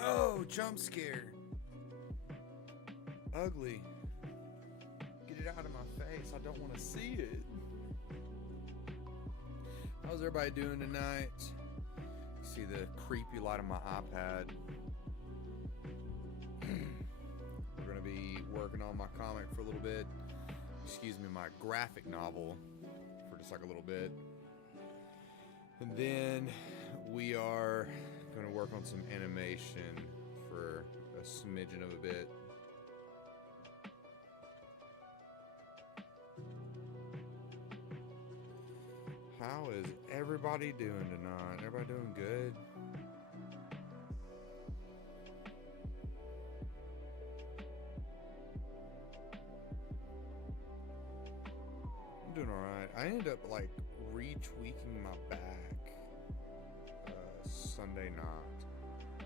Oh, jump scare. Ugly. Get it out of my face. I don't want to see it. How's everybody doing tonight? See the creepy light on my iPad. We're going to be working on my comic for a little bit. Excuse me, my graphic novel for just like a little bit. And then we are going to work on some animation for a smidgen of a bit. How is everybody doing tonight? Everybody doing good? I'm doing alright. I ended up like retweaking my back Sunday night. I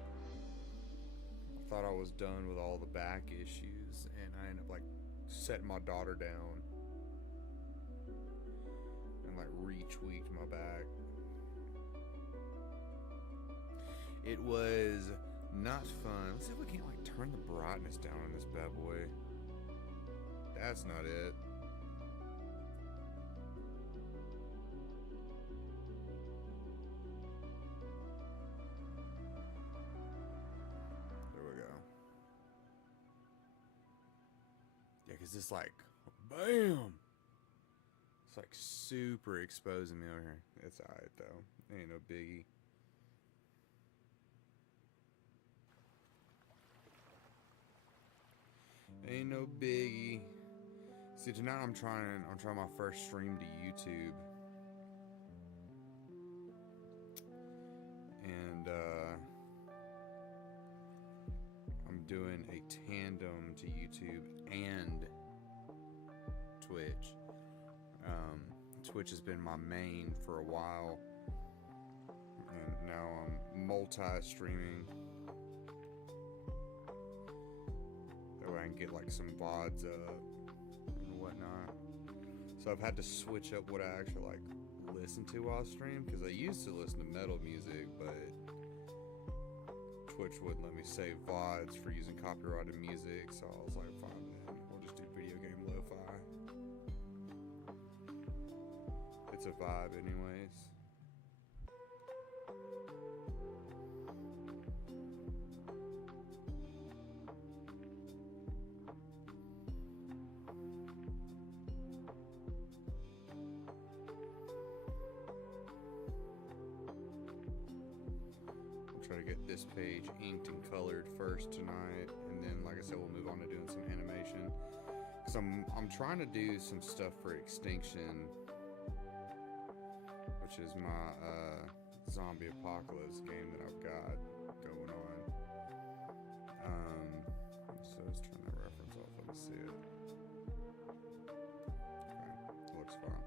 thought I was done with all the back issues, and I ended up like setting my daughter down and like retweaked my back. It was not fun. Let's see if we can't like turn the brightness down on this bad boy. That's not it. There we go. Yeah, because it's like, bam! It's like super exposing me over here. It's alright though. Ain't no biggie. Ain't no biggie. See, tonight I'm trying my first stream to YouTube. And I'm doing a tandem to YouTube and Twitch. Twitch has been my main for a while, and now I'm multi-streaming. That way I can get like some VODs up and whatnot. So I've had to switch up what I actually like listen to while I stream, because I used to listen to metal music, but Twitch wouldn't let me save VODs for using copyrighted music, so I was like, fine then, we'll just do video game lo-fi. It's a vibe anyways. Try to get this page inked and colored first tonight, and then like I said, we'll move on to doing some animation, because I'm trying to do some stuff for Extinction, which is my zombie apocalypse game that I've got going on. So let's turn that reference off. Let me see it. Okay, looks fine.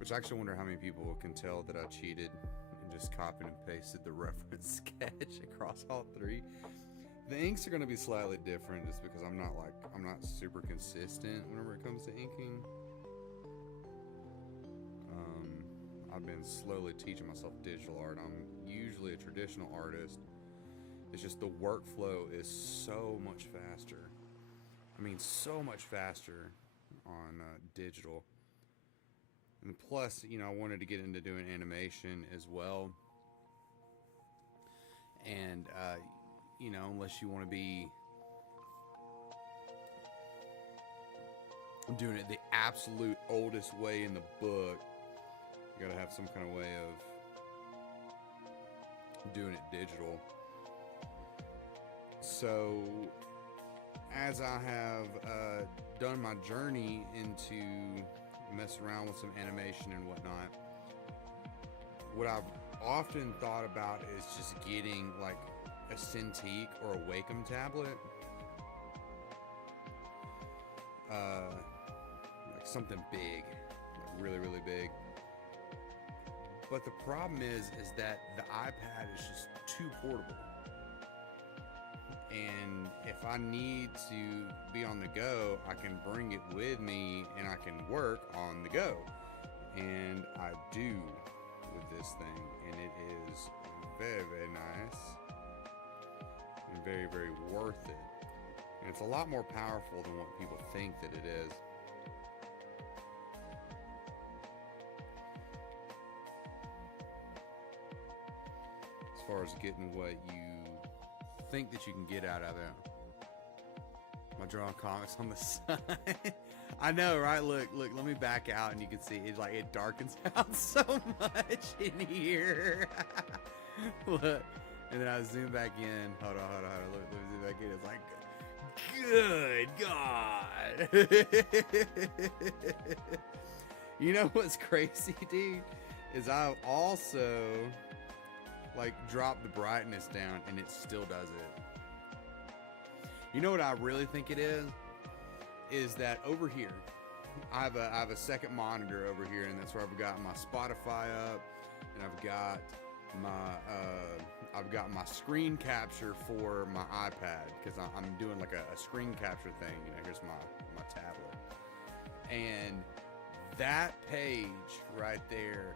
Which I actually wonder how many people can tell that I cheated and just copied and pasted the reference sketch across all three. The inks are going to be slightly different just because I'm not super consistent whenever it comes to inking. I've been slowly teaching myself digital art. I'm usually a traditional artist. It's just the workflow is so much faster. I mean, so much faster on digital. And plus, you know, I wanted to get into doing animation as well. And, you know, unless you want to be doing it the absolute oldest way in the book, you gotta have some kind of way of doing it digital. So, as I have done my journey into mess around with some animation and whatnot, what I've often thought about is just getting like a Cintiq or a Wacom tablet, like something big, like really, really big. But the problem is that the iPad is just too portable. And if I need to be on the go, I can bring it with me and I can work on the go. And I do with this thing, and it is very, very nice and very, very worth it. And it's a lot more powerful than what people think that it is. As far as getting what you think that you can get out of it. Am I drawing comics on the side? I know, right? Look, let me back out and you can see it, like, it darkens out so much in here. Look, and then I zoom back in. Hold on. Look, let me zoom back in. It's like, good God. You know what's crazy, dude? Is I've also, like, dropped the brightness down and it still does it. You know what I really think it is? Is that over here, I have a second monitor over here, and that's where I've got my Spotify up, and I've got my screen capture for my iPad, because I'm doing like a screen capture thing. You know, here's my tablet, and that page right there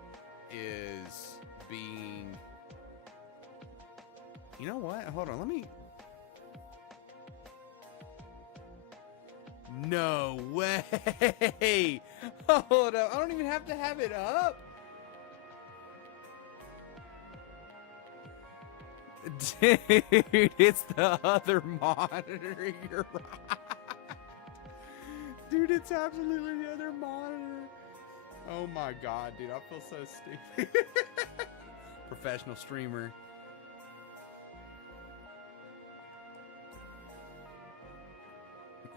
is being. You know what? Hold on, let me. No way! Hold up, I don't even have to have it up. Dude, it's the other monitor. You're right. Dude, it's absolutely the other monitor. Oh my God, dude, I feel so stupid. Professional streamer.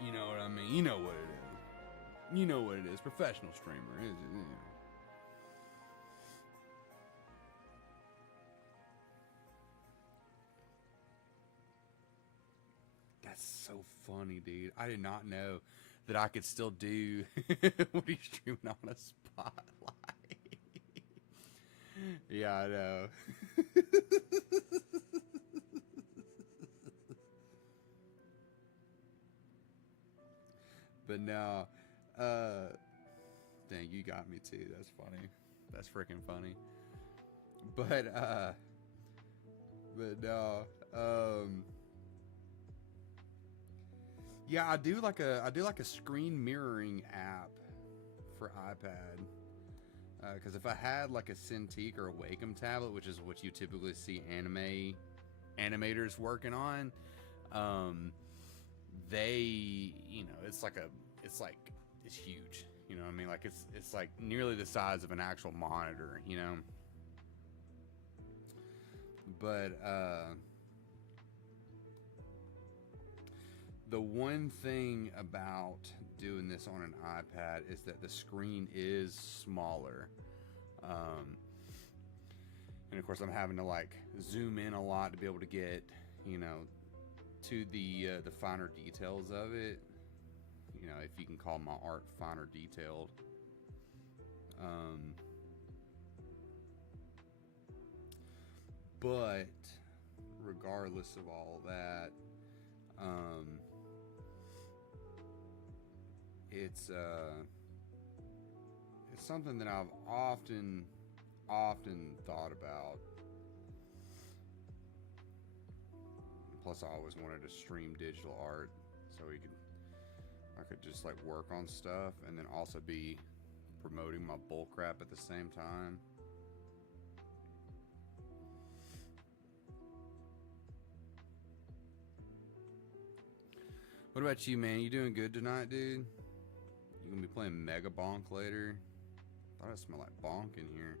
You know what I mean? You know what it is. You know what it is. Professional streamer. That's so funny, dude. I did not know that I could still do what he's streaming on a spotlight. Yeah, I know. But no, dang, you got me too. That's funny. That's freaking funny. But no, yeah, I do like a screen mirroring app for iPad. Because if I had like a Cintiq or a Wacom tablet, which is what you typically see animators working on, they, you know, it's huge, you know what I mean? Like it's like nearly the size of an actual monitor, you know? But, the one thing about doing this on an iPad is that the screen is smaller. And of course I'm having to like zoom in a lot to be able to get, you know, to the finer details of it. You know, if you can call my art finer detailed. But regardless of all that, it's something that I've often thought about. Plus, I always wanted to stream digital art, so I could just like work on stuff and then also be promoting my bull crap at the same time. What about you, man? You doing good tonight, dude? You gonna be playing Mega Bonk later? Thought it smelled like bonk in here.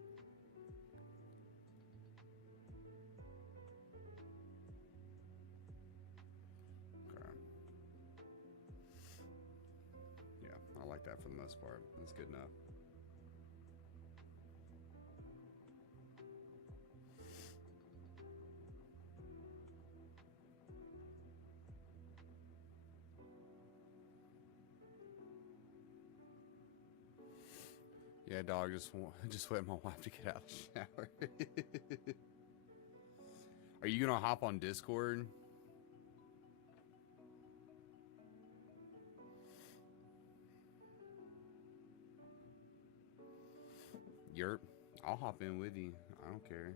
Okay. Yeah, I like that for the most part. That's good enough. Yeah, dog, just wait my wife to get out of the shower. Are you gonna hop on Discord? Yerp. I'll hop in with you. I don't care.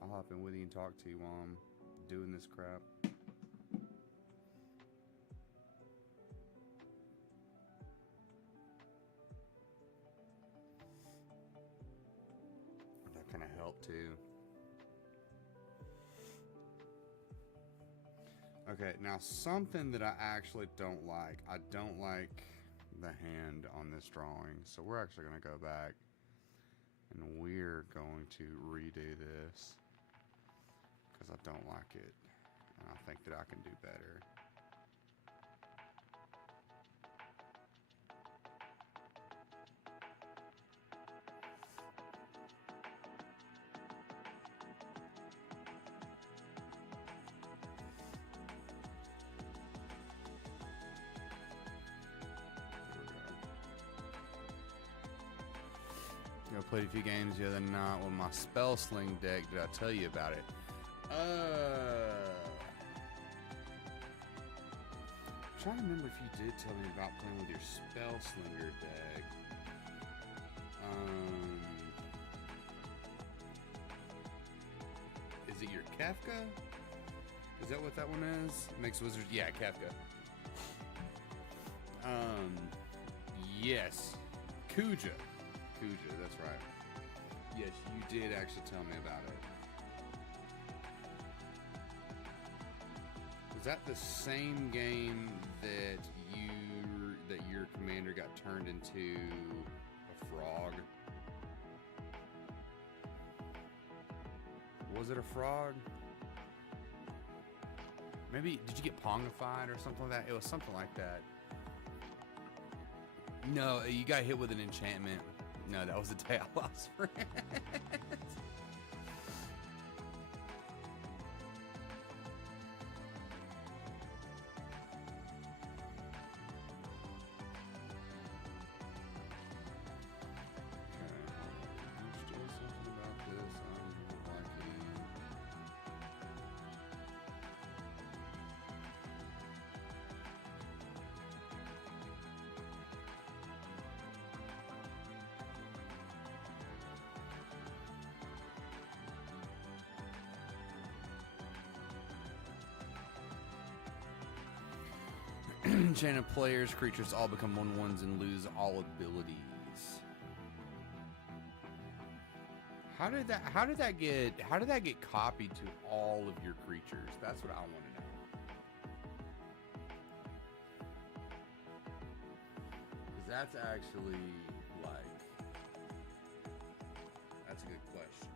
I'll hop in with you and talk to you while I'm doing this crap. That kind of helped too. Okay, now something that I actually don't like. I don't like the hand on this drawing. So we're actually going to go back and we're going to redo this because I don't like it. And I think that I can do better. I played a few games the other night with my Spell Sling deck. Did I tell you about it? I'm trying to remember if you did tell me about playing with your Spell Slinger deck. Is it your Kafka? Is that what that one is? Mixed Wizards? Yeah, Kafka. Yes. Kuja, that's right. Yes, you did actually tell me about it. Was that the same game that your commander got turned into a frog? Was it a frog? Maybe, did you get Pongified or something like that? It was something like that. No, you got hit with an enchantment. No, that was the day I lost friends. Enchanted players, creatures all become 1/1s and lose all abilities. How did that get copied to all of your creatures? That's what I want to know. Because that's actually that's a good question.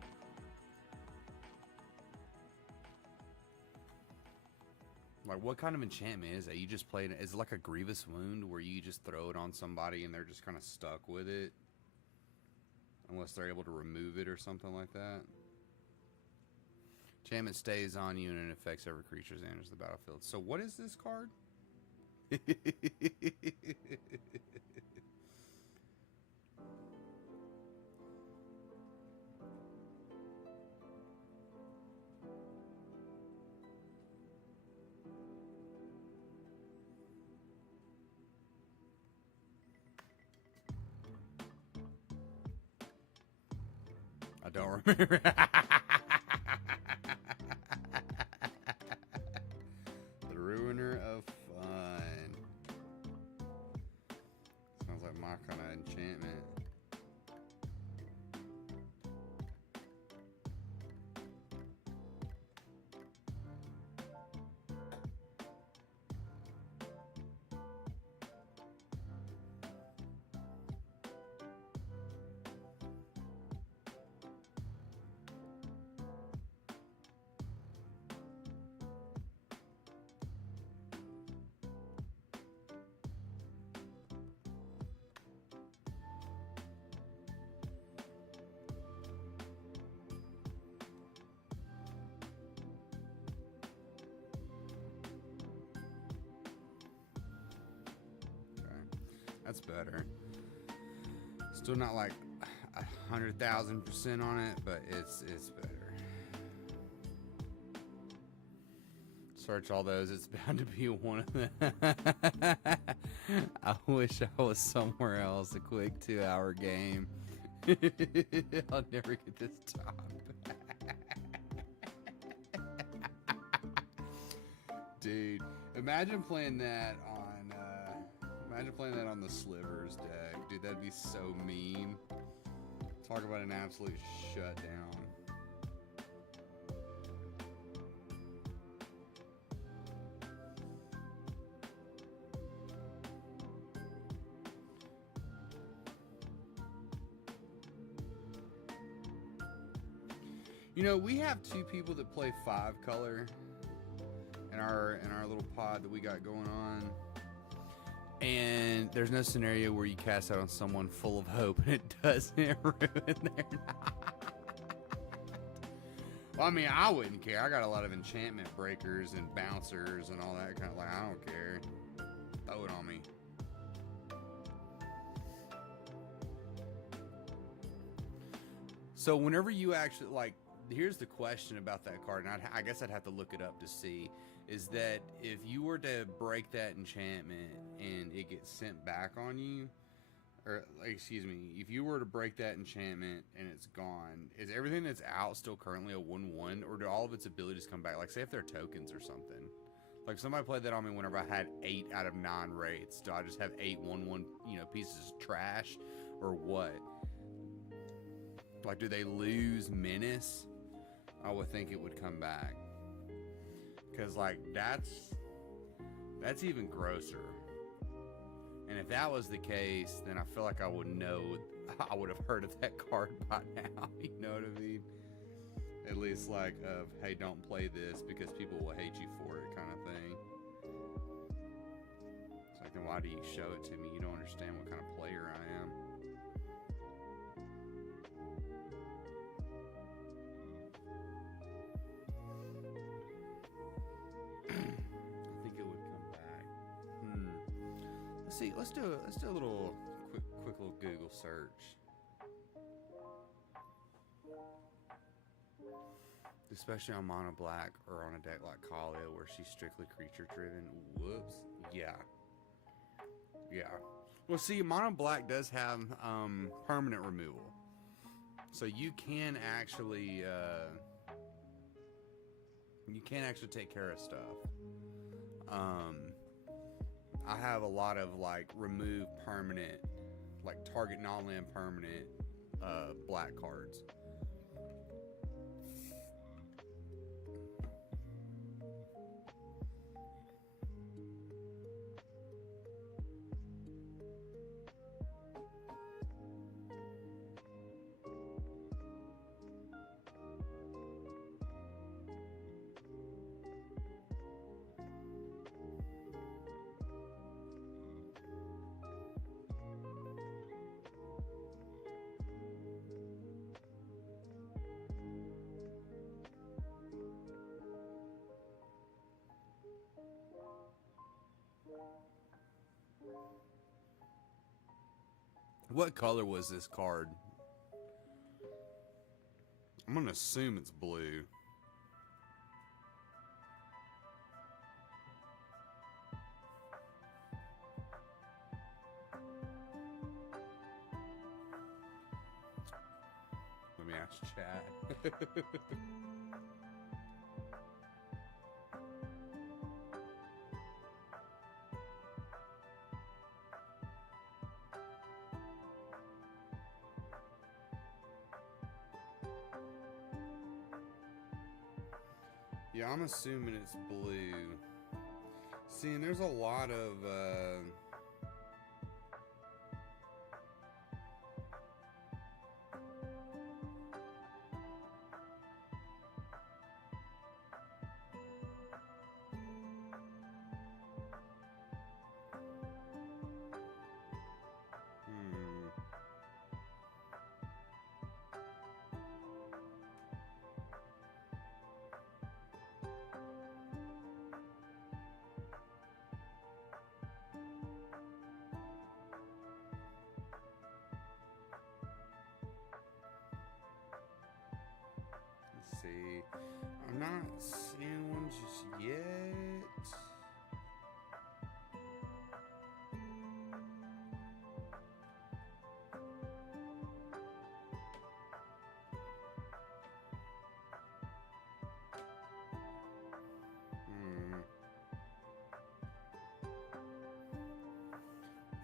Like, what kind of enchantment is that? You just play it? Is it like a Grievous Wound where you just throw it on somebody and they're just kind of stuck with it? Unless they're able to remove it or something like that. Enchantment stays on you and it affects every creature that enters the battlefield. So what is this card? I don't remember. The Ruiner of Fun. Sounds like my kind of enchantment. That's better. Still not like 100,000% on it, but it's better. Search all those. It's bound to be one of them. I wish I was somewhere else. A quick 2-hour game. I'll never get this top. Dude, imagine playing that on the Slivers deck. Dude, that'd be so mean. Talk about an absolute shutdown. You know, we have 2 people that play 5 color in our little pod that we got going on. And there's no scenario where you cast out on someone full of hope and it doesn't ruin their night. Well, I mean, I wouldn't care. I got a lot of enchantment breakers and bouncers and all that kind of, like, I don't care. Throw it on me. So whenever you actually, like, here's the question about that card, and I guess I'd have to look it up to see, is that if you were to break that enchantment and it gets sent back on you, or excuse me, if you were to break that enchantment and it's gone, is everything that's out still currently a 1/1, or do all of its abilities come back? Like, say if they're tokens or something. Like, somebody played that on me whenever I had 8 out of 9 wraiths. Do I just have 8 1/1, pieces of trash, or what? Like, do they lose menace? I would think it would come back. Because, like, that's even grosser. And if that was the case, then I feel like I would have heard of that card by now. You know what I mean? At least, like, of, hey, don't play this because people will hate you for it kind of thing. It's like, then why do you show it to me? You don't understand what kind of player I am. See, let's do a little quick little Google search. Especially on mono black or on a deck like Kaalia where she's strictly creature driven. Whoops. Yeah. Well, see, mono black does have permanent removal, so you can actually take care of stuff. I have a lot of, like, remove permanent, like, target non-land permanent black cards. What color was this card? I'm gonna assume it's blue. Let me ask Chad. Yeah, I'm assuming it's blue. See, and there's a lot of not seeing one just yet.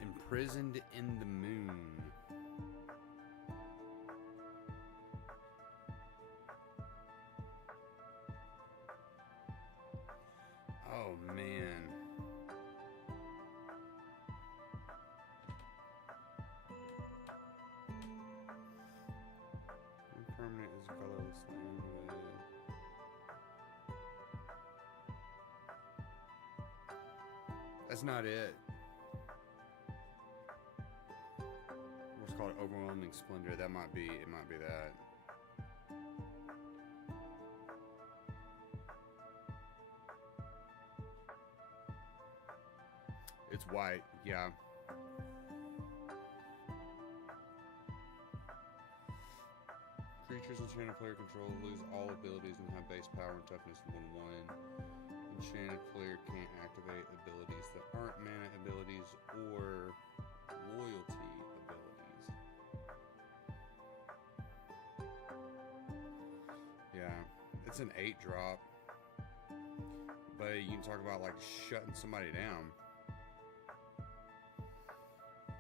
Imprisoned in the Moon. Oh man. Impermanent is colorless land with. That's not it. What's called overwhelming splendor. That might be. It might be that. It's white, yeah. Creatures enchanted player control lose all abilities and have base power and toughness 1/1. Enchanted player can't activate abilities that aren't mana abilities or loyalty abilities. Yeah, it's an 8-drop. But you can talk about like shutting somebody down.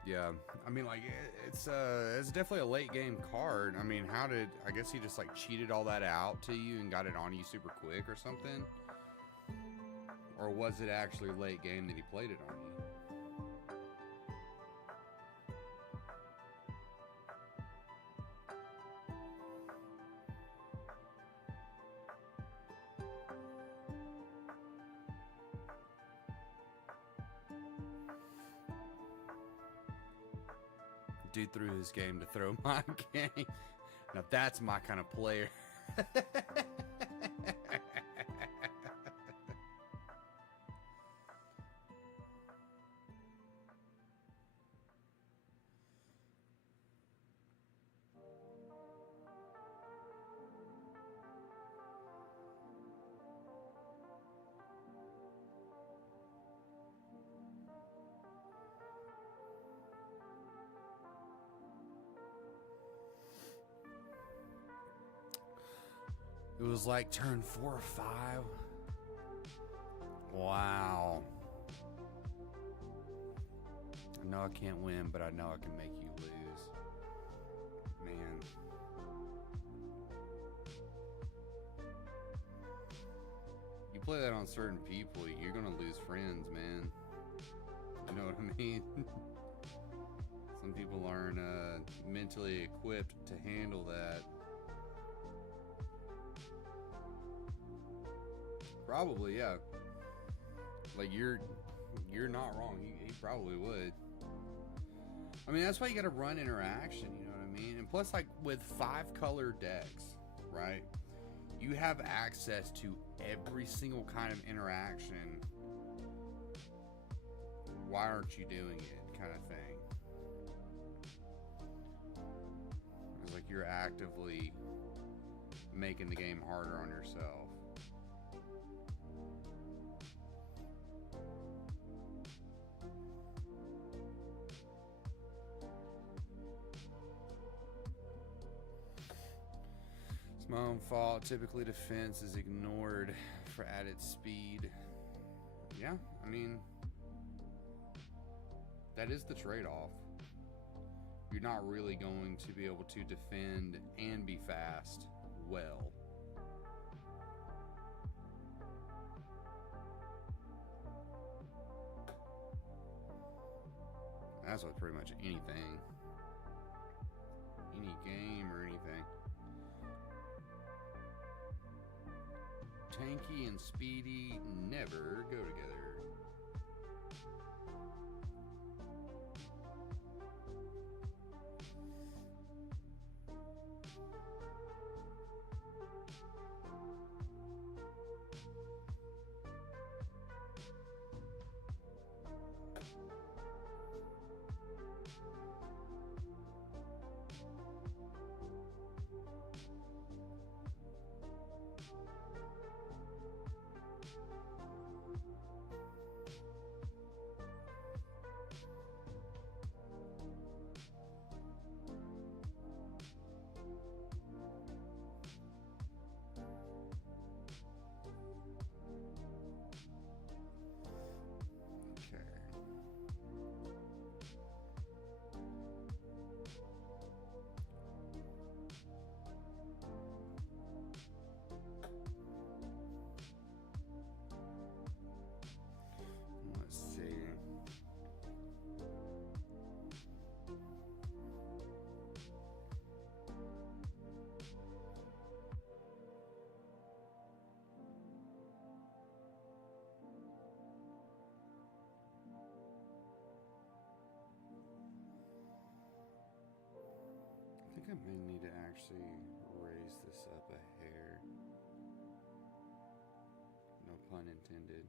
Yeah, I mean, like it's definitely a late game card. I mean, I guess he just like cheated all that out to you and got it on you super quick or something? Or was it actually late game that he played it on you? Dude threw his game to throw my game. Now that's my kind of player. It was like turn 4 or 5. Wow. I know I can't win, but I know I can make you lose. Man. You play that on certain people, you're gonna lose friends, man. You know what I mean? Some people aren't mentally equipped to handle that. Probably, yeah. Like you're not wrong. He probably would. I mean, that's why you got to run interaction. You know what I mean? And plus, like with 5 color decks, right? You have access to every single kind of interaction. Why aren't you doing it? Kind of thing. It's like you're actively making the game harder on yourself. It's my own fault. Typically defense is ignored for added speed. Yeah, I mean, that is the trade-off. You're not really going to be able to defend and be fast well. That's with pretty much anything. Any game or anything. Tanky and speedy never go together. I may need to actually raise this up a hair. No pun intended.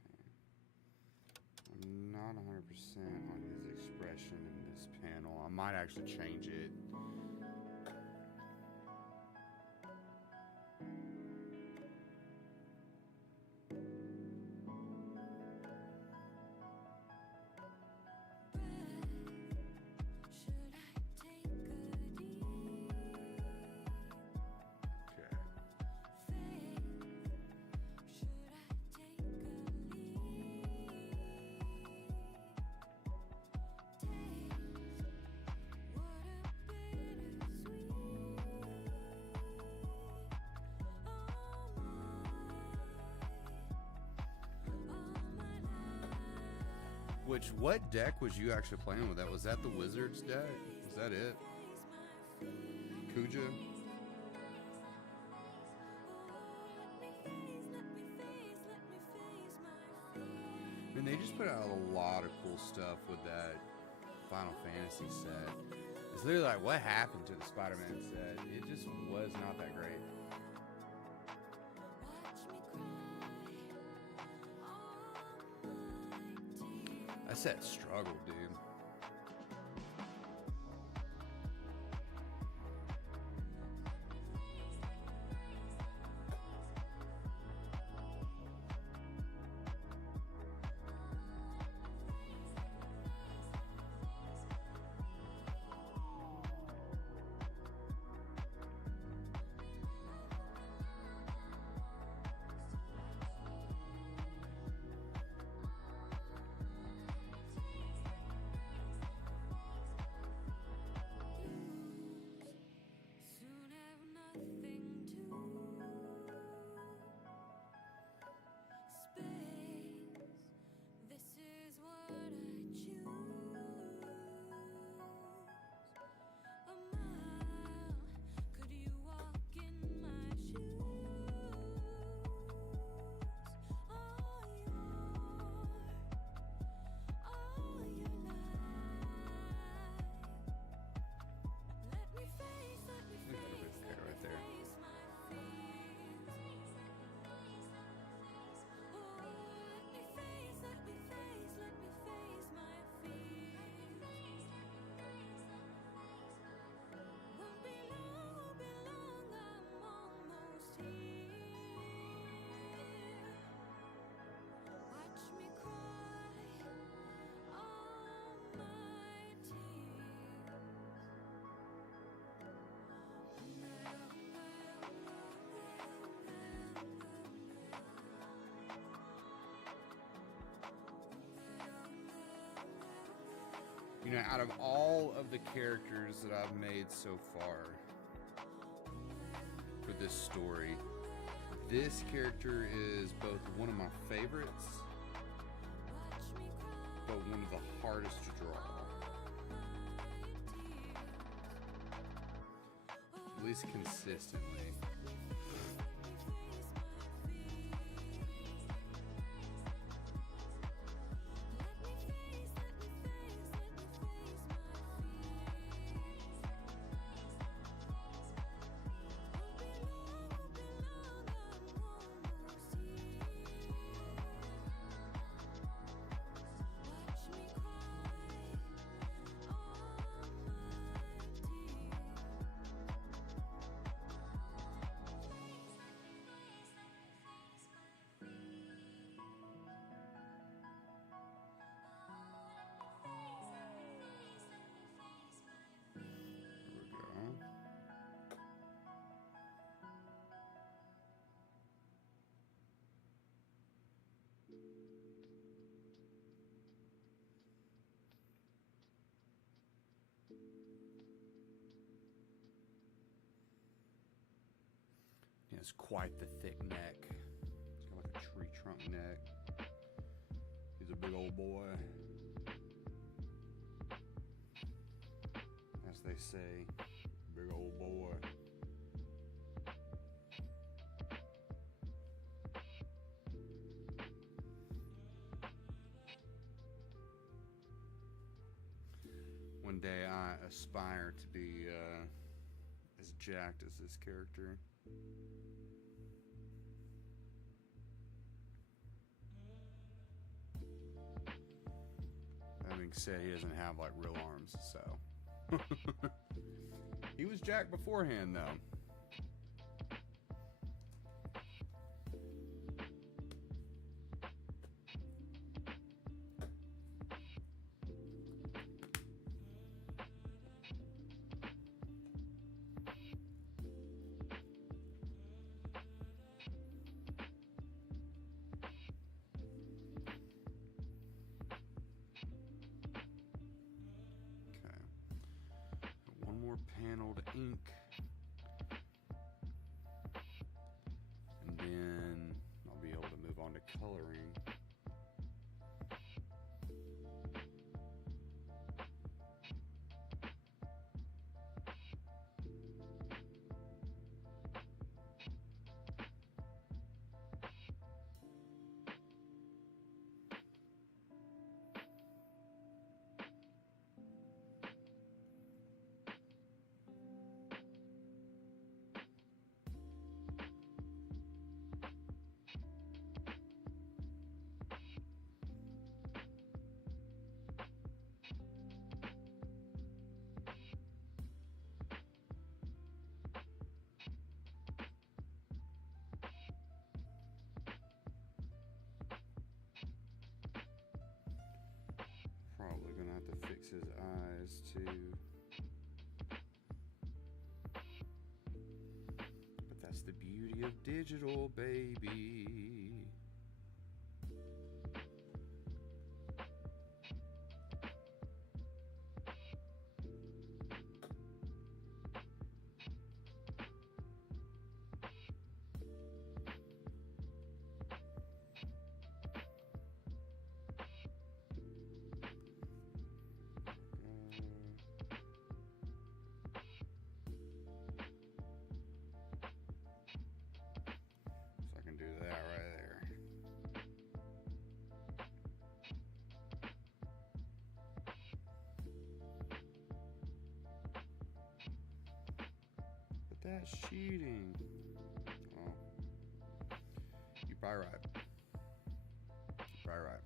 Okay. I'm not 100% on his expression in this panel. I might actually change it. What deck was you actually playing with that? Was that the Wizards deck? Was that it? Kuja? I mean, they just put out a lot of cool stuff with that Final Fantasy set. It's literally like, what happened to the Spider-Man set? It just was not that great. That set struggled, dude. You know, out of all of the characters that I've made so far for this story, this character is both one of my favorites, but one of the hardest to draw. At least consistently. He has quite the thick neck. He's got like a tree trunk neck. He's a big old boy. As they say, big old boy. one day I aspire to be as jacked as this character. That being said, he doesn't have like real arms, so he was jacked beforehand though. Paneled ink, and then I'll be able to move on to coloring. Probably gonna have to fix his eyes too. But that's the beauty of digital, baby. That's cheating. Oh. You're probably right. You're probably right.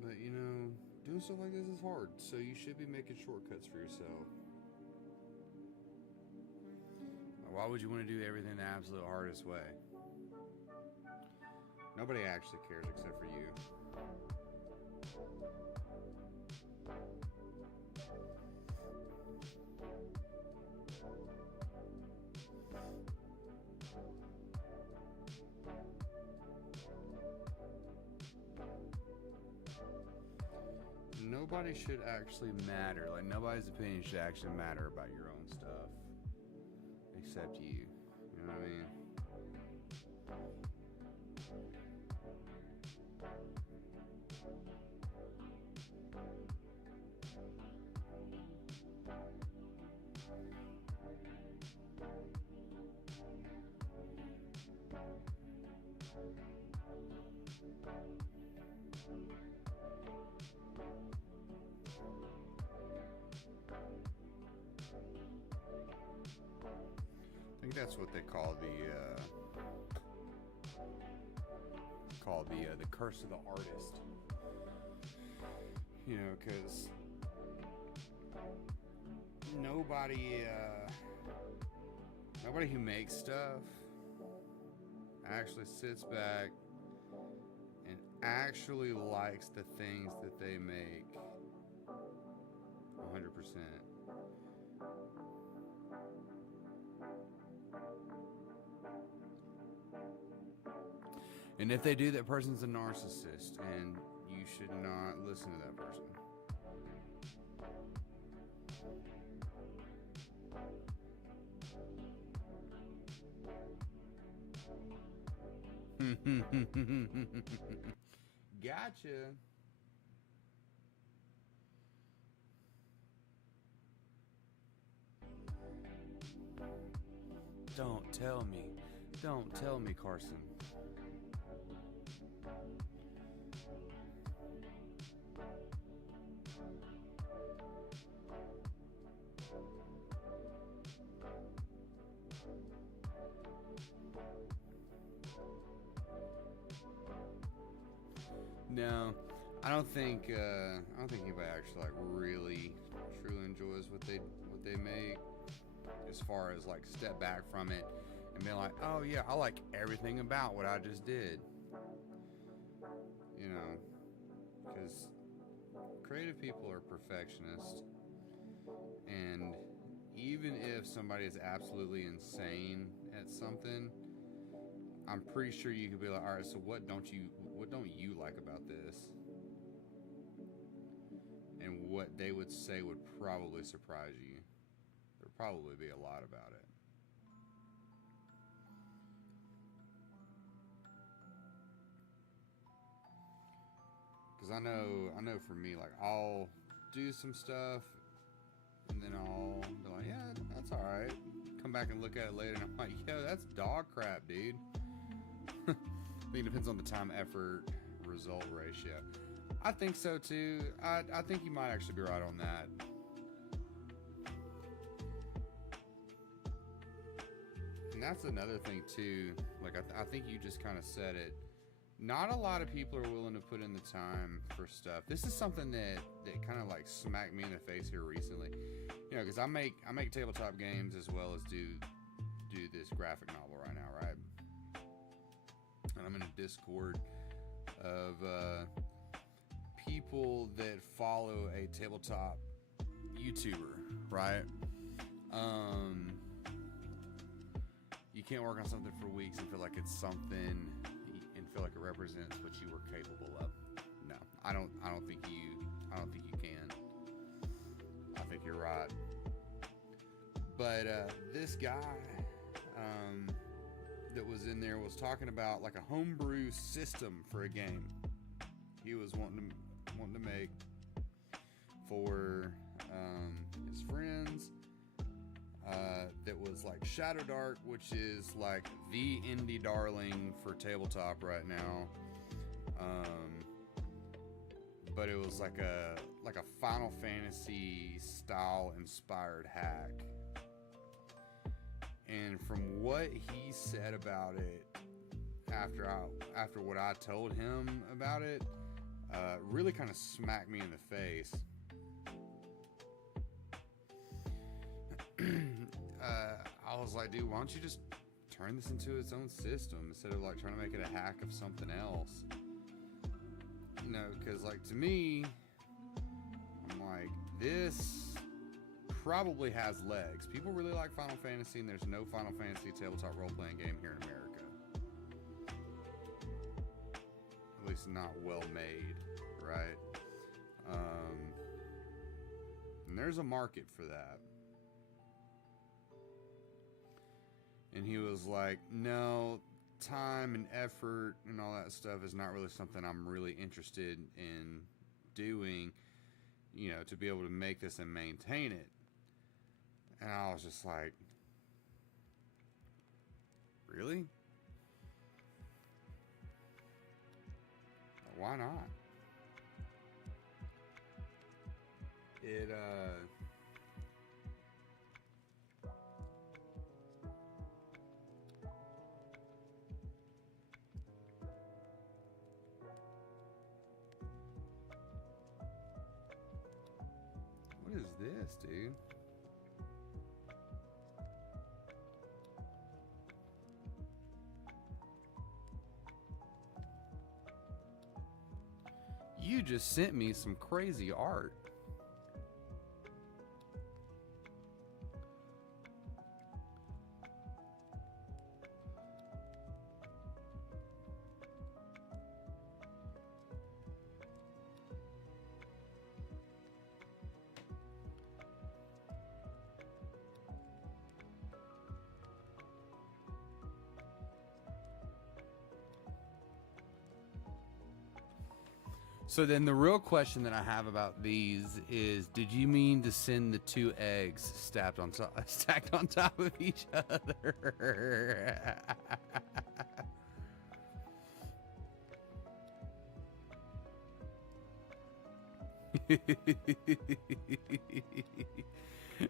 But you know, doing stuff like this is hard, so you should be making shortcuts for yourself. Why would you want to do everything the absolute hardest way? Nobody actually cares except for you. Nobody should actually matter. Like, nobody's opinion should actually matter about your own stuff. Except you. You know what I mean? I think that's what they call the curse of the artist. You know, because nobody who makes stuff actually sits back and actually likes the things that they make 100%. And if they do, that person's a narcissist, and you should not listen to that person. Gotcha. Don't tell me. Don't tell me, Carson. No, I don't think anybody actually like really truly enjoys what they make. As far as like step back from it and be like, oh yeah, I like everything about what I just did. You know, because creative people are perfectionists, and even if somebody is absolutely insane at something, I'm pretty sure you could be like, all right, so what don't you like about this? And what they would say would probably surprise you. There'd probably be a lot about it. Because I know for me, like I'll do some stuff, and then I'll be like, yeah, that's all right. Come back and look at it later, and I'm like, yo, that's dog crap, dude. I mean, it depends on the time, effort, result ratio. I think so too. I think you might actually be right on that. And that's another thing too. Like I think you just kind of said it. Not a lot of people are willing to put in the time for stuff. This is something that kind of like smacked me in the face here recently. You know, because I make tabletop games as well as do this graphic novel right now, right? And I'm in a Discord of people that follow a tabletop YouTuber, right? You can't work on something for weeks and feel like it's something and feel like it represents what you were capable of. No, I don't think you can. I think you're right. But this guy that was in there was talking about like a homebrew system for a game he was wanting to make for his friends. That was like Shadow Dark, which is like the indie darling for tabletop right now. But it was like a Final Fantasy style inspired hack. And from what he said about it, after what I told him about it, really kind of smacked me in the face. I was like, dude, why don't you just turn this into its own system instead of like trying to make it a hack of something else? You know, because like to me, I'm like, this probably has legs. People really like Final Fantasy, and there's no Final Fantasy tabletop role-playing game here in America. At least not well made, right? And there's a market for that. And he was like, no, time and effort and all that stuff is not really something I'm really interested in doing, you know, to be able to make this and maintain it. And I was just like, really? Why not? What is this, dude? You just sent me some crazy art. So then the real question that I have about these is, did you mean to send the 2 eggs stacked on top of each other?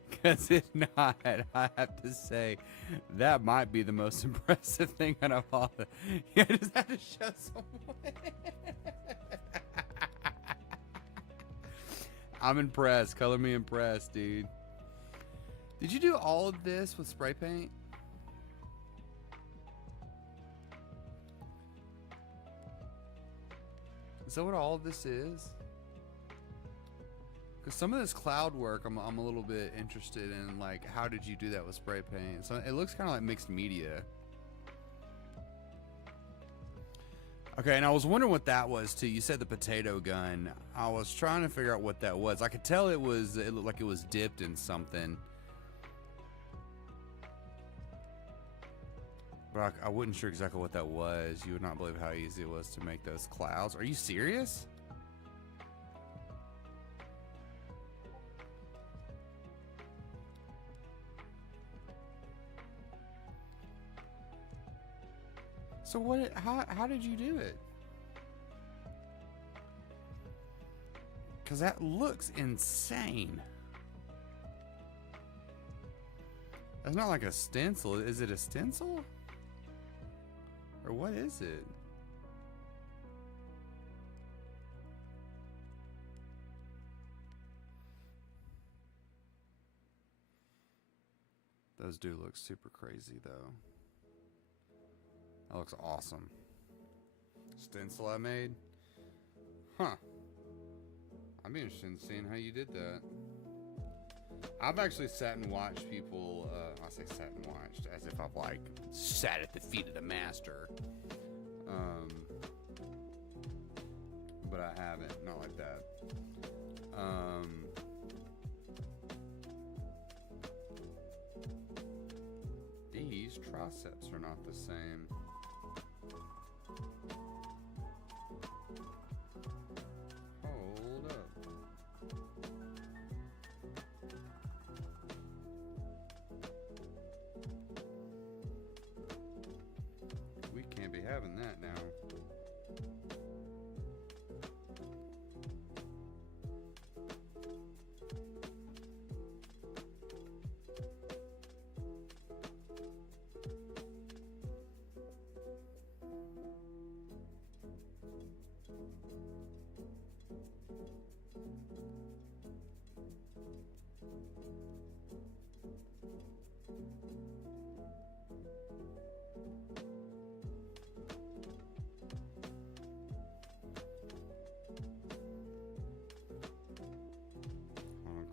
Because if not, I have to say that might be the most impressive thing out of all. You just have to show someone. I'm impressed. Color me impressed, dude. Did you do all of this with spray paint? Is that what all of this is? Because some of this cloud work, I'm a little bit interested in. Like, how did you do that with spray paint? So it looks kind of like mixed media. Okay, and I was wondering what that was too. You said the potato gun. I was trying to figure out what that was. I could tell it looked like it was dipped in something. But I wasn't sure exactly what that was. You would not believe how easy it was to make those clouds. Are you serious? So how did you do it? Because that looks insane. That's not like a stencil. Is it a stencil? Or what is it? Those do look super crazy though. That looks awesome. Stencil I made? Huh. I'd be interested in seeing how you did that. I've actually sat and watched people, I say sat and watched, as if I've like sat at the feet of the master. But I haven't, not like that. These triceps are not the same. Hold up. We can't be having that now.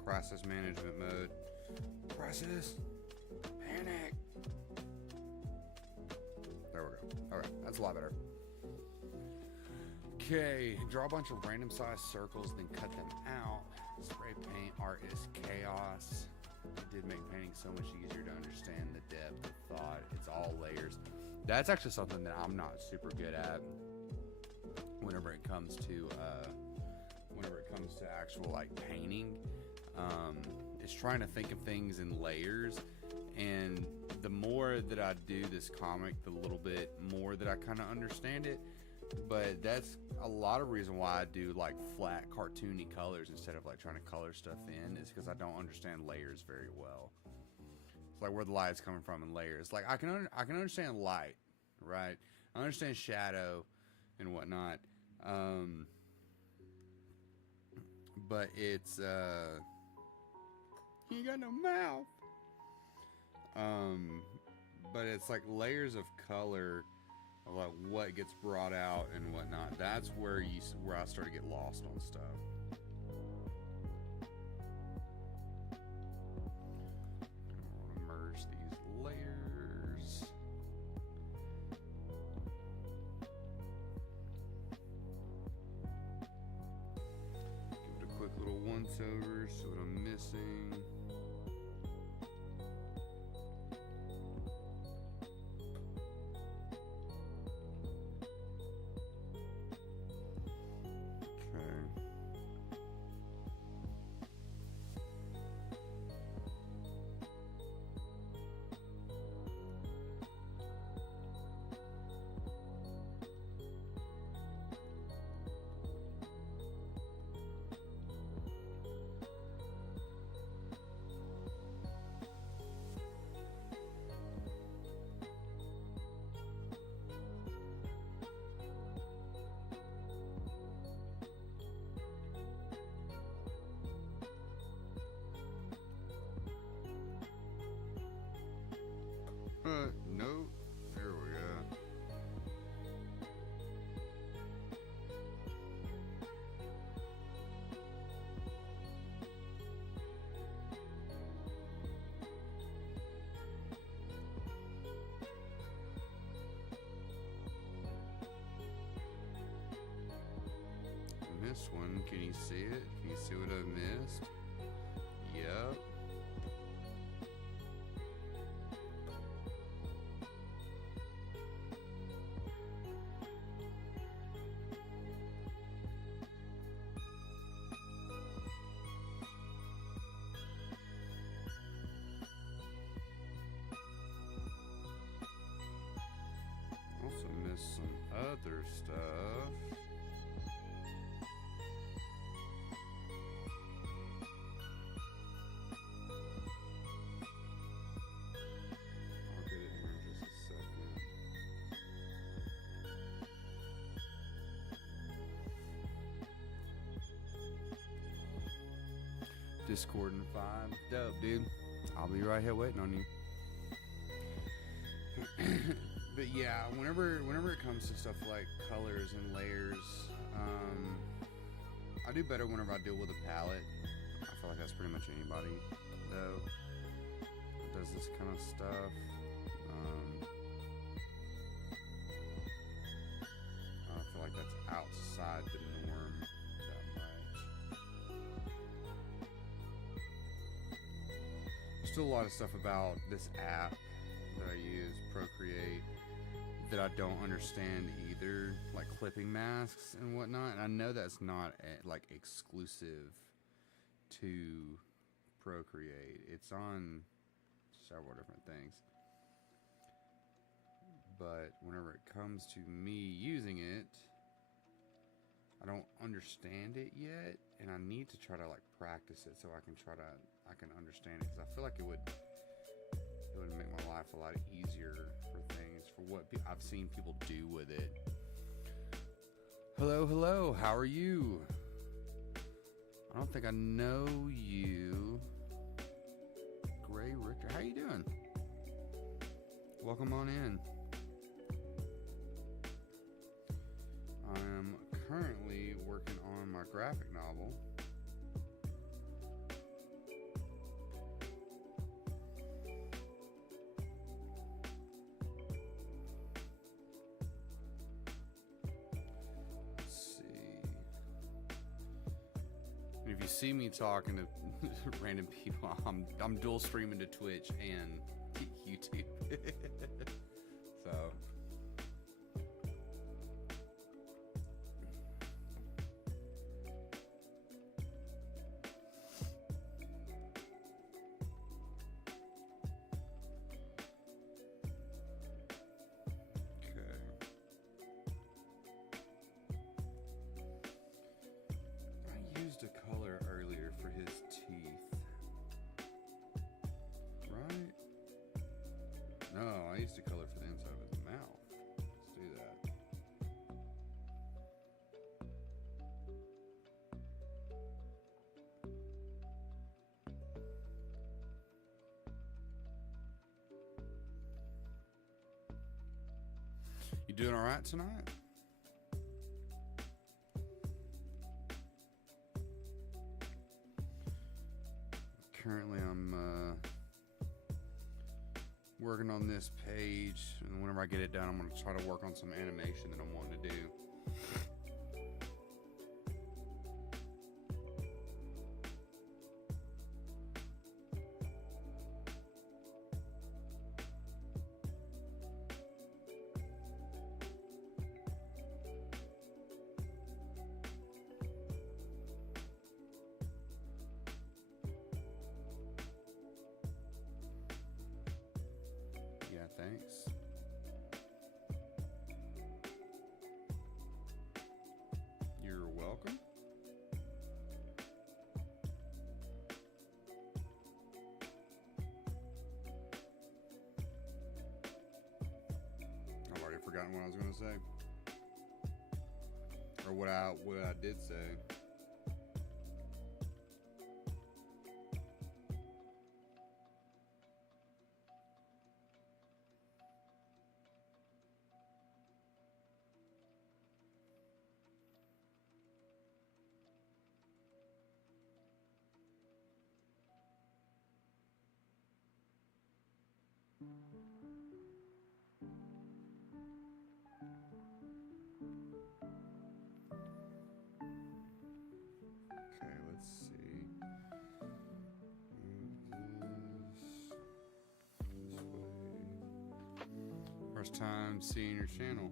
Crisis management mode. Crisis. Panic. There we go. Alright, that's a lot better. Okay, draw a bunch of random sized circles, then cut them out. Spray paint art is chaos. It did make painting so much easier to understand the depth of thought. It's all layers. That's actually something that I'm not super good at whenever it comes to actual like painting. Is trying to think of things in layers, and the more that I do this comic, the little bit more that I kind of understand it. But that's a lot of reason why I do like flat cartoony colors instead of like trying to color stuff in, is because I don't understand layers very well. It's like where the light's coming from in layers. Like I can understand light, right? I understand shadow and whatnot. But it's you got no mouth. But it's like layers of color, of like what gets brought out and whatnot. That's where I start to get lost on stuff. I want to merge these layers. Give it a quick little once over, see what I'm missing. Okay. missed one. Can you see it? Can you see what I missed? Yep. Also missed some other stuff. I'll get it here in just a second. Discord and 5. Dope, dude. I'll be right here waiting on you. But yeah, whenever it comes to stuff like colors and layers, I do better whenever I deal with a palette. I feel like that's pretty much anybody, though, that does this kind of stuff. I feel like that's outside the norm that much. There's still a lot of stuff about this app that I use, Procreate, that I don't understand either, like clipping masks and whatnot. And I know that's not like exclusive to Procreate. It's on several different things. But whenever it comes to me using it, I don't understand it yet, and I need to try to like practice it so I can understand it, because I feel like it would make my life a lot easier for things, for what I've seen people do with it. Hello, how are you? I don't think I know you. Gray Richter, how you doing? Welcome on in. I am currently working on my graphic novel. If you see me talking to random people, I'm dual streaming to Twitch and YouTube. So a color earlier for his teeth, right? No, I used a color for the inside of his mouth. Let's do that. You doing all right tonight? Currently, I'm working on this page, and whenever I get it done, I'm going to try to work on some animation that I'm wanting to do. Thanks. You're welcome. I've already forgotten what I was going to say, or what I did say. first time seeing your channel.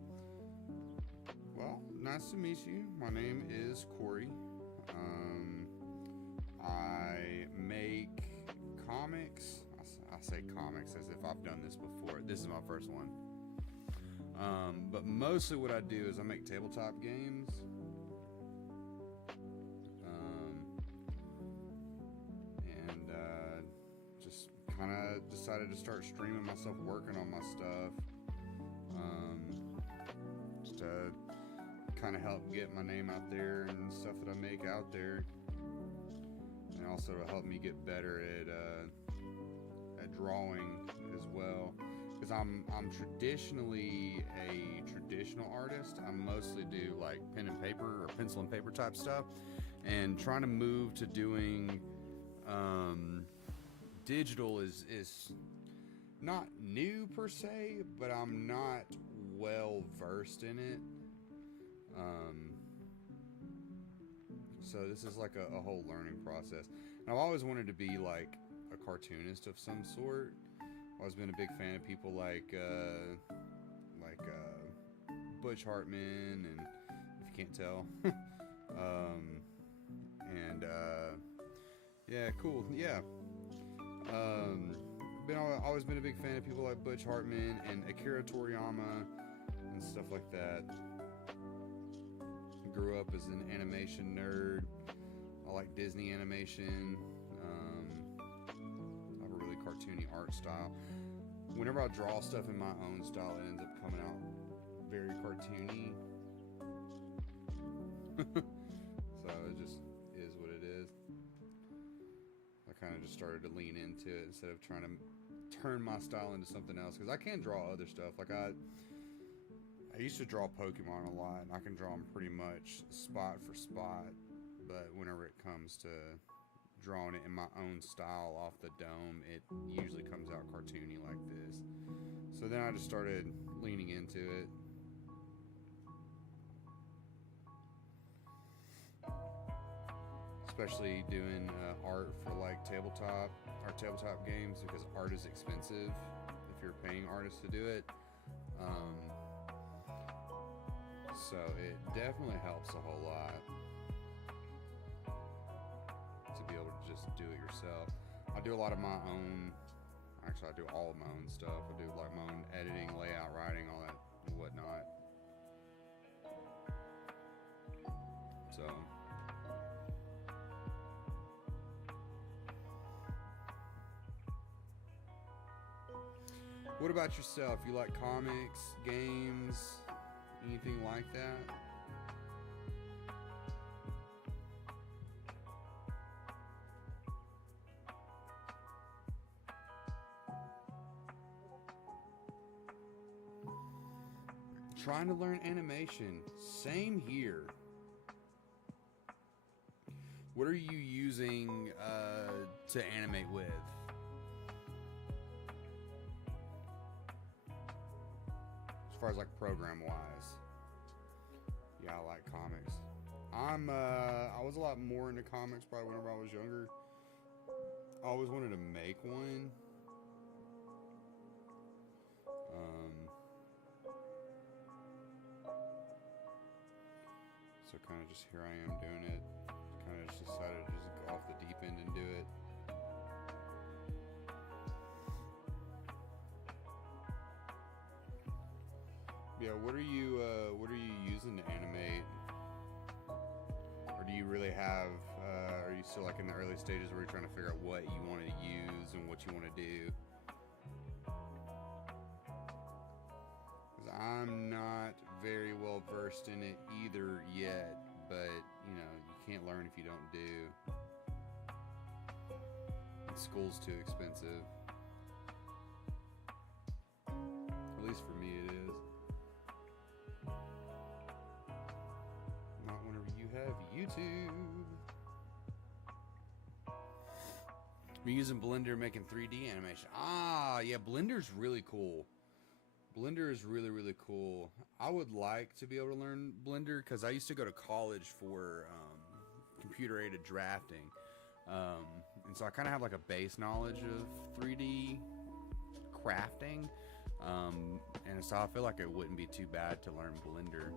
Well, nice to meet you. My name is Corey. I make comics. I say comics as if I've done this before. This is my first one. But mostly what I do is I make tabletop games. Just kind of decided to start streaming myself working on my stuff. Just to kind of help get my name out there and stuff that I make out there. And also to help me get better at drawing as well. Because I'm traditionally a traditional artist. I mostly do like pen and paper or pencil and paper type stuff, and trying to move to doing digital is not new per se, but I'm not well versed in it. So this is like a whole learning process. And I've always wanted to be like a cartoonist of some sort. I've always been a big fan of people like Butch Hartman, and if you can't tell, yeah, cool, yeah. Always been a big fan of people like Butch Hartman and Akira Toriyama and stuff like that. Grew up as an animation nerd. I like Disney animation. I have a really cartoony art style. Whenever I draw stuff in my own style, it ends up coming out very cartoony. So it just is what it is. I kind of just started to lean into it instead of trying to turn my style into something else, because I can draw other stuff. Like I used to draw Pokemon a lot, and I can draw them pretty much spot for spot, but whenever it comes to drawing it in my own style off the dome, it usually comes out cartoony like this. So then I just started leaning into it. Especially doing art for like tabletop games, because art is expensive if you're paying artists to do it. So it definitely helps a whole lot to be able to just do it yourself. I do a lot of my own, actually I do all of my own stuff. I do like my own editing, layout, writing, all that and whatnot. So what about yourself? You like comics, games, anything like that? Trying to learn animation. Same here. What are you using to animate with? As far as like program wise. Yeah, I like comics. I was a lot more into comics probably whenever I was younger. I always wanted to make one. So kind of just here I am doing it. Kind of just decided to just go off the deep end and do it. Yeah, what are you using to animate? Or do you really have, are you still like in the early stages where you're trying to figure out what you want to use and what you want to do? Because I'm not very well versed in it either yet, but you know, you can't learn if you don't do. And school's too expensive. At least for me it is. Not whenever you have YouTube. I'm using Blender making 3D animation. Ah, yeah, Blender's really cool. Blender is really, really cool. I would like to be able to learn Blender because I used to go to college for computer-aided drafting. And so I kind of have like a base knowledge of 3D crafting. And so I feel like it wouldn't be too bad to learn Blender.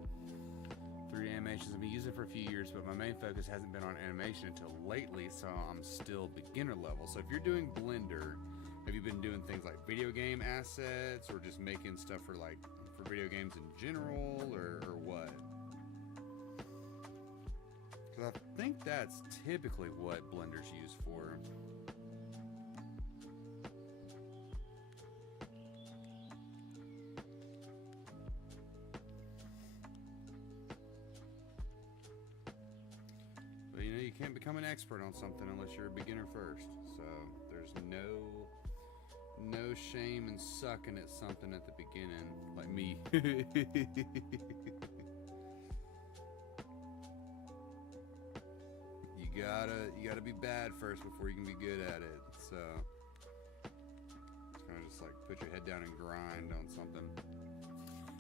3D animations I've been using for a few years, but my main focus hasn't been on animation until lately, so I'm still beginner level. So if you're doing Blender, have you been doing things like video game assets, or just making stuff for video games in general, or what? Because I think that's typically what Blender's used for. But you know, you can't become an expert on something unless you're a beginner first. So there's no shame in sucking at something at the beginning, like me. You gotta be bad first before you can be good at it. So it's kind of just like put your head down and grind on something.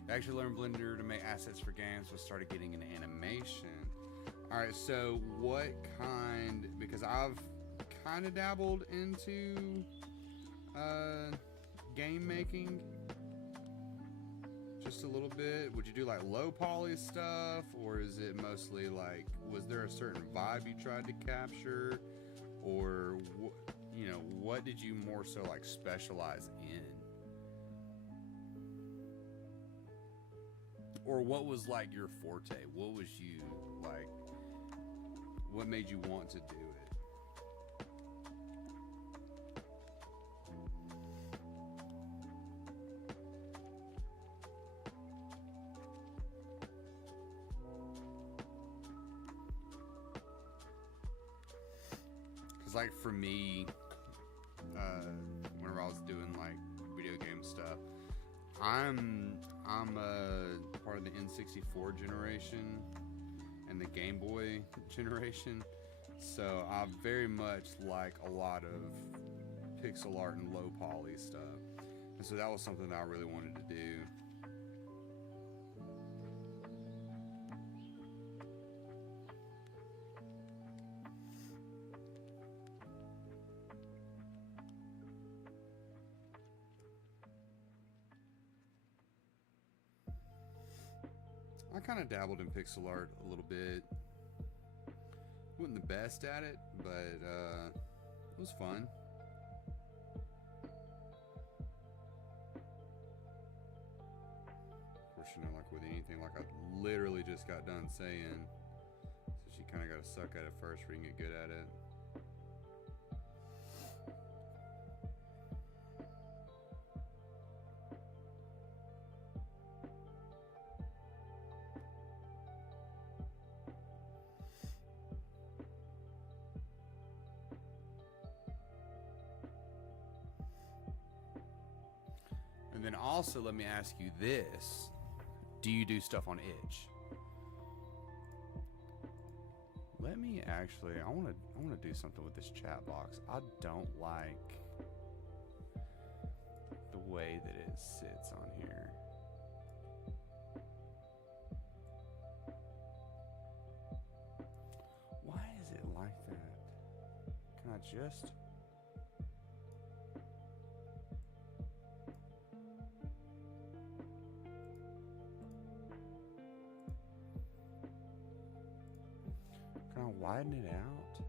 I actually learned Blender to make assets for games, but started getting into animation. All right, so what kind? Because I've kind of dabbled into game making just a little bit. Would you do like low poly stuff, or is it mostly like, was there a certain vibe you tried to capture, or you know, what did you more so like specialize in, or what was like your forte? What was you like, what made you want to do it? Like for me, whenever I was doing like video game stuff, I'm a part of the N64 generation and the Game Boy generation, so I very much like a lot of pixel art and low poly stuff, and so that was something that I really wanted to do. I kind of dabbled in pixel art a little bit. Wasn't the best at it, but it was fun. Of course, you know, like with anything, like I literally just got done saying, so you kind of got to suck at it first before you can get good at it. And then also, let me ask you this. Do you do stuff on itch? Let me actually, I want to do something with this chat box. I don't like the way that it sits on here. Why is it like that? Can I just... Can I widen it out?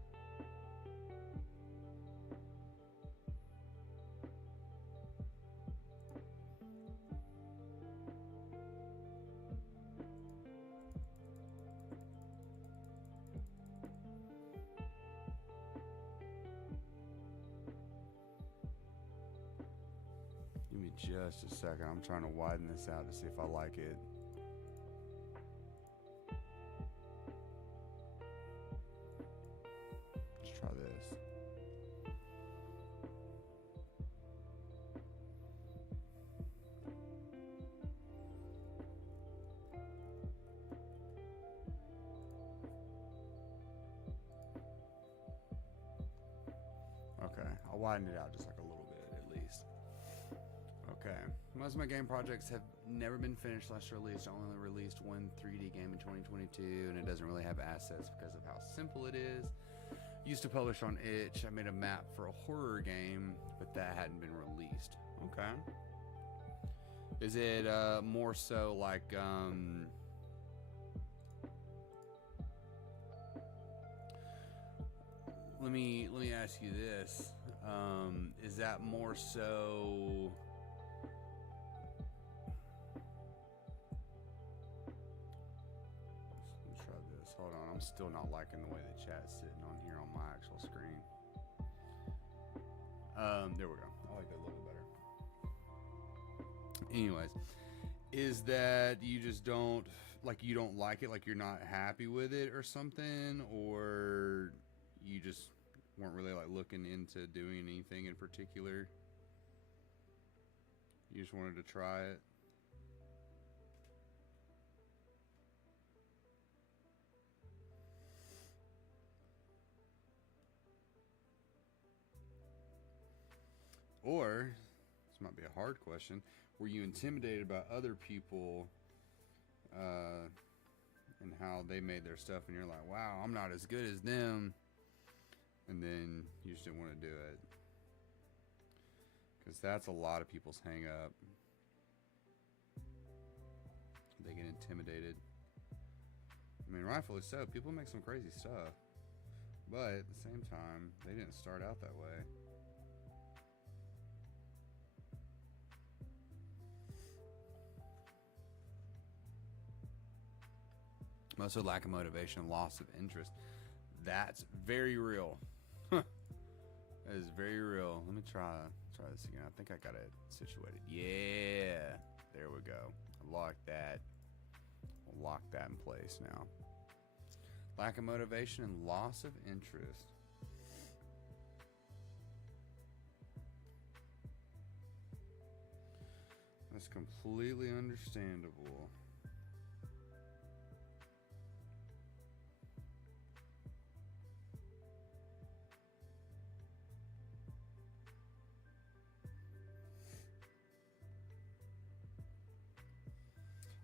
Give me just a second. I'm trying to widen this out to see if I like it. Let's try this. Okay, I'll widen it out just like a little bit at least. Okay, most of my game projects have never been finished slash released. I only released one 3D game in 2022, and it doesn't really have assets because of how simple it is. Used to publish on itch. I made a map for a horror game, but that hadn't been released. Okay. Is it more so like let me ask you this. Is that more so let's try this. Hold on, I'm still not liking the way the chat's sitting on here on my actual screen. There we go. I like that a little bit better. Anyways, is that you just don't like it, like you're not happy with it or something, or you just weren't really like looking into doing anything in particular? You just wanted to try it? Or, this might be a hard question, were you intimidated by other people and how they made their stuff, and you're like, wow, I'm not as good as them, and then you just didn't want to do it? Because that's a lot of people's hang up. They get intimidated. I mean, rightfully so. People make some crazy stuff, but at the same time, they didn't start out that way. Also, lack of motivation, loss of interest. That's very real. That is very real. Let me try this again. I think I got it situated. Yeah, there we go. I locked that. We'll lock that in place now. Lack of motivation and loss of interest. That's completely understandable.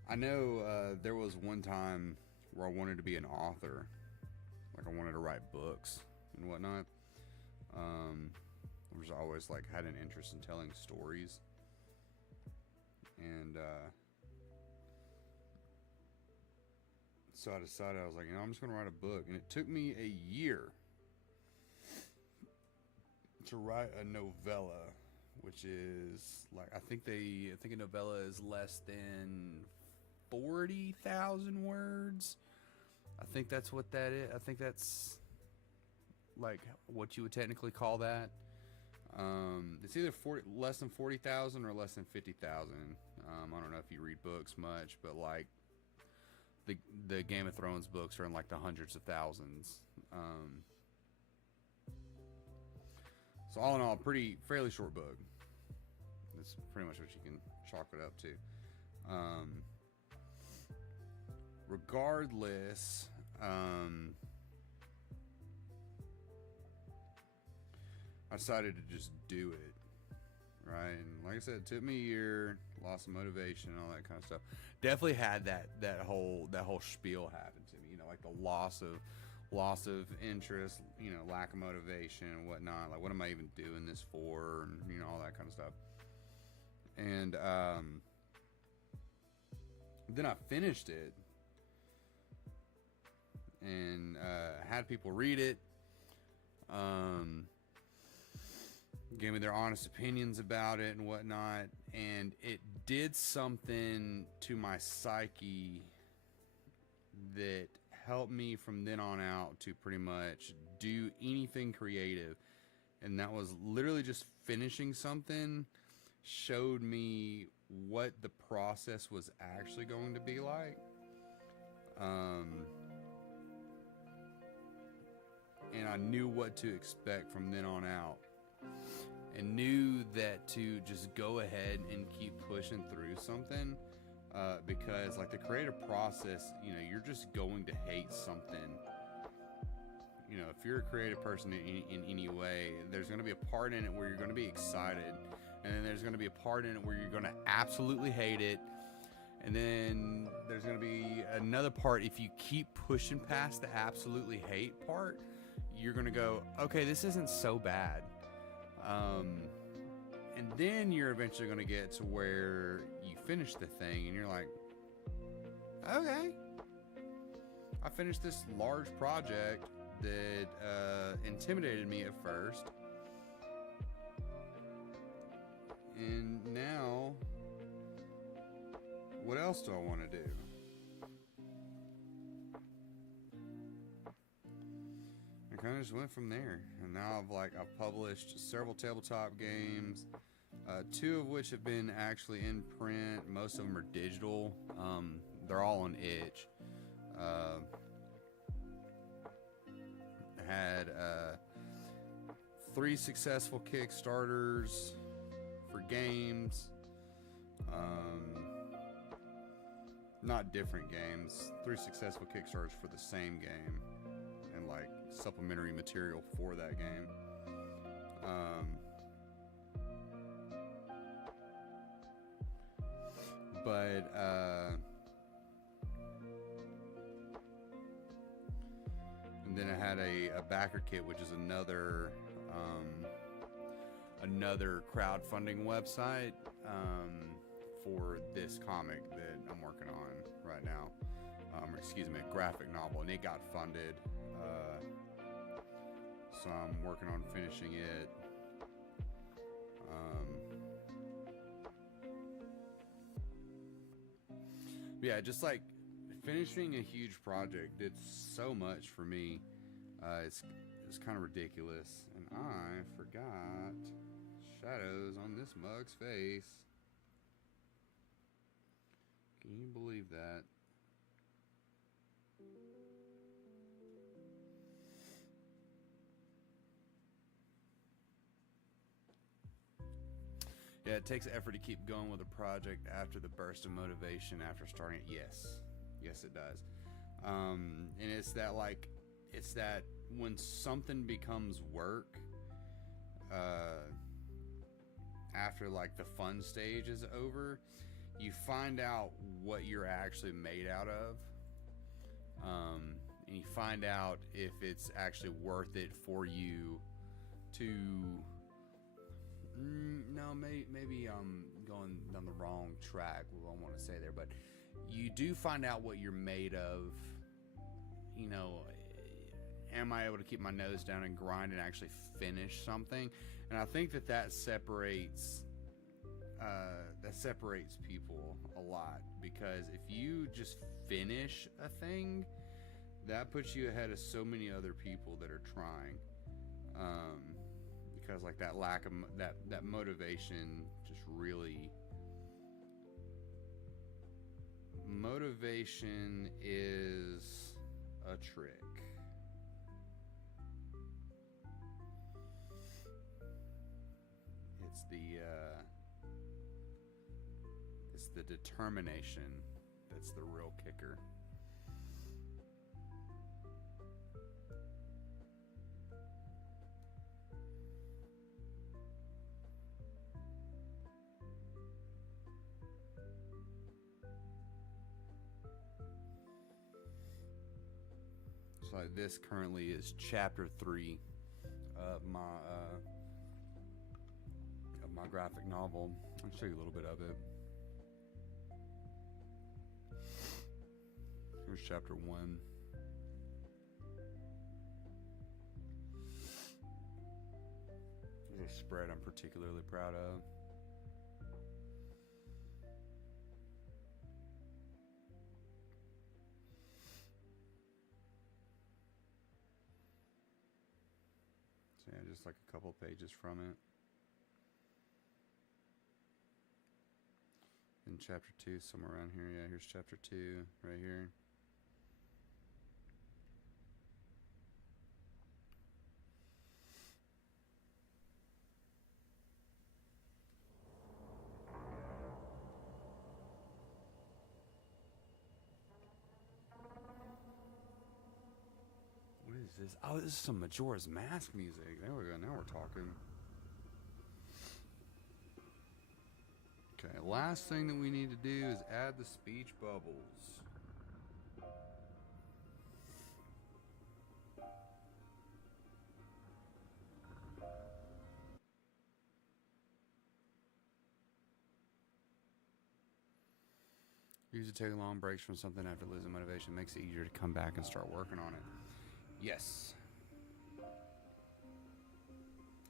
I know there was one time where I wanted to be an author. Like, I wanted to write books and whatnot. I was always like had an interest in telling stories. And so I decided, I was like, I'm just going to write a book. And it took me a year to write a novella, which is like, I think a novella is less than 40,000 words. I think that's what that is. I think that's like what you would technically call that. It's either less than 40,000 or less than 50,000. I don't know if you read books much, but like the Game of Thrones books are in like the hundreds of thousands. So all in all, fairly short book. That's pretty much what you can chalk it up to. Regardless, I decided to just do it, right? And like I said, it took me a year, loss of motivation, and all that kind of stuff. Definitely had that whole spiel happen to me. Like the loss of interest, lack of motivation and whatnot. Like, what am I even doing this for? And all that kind of stuff. And then I finished it. And had people read it, gave me their honest opinions about it and whatnot, and it did something to my psyche that helped me from then on out to pretty much do anything creative. And that was literally just finishing something showed me what the process was actually going to be like. And I knew what to expect from then on out, and knew that to just go ahead and keep pushing through something, because like the creative process, you're just going to hate something. If you're a creative person in any way, there's going to be a part in it where you're going to be excited, and then there's going to be a part in it where you're going to absolutely hate it. And then there's going to be another part, if you keep pushing past the absolutely hate part, you're going to go, okay, this isn't so bad. And then you're eventually going to get to where you finish the thing, and you're like, okay. I finished this large project that intimidated me at first. And now, what else do I want to do? I kind of just went from there. And now I've published several tabletop games, 2 of which have been actually in print. Most of them are digital. They're all on itch. Had 3 successful Kickstarters for games. Not different games. 3 successful Kickstarters for the same game, and like supplementary material for that game. And then I had a backer kit, which is another crowdfunding website for this comic that I'm working on right now. Graphic novel, and it got funded. So I'm working on finishing it. Yeah, just like finishing a huge project did so much for me. It's kind of ridiculous. And I forgot shadows on this mug's face. Can you believe that? Yeah, it takes effort to keep going with a project after the burst of motivation after starting it. Yes, it does. And it's that when something becomes work, after like the fun stage is over, you find out what you're actually made out of. And you find out if it's actually worth it for you to... No, maybe I'm going down the wrong track with what I want to say there, but you do find out what you're made of. You know, am I able to keep my nose down and grind and actually finish something? And I think that separates people a lot, because if you just finish a thing, that puts you ahead of so many other people that are trying. Because like that lack of that motivation just really... Motivation is a trick. It's the determination that's the real kicker. So this currently is chapter 3 of my graphic novel. I'll show you a little bit of it. Here's chapter 1. There's a spread I'm particularly proud of. So yeah, just like a couple pages from it. In chapter 2, somewhere around here. Yeah, here's chapter 2 right here. What is this? Oh, this is some Majora's Mask music. There we go. Now we're talking. Okay, last thing that we need to do is add the speech bubbles. choose to take long breaks from something after losing motivation makes it easier to come back and start working on it. Yes.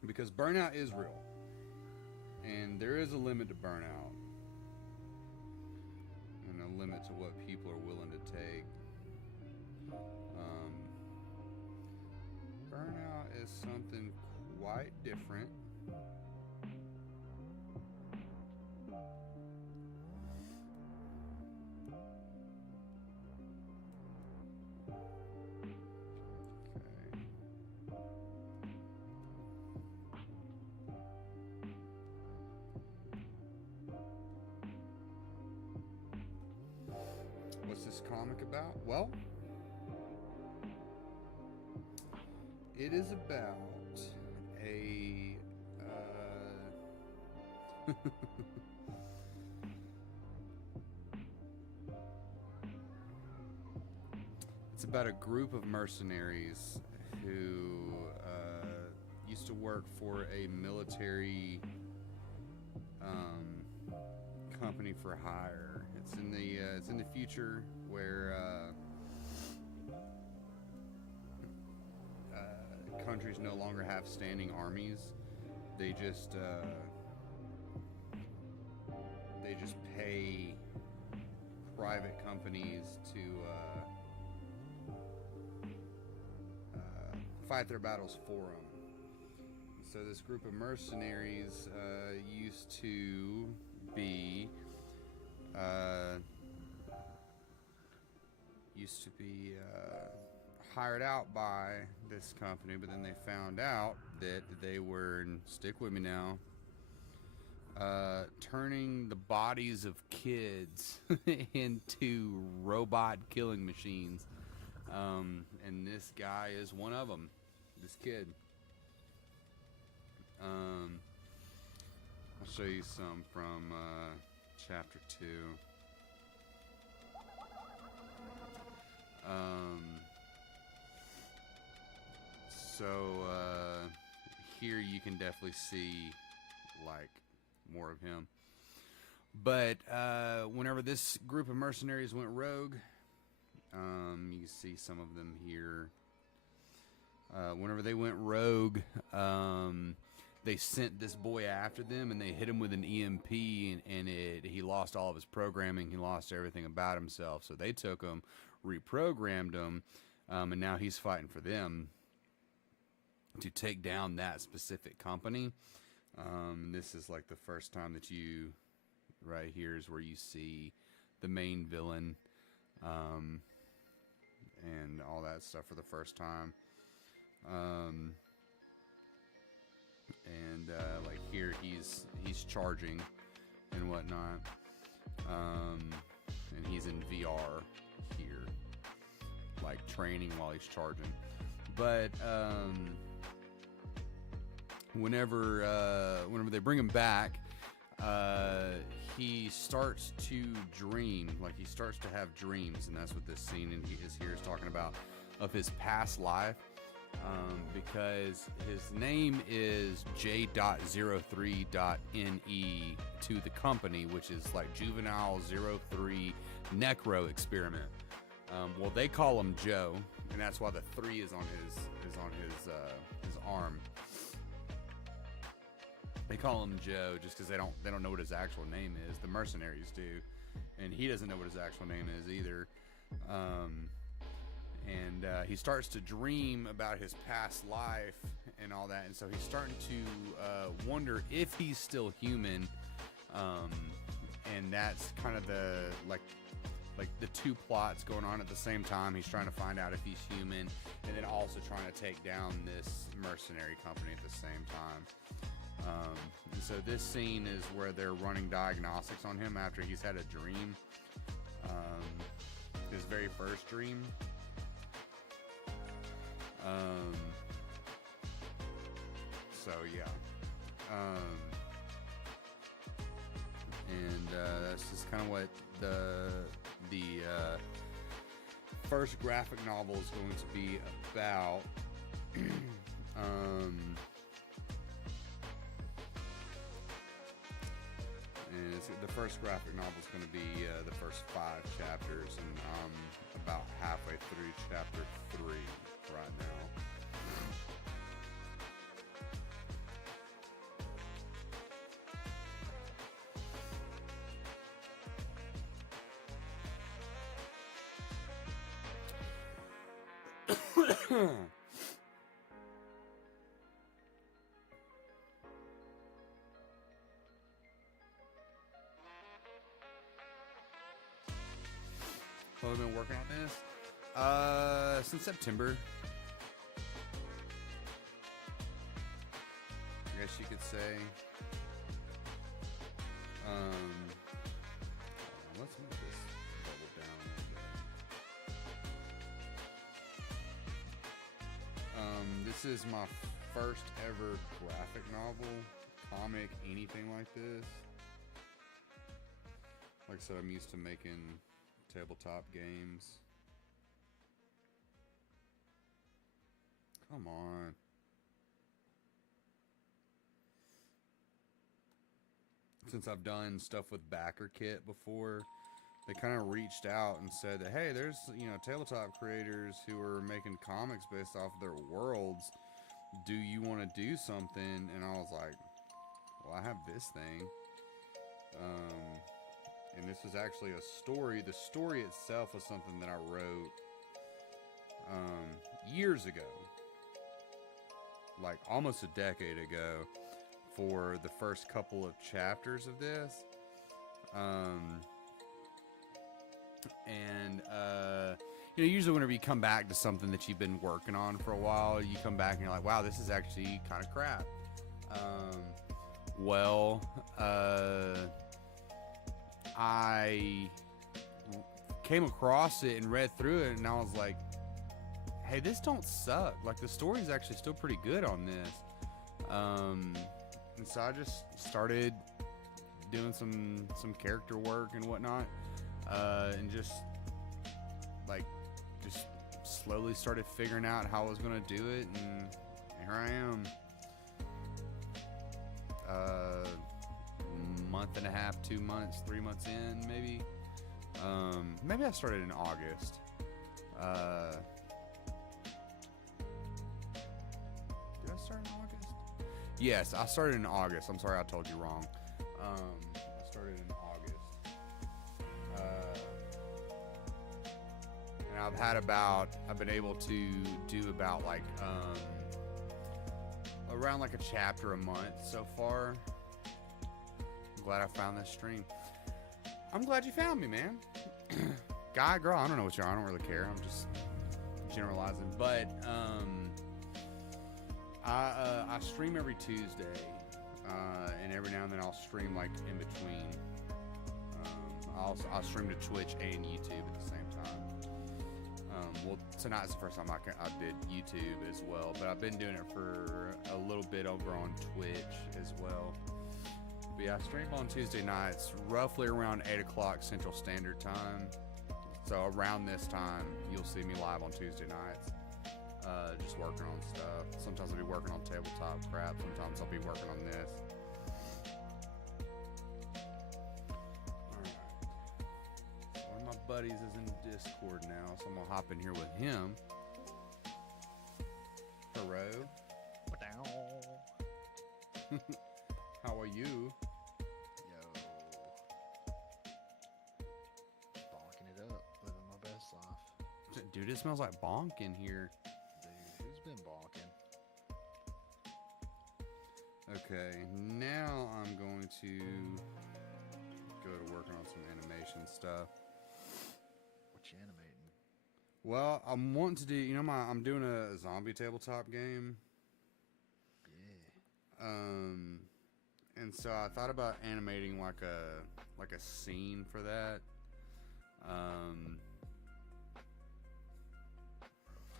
Because burnout is real. And there is a limit to burnout. And a limit to what people are willing to take. Burnout is something quite different. What's this comic about? Well, it is about a it's about a group of mercenaries who used to work for a military company for hire. It's in the future where countries no longer have standing armies. They just pay private companies to fight their battles for them. So this group of mercenaries used to be hired out by this company, but then they found out that they were, and stick with me now, turning the bodies of kids into robot killing machines. And this guy is one of them, this kid. I'll show you some from chapter 2. Here you can definitely see like more of him. But whenever this group of mercenaries went rogue, you can see some of them here. Whenever they went rogue, they sent this boy after them, and they hit him with an EMP, and he lost all of his programming. He lost everything about himself. So they took him, reprogrammed him, and now he's fighting for them to take down that specific company. This is like the first time that you, right here is where you see the main villain, and all that stuff for the first time. Like here he's charging and whatnot, and he's in VR here, like training while he's charging. But whenever they bring him back, he starts to dream, like he starts to have dreams, and that's what this scene is talking about, of his past life. Because his name is J.03.NE to the company, which is like Juvenile 03 Necro Experiment. Well, they call him Joe, and that's why the 3 is on his arm. They call him Joe just because they don't know what his actual name is. The mercenaries do, and he doesn't know what his actual name is either. And he starts to dream about his past life and all that, and so he's starting to wonder if he's still human, and that's kind of the like the two plots going on at the same time. He's trying to find out if he's human, and then also trying to take down this mercenary company at the same time. And so this scene is where they're running diagnostics on him after he's had a dream, his very first dream. So yeah, and that's just kind of what the first graphic novel is going to be about. And the first graphic novel is going to be the first 5 chapters, and I'm about halfway through chapter 3 right now. Well, I've been working on this since September, I guess you could say. Let's move this bubble down a little bit. This is my first ever graphic novel, comic, anything like this. Like I said, I'm used to making tabletop games. Come on. Since I've done stuff with BackerKit before, they kind of reached out and said that, hey, there's, tabletop creators who are making comics based off of their worlds. Do you want to do something? And I was like, well, I have this thing. And this was actually a story. The story itself was something that I wrote years ago, like almost a decade ago, for the first couple of chapters of this. Usually whenever you come back to something that you've been working on for a while, you come back and you're like, wow, this is actually kind of crap. I came across it and read through it, and I was like, hey, this don't suck. Like, the story is actually still pretty good on this. And so I just started doing some character work and whatnot, and just slowly started figuring out how I was going to do it, and here I am. Month and a half, 2 months, 3 months in, maybe. Maybe I started in August. Did I start in August? Yes, I started in August. I'm sorry, I told you wrong. I started in August. And I've been able to do about around a chapter a month so far. Glad I found this stream. I'm glad you found me, man. Guy, girl, I don't know what you are. I don't really care. I'm just generalizing. But I stream every Tuesday, and every now and then I'll stream in between. I'll stream to Twitch and YouTube at the same time. Well, tonight's the first time I did YouTube as well, but I've been doing it for a little bit over on Twitch as well. But yeah, I stream on Tuesday nights, roughly around 8 o'clock Central Standard Time. So around this time, you'll see me live on Tuesday nights, just working on stuff. Sometimes I'll be working on tabletop crap. Sometimes I'll be working on this. Alright. One of my buddies is in Discord now, so I'm going to hop in here with him. Hello. How are you? Yo. Bonking it up, living my best life. Dude, it smells like bonk in here. Dude, who's been bonking? Okay, now I'm going to go to working on some animation stuff. What you animating? Well, I'm wanting to do, I'm doing a zombie tabletop game. Yeah. And so I thought about animating like a scene for that. If I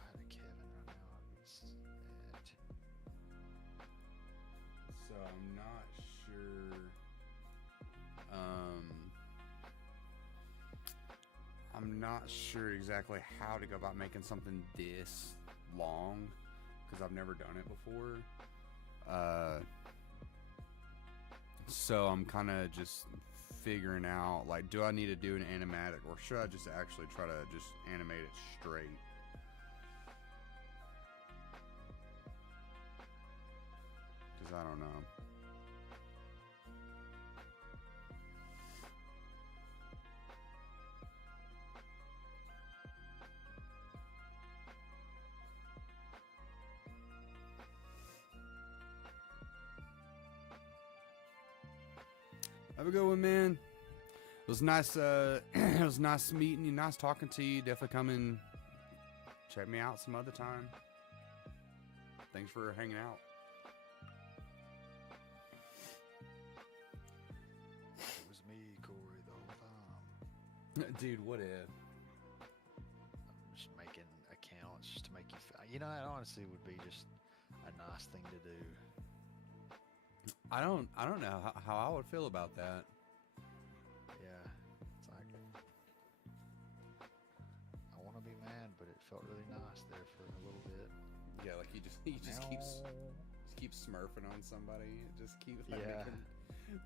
had a Kevin right now, I'd be sad. So I'm not sure. I'm not sure exactly how to go about making something this long, because I've never done it before. So I'm kind of just figuring out, like, do I need to do an animatic, or should I just actually try to just animate it straight? Because I don't know. Have a good one, man. It was nice. It was nice meeting you. Nice talking to you. Definitely come and check me out some other time. Thanks for hanging out. It was me, Corey, the whole time. Dude, what if? I'm just making accounts just to make you feel. You know, that honestly would be just a nice thing to do. I don't know how I would feel about that. Yeah, it's like I want to be mad, but it felt really nice there for a little bit. Yeah, like he just keeps smurfing on somebody. Just keep like, Yeah.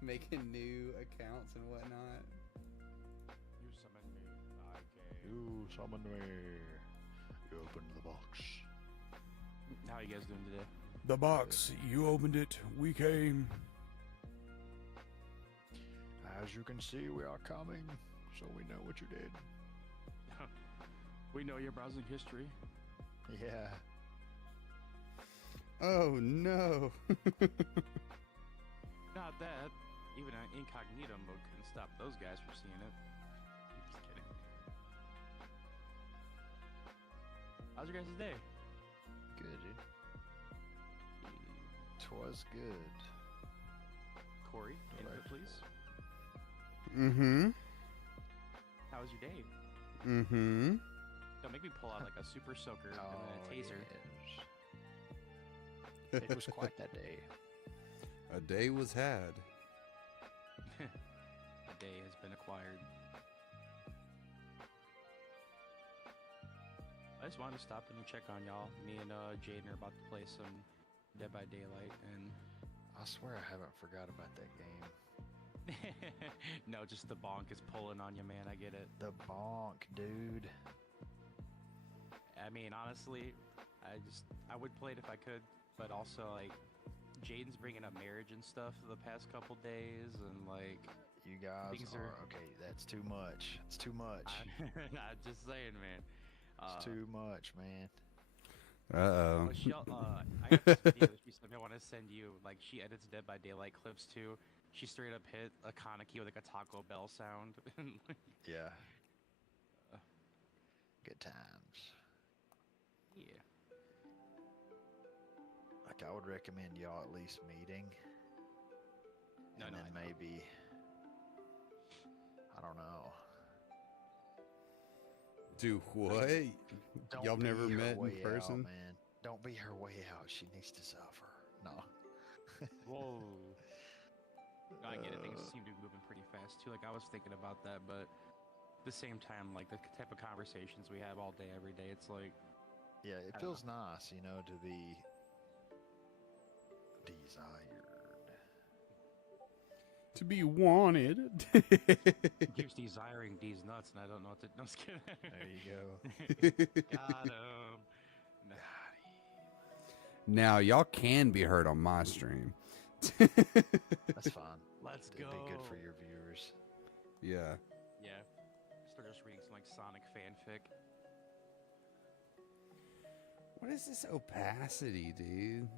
making new accounts and whatnot. You summoned me. I came. You summoned me. You opened the box. How you guys doing today? The box, you opened it. We came. As you can see, we are coming, so we know what you did. We know your browsing history. Yeah. Oh no. Not that. Even an incognito mode couldn't stop those guys from seeing it. Just kidding. How's your guys' day? Good, dude. Twas good. Corey, input please. Mm-hmm. How was your day? Mm-hmm. Don't make me pull out like a super soaker and then a taser. Yes. It was quite that day. A day was had. A day has been acquired. I just wanted to stop in and check on y'all. Me and Jaden are about to play some Dead by Daylight, and I swear I haven't forgot about that game. no, just the bonk is pulling on you, man. I get it. The bonk, dude. I mean, honestly, I would play it if I could, but also like Jaden's bringing up marriage and stuff the past couple days, and like You guys Things are are- okay. That's too much. It's too much. I'm just saying, man. It's too much, man. Uh-oh. But she, I got this video that she said I want to send you. Like, she edits Dead by Daylight clips too. She straight up hit a Kaneki with like a Taco Bell sound. Yeah. Good times. Yeah. Like I would recommend y'all at least meeting. No, and no, then I know. maybe I don't know. Do what? Don't Y'all be never her met in way out, person? man. Don't be her way out. She needs to suffer. No. Whoa. I get it. Things Uh. seem to be moving pretty fast too. Like I was thinking about that, but at the same time, like the type of conversations we have all day, every day, it's like Yeah, it I don't feels nice, you know, to be desired. To be wanted. keeps desiring these nuts, and I don't know what to. No, I'm just kidding. There you go. Got him. Nah. Now, y'all can be heard on my stream. That's fine. Let's It'd go. be good for your viewers. Yeah. Yeah. Start just reading some like Sonic fanfic. What is this opacity, dude?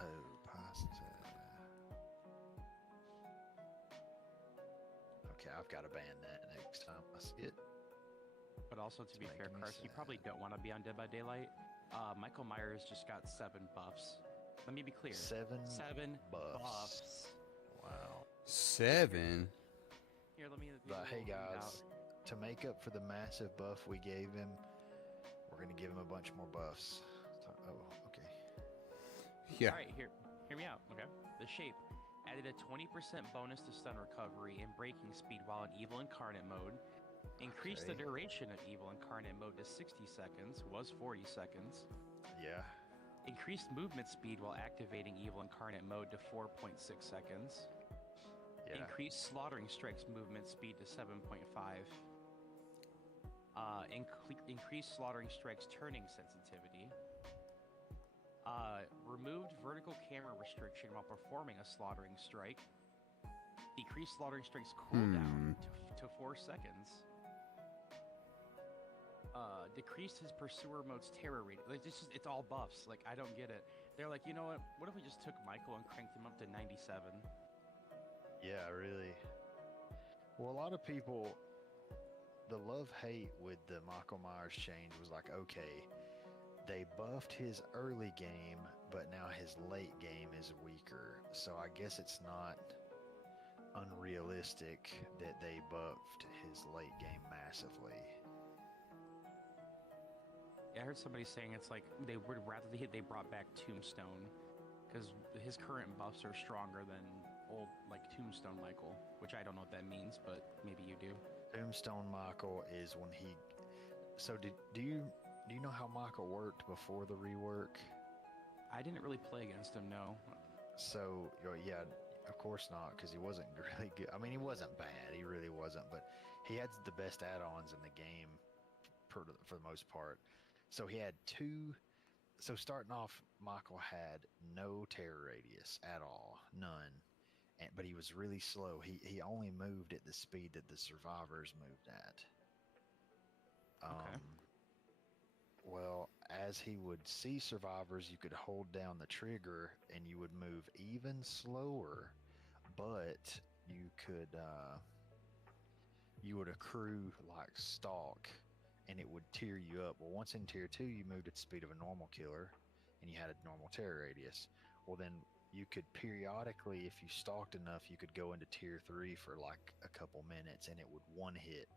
Oh, pasta. Okay, I've got to ban that next time I see it. But also, to It's be fair, making me Carson, you probably sad. don't want to be on Dead by Daylight. Michael Myers just got 7 buffs. Let me be clear. 7 7 buffs. buffs. Wow. 7? Here, let me. But hey, read out. guys, to make up for the massive buff we gave him, we're going to give him a bunch more buffs. So, oh, okay. Yeah. All right, hear me out. Okay. The shape added a 20% bonus to stun recovery and breaking speed while in Evil Incarnate mode. Increased the Okay. duration of Evil Incarnate mode to 60 seconds, was 40 seconds. Yeah. Increased movement speed while activating Evil Incarnate mode to 4.6 seconds. Yeah. Increase slaughtering strikes movement speed to 7.5. Increase slaughtering strikes turning sensitivity. Removed vertical camera restriction while performing a slaughtering strike. Decrease slaughtering strikes cooldown to 4 seconds. Decreased his pursuer mode's terror rate. Like, it's all buffs. Like, I don't get it. They're like, you know what if we just took Michael and cranked him up to 97? Yeah, really. Well, a lot of people, the love-hate with the Michael Myers change was like, okay, they buffed his early game, but now his late game is weaker. So I guess it's not unrealistic that they buffed his late game massively. I heard somebody saying it's like they would rather they brought back Tombstone because his current buffs are stronger than old like Tombstone Michael, which I don't know what that means, but maybe you do. Tombstone Michael is when he. So do you know how Michael worked before the rework? I didn't really play against him, no. So yeah, of course not, because he wasn't really good. I mean, he wasn't bad. He really wasn't, but he had the best add-ons in the game for the most part. So he had two. So starting off, Michael had no terror radius at all, none. But he was really slow. He only moved at the speed that the survivors moved at. Okay. Well, as he would see survivors, you could hold down the trigger and you would move even slower, but you would accrue like stalk, and it would tear you up. Well, once in tier 2, you moved at the speed of a normal killer, and you had a normal terror radius. Well, then you could periodically, if you stalked enough, you could go into tier 3 for like a couple minutes, and it would one hit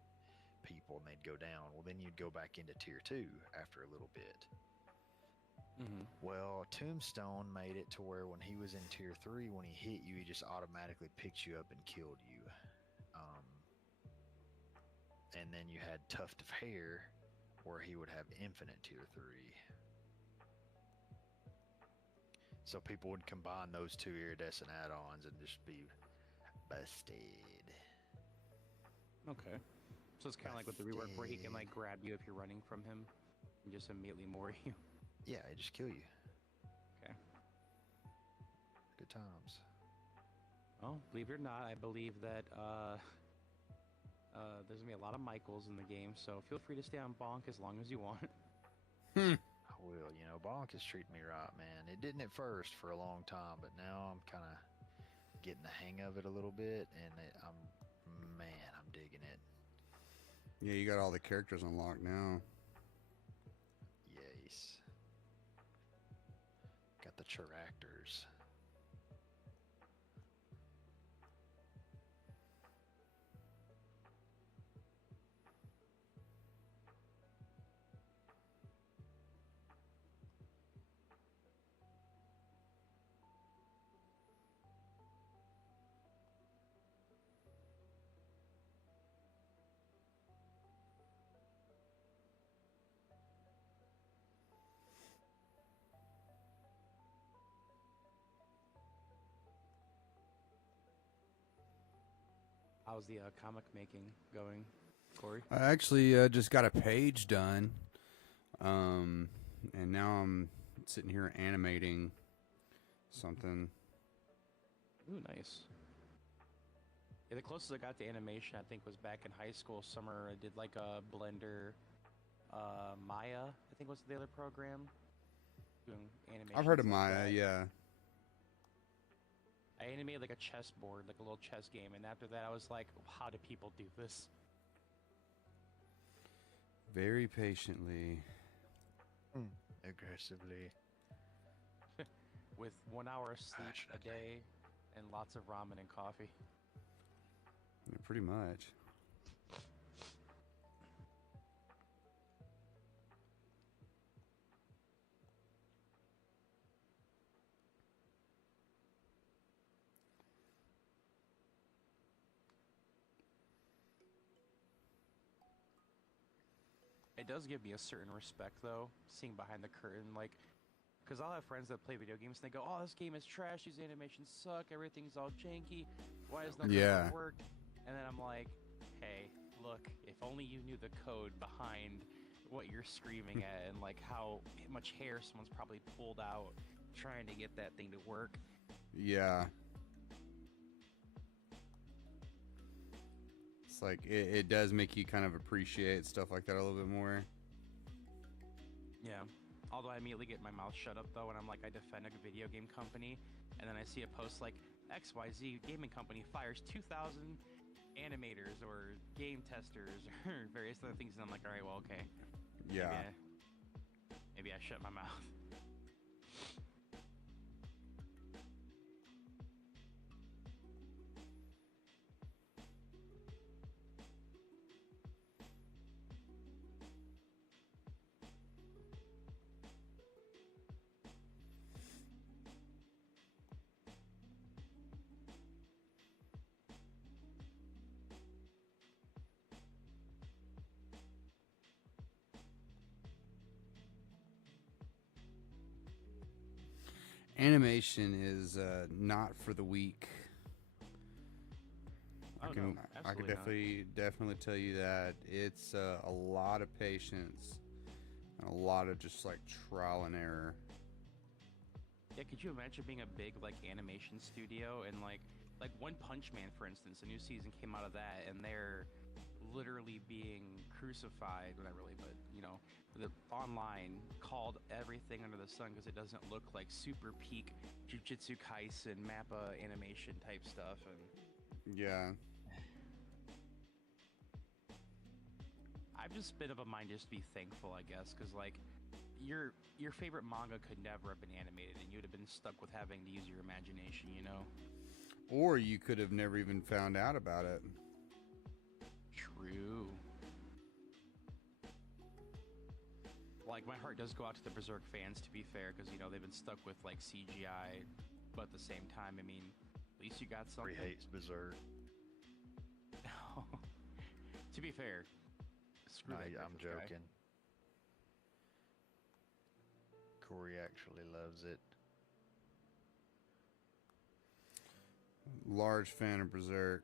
people and they'd go down. Well, then you'd go back into tier 2 after a little bit. Well, Tombstone made it to where when he was in tier 3, when he hit you, he just automatically picked you up and killed you. And then you had Tuft of Hair, where he would have infinite tier 3. So people would combine those two iridescent add-ons and just be busted. Okay. So it's kind of like with the rework where he can like grab you if you're running from him and just immediately more you. Yeah, he just kill you. Okay. Good times. Well, believe it or not, I believe that there's gonna be a lot of Michaels in the game, so feel free to stay on Bonk as long as you want. I will. You know, Bonk is treating me right, man. It didn't at first for a long time, but now I'm kind of getting the hang of it a little bit, and I'm digging it. Yeah, you got all the characters unlocked now. Yes. Got the Characters. How's the comic making going, Corey? I actually just got a page done, and now I'm sitting here animating something. Ooh, nice. Yeah, the closest I got to animation, I think, was back in high school summer. I did like a Blender, Maya, I think was the other program. Doing animation. I've heard of Maya, yeah. I animated like a chessboard, like a little chess game, and after that I was like, how do people do this? Very patiently. Aggressively. With 1 hour of sleep a day and lots of ramen and coffee. Yeah, pretty much. It does give me a certain respect, though, seeing behind the curtain, like, Because I'll have friends that play video games and they go, "Oh, this game is trash. These animations suck. Everything's all janky. Why does no Yeah. code work?" And then I'm like, "Hey, look. If only you knew the code behind what you're screaming at, and like how much hair someone's probably pulled out trying to get that thing to work." Yeah. It's like it does make you kind of appreciate stuff like that a little bit more. Yeah. Although I immediately get my mouth shut up though when I'm like, I defend a video game company, and then I see a post like XYZ gaming company fires 2,000 animators or game testers or various other things, and I'm like, all right, well, okay. Yeah. Maybe I shut my mouth. Animation is not for the weak. Oh, I can no, I can absolutely definitely tell you that it's a lot of patience and a lot of just like trial and error. Yeah, could you imagine being a big like animation studio and like One Punch Man, for instance, a new season came out of that, and they're literally being crucified, well, not really, but you know, the online called everything under the sun because it doesn't look like super peak Jujutsu Kaisen Mappa animation type stuff. And Yeah. I've just been of a mind just to be thankful, I guess, because like your favorite manga could never have been animated, and you'd have been stuck with having to use your imagination, you know? Or you could have never even found out about it. True. Like, my heart does go out to the Berserk fans, to be fair, because, you know, they've been stuck with, like, CGI, but at the same time, I mean, at least you got something. Corey hates Berserk. To be fair, screw No, that I'm Griffith guy. joking. Corey actually loves it. Large fan of Berserk.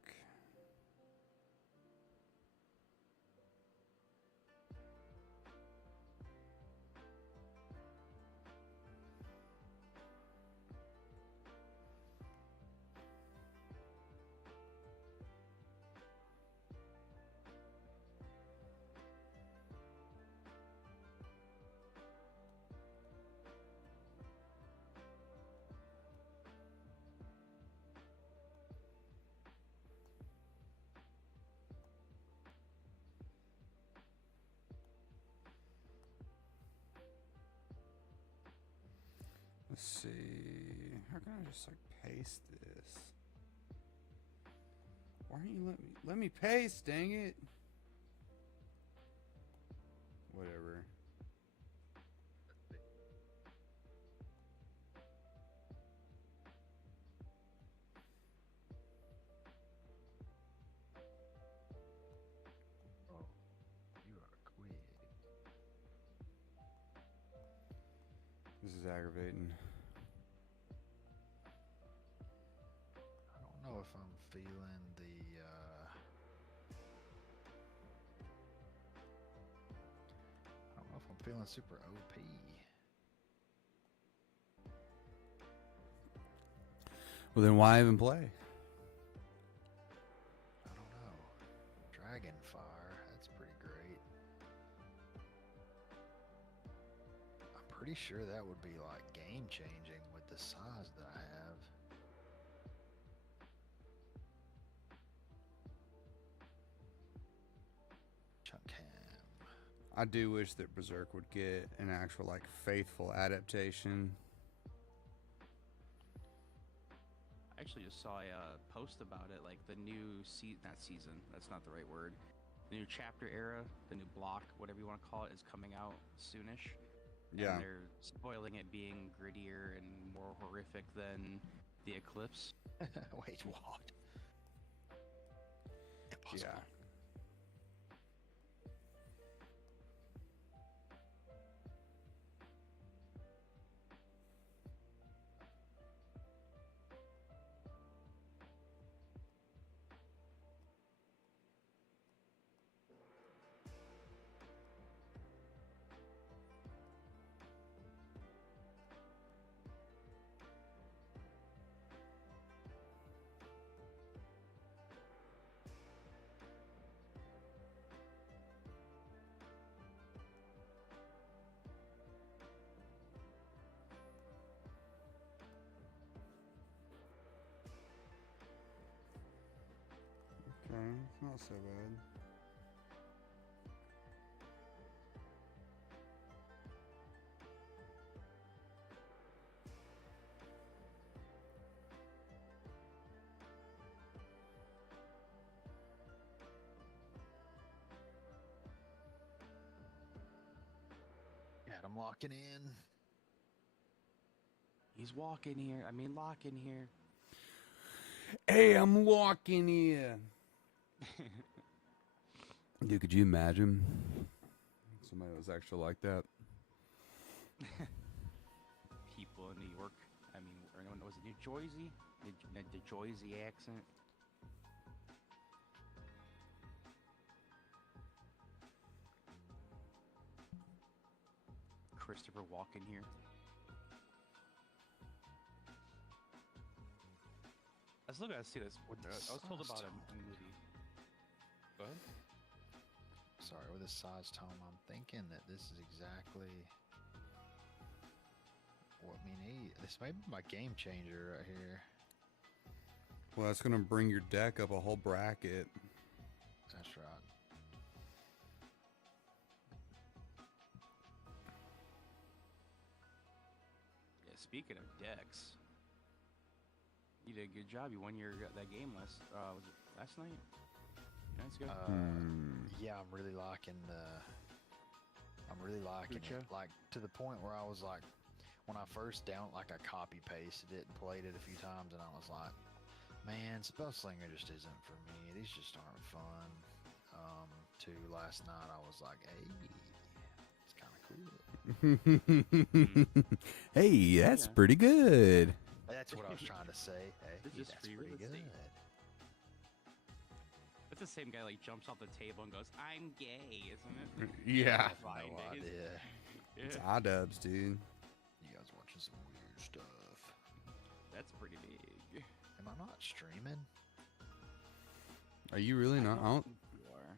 Let's see. How can I just like paste this? Why don't you let me paste, dang it. Whatever. Oh, you are quick. This is aggravating. I don't know if I'm feeling the. I don't know if I'm feeling super OP. Well, then why even play? I don't know. Dragonfire, that's pretty great. I'm pretty sure that would be like game changing with the size that I have. Chunkham. I do wish that Berserk would get an actual like faithful adaptation. I actually just saw a post about it, like the new not season, that's not the right word. The new chapter era, the new block, whatever you want to call it, is coming out soonish. Yeah. And they're spoiling it being grittier and more horrific than the Eclipse. Wait, what? Impossible. Yeah. not so bad. Got him locking in. He's walking here. I mean, locking here. Hey, I'm walking here. Dude, could you imagine somebody that was actually like that? People in New York. I mean, or no, was it New Jersey? The Jersey accent. Christopher Walken here. I still gotta see this. I was told about him in the movie. Go ahead. Sorry, with this size tome, I'm thinking that this is exactly what we need. This may be my game changer right here. Well, that's gonna bring your deck up a whole bracket. That's right. Yeah, speaking of decks, you did a good job. You won that game last was it last night? 2 nights ago? Yeah, I'm really liking Lucha? it. Like to the point where I was like, when I first I copy pasted it and played it a few times, and I was like, man, Spellslinger just isn't for me. These just aren't fun. Last night I was like, hey, it's kind of cool. Hey, that's Yeah. pretty good. That's what I was trying to say. Hey, It's just that's free pretty real good. estate. It's the same guy like jumps off the table and goes, "I'm gay," isn't it? Yeah. Fine, No dude. idea. It's Yeah, iDubbbz, dude. You guys watching some weird stuff? that's pretty big. Am I not streaming? Are you really not? I don't, think you are.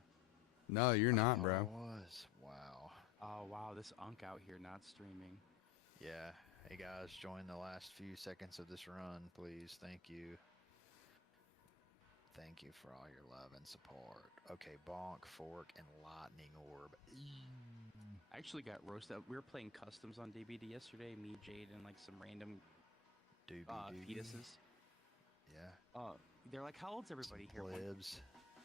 no, you're not, Oh, bro. I was. Wow. Oh wow, this Unk out here not streaming. Yeah. Hey guys, join the last few seconds of this run, please. Thank you. Thank you for all your love and support. Okay, bonk, fork, and lightning orb. I actually got roasted. We were playing customs on DBD yesterday. Me, Jade, and like some random Doobie doobie. fetuses. Yeah. They're like, "How old's everybody here?" Plebs.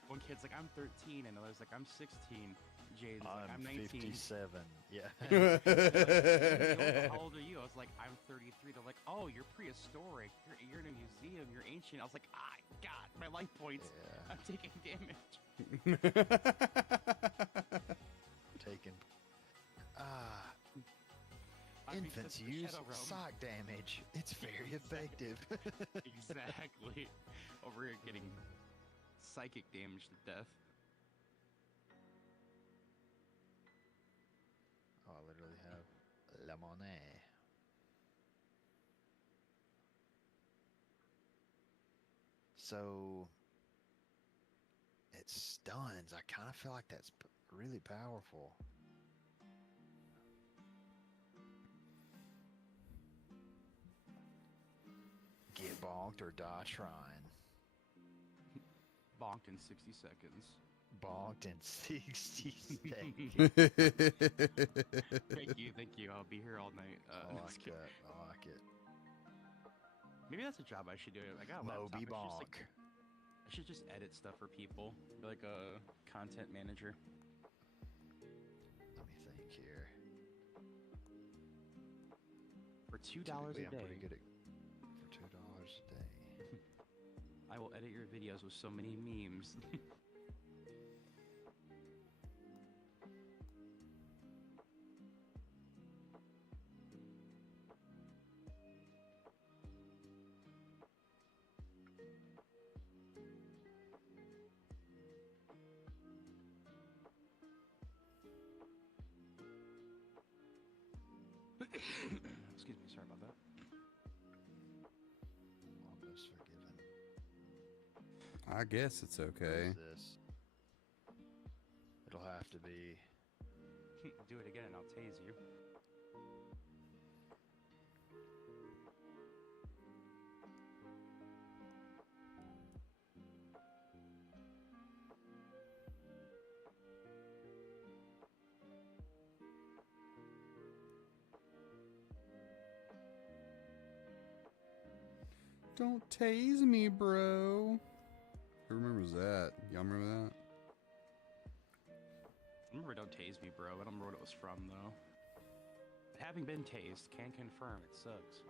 One kid's like, "I'm 13," and another's like, "I'm 16." Jaden's like, "I'm 19." 57. Yeah. They're like, "How old are you?" I was like, "I'm 33." They're like, "Oh, you're prehistoric. You're in a museum. You're ancient." I was like, "Ah, God, my life points. Yeah. I'm taking damage." Taken. I'm being Infants sent to the use Shadow Realm. psych damage. It's very effective. Exactly. Over here getting psychic damage to death. Oh, I literally have La Monnaie. So it stuns. I kind of feel like that's really powerful. Get bonked or die trying. Bonked in 60 seconds. Bonked in 60 seconds. Thank you. I'll be here all night. I no, like just kidding. that. I like it. Maybe that's a job I should do. I got a laptop. Moby I should just, bonk. I should just edit stuff for people. Be like a content manager. Let me think here. For $2 Typically, a I'm day, pretty good at for $2 a day. I will edit your videos with so many memes. Excuse me, sorry about that. Almost forgiven. I guess it's What okay. is this? It'll have to be. Do it again and I'll tase you. Don't tase me, bro. Who remembers that? Y'all remember that? I remember Don't Tase Me, bro. I don't remember what it was from, though. Having been tased, can confirm it sucks.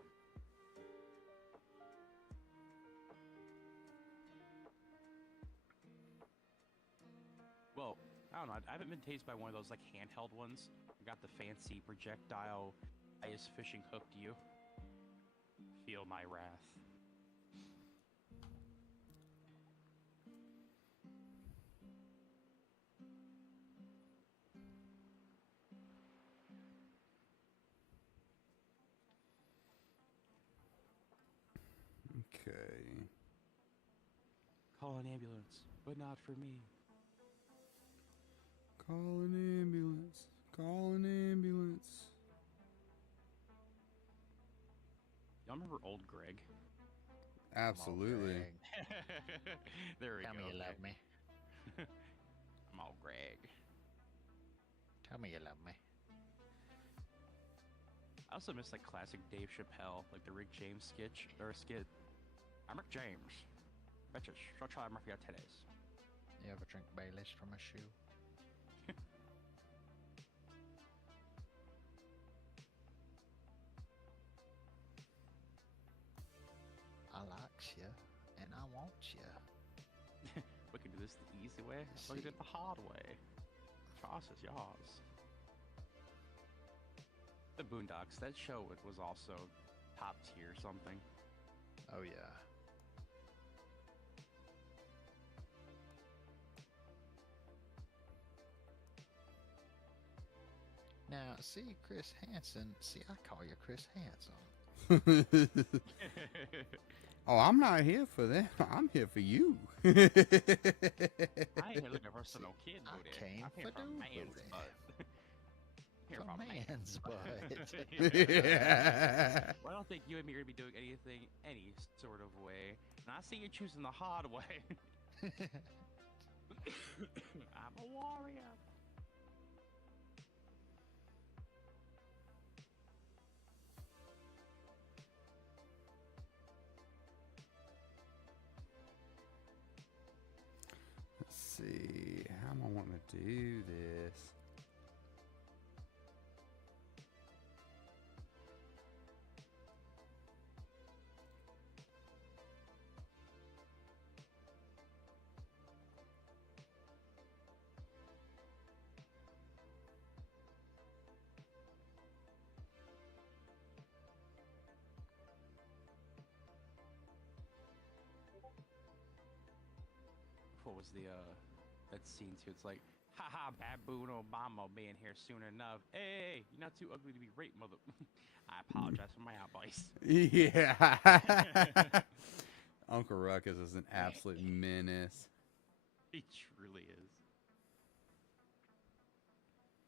Well, I don't know. I haven't been tased by one of those, like, handheld ones. I got the fancy projectile ice fishing hook to you. Feel my wrath. Okay. Call an ambulance, but not for me. Call an ambulance. Call an ambulance. Y'all remember old Greg? Absolutely. There we Tell go. me you okay. love me. I'm all Greg. Tell me you love me. I also miss like classic Dave Chappelle, like the Rick James skit. I'm Rick James. Betcha, I'll try Murphy out today's. You ever drink Baileys from a shoe? I likes you, and I want you. We can do this the easy way. We can do it the hard way. Choice is yours. The Boondocks. That show was also top tier something. Oh yeah. Now, see, Chris Hansen. See, I call you Chris Hansen. Oh, I'm not here for them. I'm here for you. I ain't looking for some no kid I booty. came I'm here for for dude man's booty. butt. Here For for man's butt. Yeah. Well, I don't think you and me are gonna be doing anything any sort of way. And I see you choosing the hard way. I'm a warrior. Let's see. How am I wanting to do this? What was the that scene too? It's like, haha, Baboon Obama being here soon enough. Hey, you're not too ugly to be raped, mother. I apologize for my outburst. Yeah. Uncle Ruckus is an absolute menace. He truly is.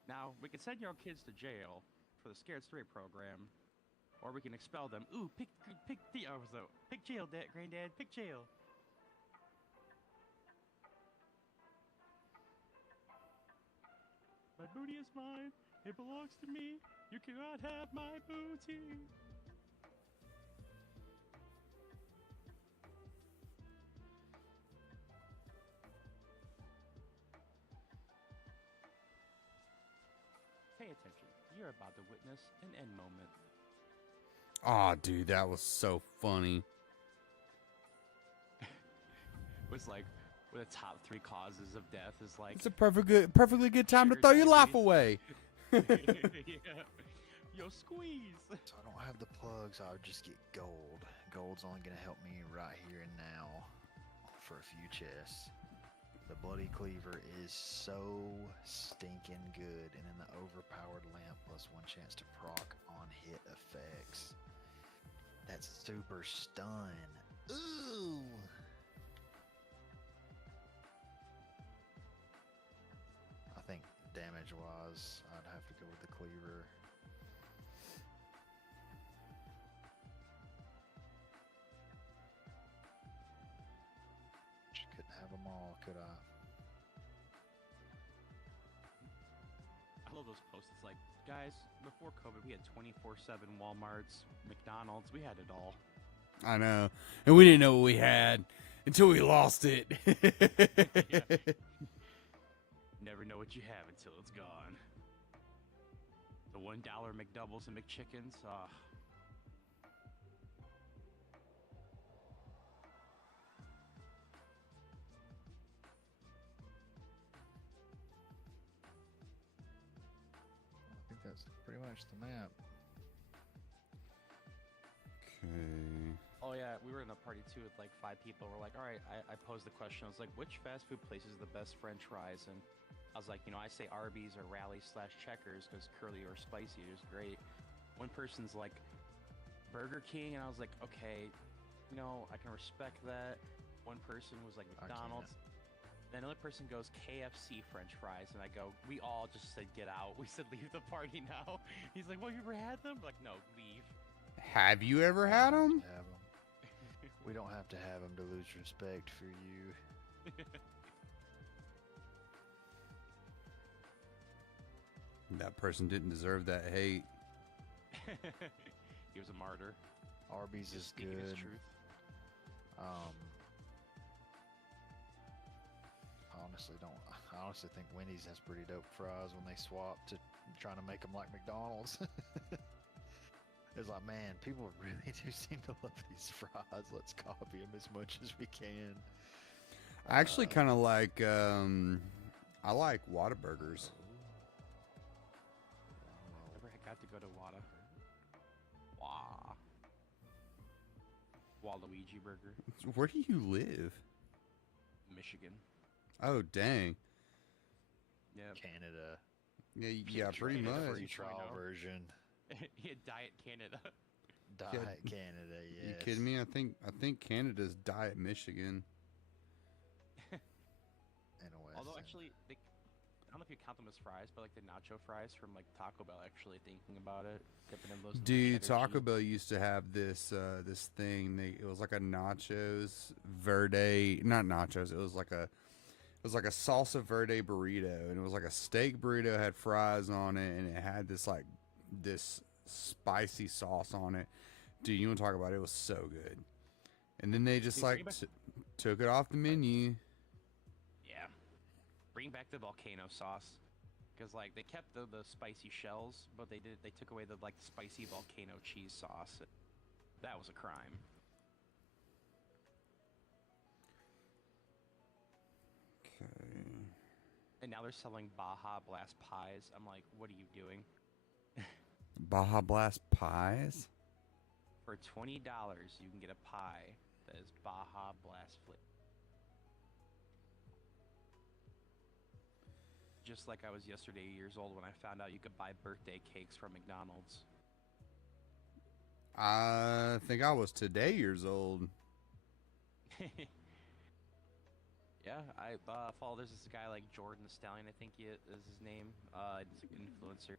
Now, we can send your kids to jail for the Scared Straight program, or we can expel them. Ooh, pick jail, Dad, Granddad, pick jail. My booty is mine. It belongs to me. You cannot have my booty. Pay attention. You're about to witness an end moment. Oh, dude, that was so funny. It was like, one of the top 3 causes of death is like... It's a perfectly good time to Sugar throw your life diabetes. away. Yeah. Yo, squeeze. So I don't have the plugs. I'll just get gold. Gold's only gonna help me right here and now for a few chests. The Bloody Cleaver is so stinking good, and then the Overpowered Lamp plus 1 chance to proc on hit effects. That's super stun. Ooh. I think damage-wise, I'd have to go with the Cleaver. Just couldn't have them all, could I? I love those posts. It's like, guys, before COVID, we had 24/7 Walmarts, McDonald's. We had it all. I know. And we didn't know what we had until we lost it. Yeah. Never know what you have until it's gone. The $1 McDoubles and McChickens. I think that's pretty much the map. Okay. Oh yeah, we were in a party too with like 5 people. We're like, all right, I posed the question. I was like, which fast food place is the best French fries? And I was like, I say Arby's or Rally/Checkers because curly or spicy is great. One person's like Burger King, and I was like, okay, I can respect that. One person was like I McDonald's. Then another person goes KFC French fries, and I go, we all just said get out. We said leave the party now. He's like, well, you ever had them? I'm like, no, leave. Have you ever had them? Have 'em. We don't have to have them to lose respect for you. That person didn't deserve that hate. He was a martyr. Arby's is Speaking his good. truth. I honestly think Wendy's has pretty dope fries when they swap to trying to make them like McDonald's. It's like, man, people really do seem to love these fries. Let's copy them as much as we can. I actually kind of like, I like Whataburgers. Never got to go to Wada. Waluigi Burger, Where do you live? Michigan. Oh, dang. Yeah. Canada. Yeah, pretty Canada much. Free trial version. He had Diet Canada. Diet Canada, yes. You kidding me? I think Canada's Diet Michigan. Anyway, Although actually, I don't know if you count them as fries, but like the nacho fries from like Taco Bell. Actually, thinking about it, dipping in those. Dude, cheddar Taco cheese. Bell used to have this thing. It was like a nachos verde, not nachos. It was like a salsa verde burrito, and it was like a steak burrito, had fries on it, and it had this spicy sauce on it. Dude, you want to talk about it? It was so good. And then they just Dude, like bring back- took it off the menu. Yeah. Bring back the volcano sauce. Because like they kept the spicy shells, but they took away the like spicy volcano cheese sauce. That was a crime. Okay. And now they're selling Baja Blast pies. I'm like, what are you doing? Baja Blast pies? For $20, you can get a pie that is Baja Blast flip. Just like I was yesterday years old when I found out you could buy birthday cakes from McDonald's. I think I was today years old. Yeah, I follow. There's this guy like Jordan the Stallion, I think is his name. He's like an influencer.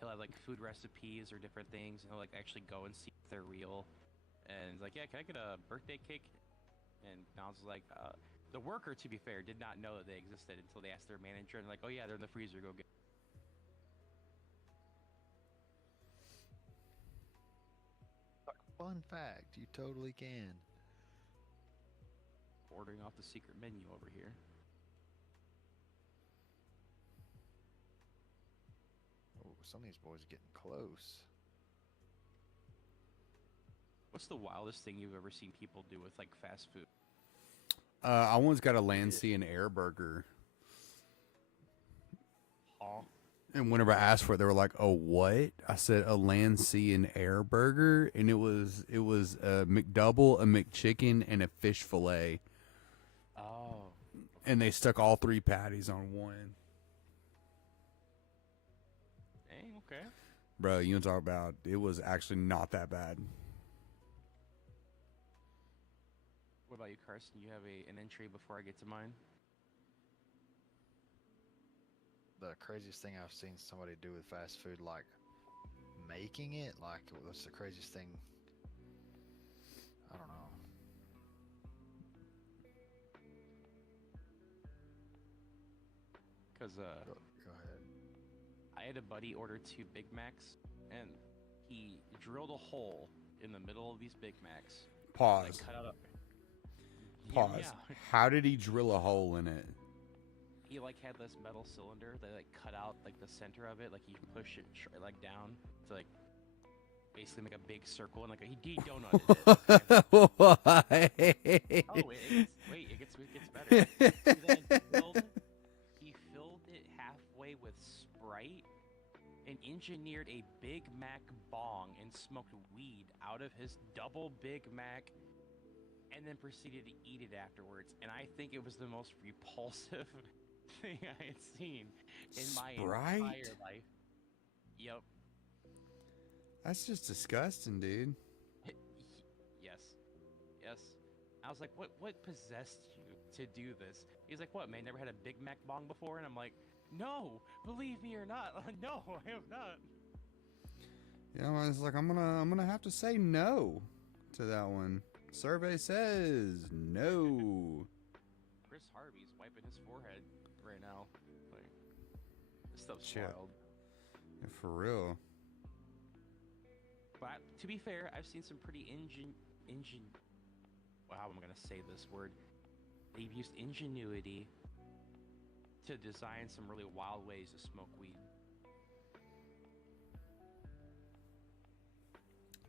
He'll have like food recipes or different things, and he'll like actually go and see if they're real. And he's like, yeah, can I get a birthday cake? And I was like, the worker, to be fair, did not know that they existed until they asked their manager, and like, oh yeah, they're in the freezer. Go get. fun fact, you totally can. Ordering off the secret menu over here. Oh, some of these boys are getting close. What's the wildest thing you've ever seen people do with like fast food? I once got a land, sea, and air burger. Oh, And whenever I asked for it, they were like, "Oh, what?" I said, "A land, sea, and air burger," and it was a McDouble, a McChicken, and a fish fillet, oh, and they stuck all 3 patties on one. dang, okay. Bro, you want to talk about? It was actually not that bad. What about you, Carson? You have an entry before I get to mine? The craziest thing I've seen somebody do with fast food, like making it, like what's the craziest thing? I don't know. Because Go ahead. I had a buddy order 2 Big Macs, and he drilled a hole in the middle of these Big Macs Pause. cut out a Pause. Yeah. How did he drill a hole in it? He like had this metal cylinder that like cut out like the center of it, like you push it like down to like basically make a big circle and like he donutted it. Why? Oh, it gets better. He filled it halfway with Sprite and engineered a Big Mac bong and smoked weed out of his double Big Mac and then proceeded to eat it afterwards. And I think it was the most repulsive thing I had seen in my Sprite? entire life. Yep. That's just disgusting, dude. Yes. Yes. I was like, what possessed you to do this? He's like, what, man, never had a Big Mac bong before? And I'm like, no, believe me or not. No, I have not. Yeah, I was like, I'm gonna have to say no to that one. Survey says no. Chris Harvey's wiping his forehead right now. Like, this stuff's Shit. wild. Yeah, for real. But to be fair, I've seen some pretty wow, how am I gonna say this word? They've used ingenuity to design some really wild ways to smoke weed.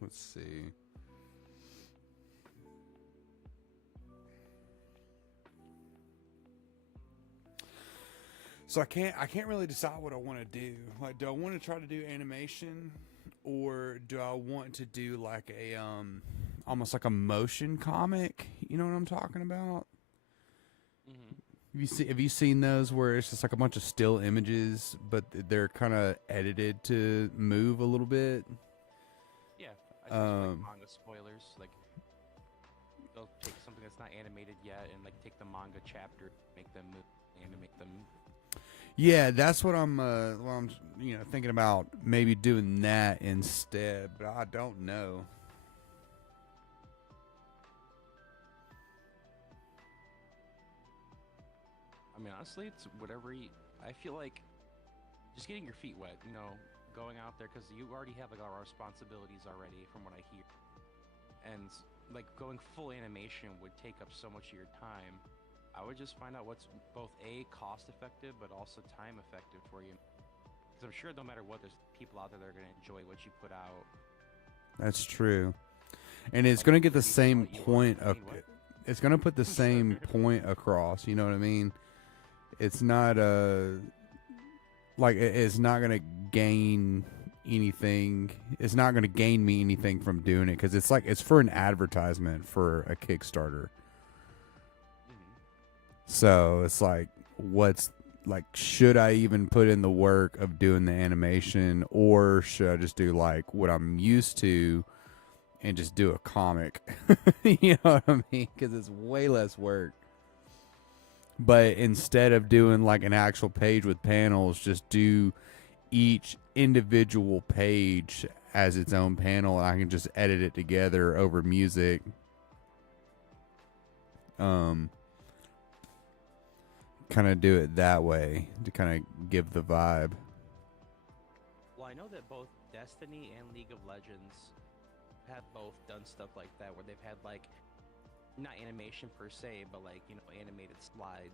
Let's see. So I can't really decide what I want to do. Like, do I want to try to do animation, or do I want to do like a almost like a motion comic? You know what I'm talking about? Mm-hmm. Have you seen those where it's just like a bunch of still images, but they're kind of edited to move a little bit? Yeah, I just like manga spoilers. Like, they'll take something that's not animated yet and like take the manga chapter, make them move, animate them. Yeah, that's what I'm thinking about maybe doing that instead, but I don't know. I mean, honestly, it's whatever you. I feel like just getting your feet wet, going out there because you already have like our responsibilities already, from what I hear, and like going full animation would take up so much of your time. I would just find out what's both cost effective but also time effective for you. Because I'm sure no matter what, there's people out there that are going to enjoy what you put out. That's true, and it's Like, going to get the you same what you want. point. I mean, what? It's going to put the same point across. You know what I mean? It's not it's not going to gain anything. It's not going to gain me anything from doing it because it's for an advertisement for a Kickstarter. So it's like, should I even put in the work of doing the animation, or should I just do like what I'm used to and just do a comic? You know what I mean? Because it's way less work. But instead of doing like an actual page with panels, just do each individual page as its own panel. I can just edit it together over music. Kind of do it that way to kind of give the vibe. Well, I know that both Destiny and League of Legends have both done stuff like that, where they've had like, not animation per se, but like, animated slide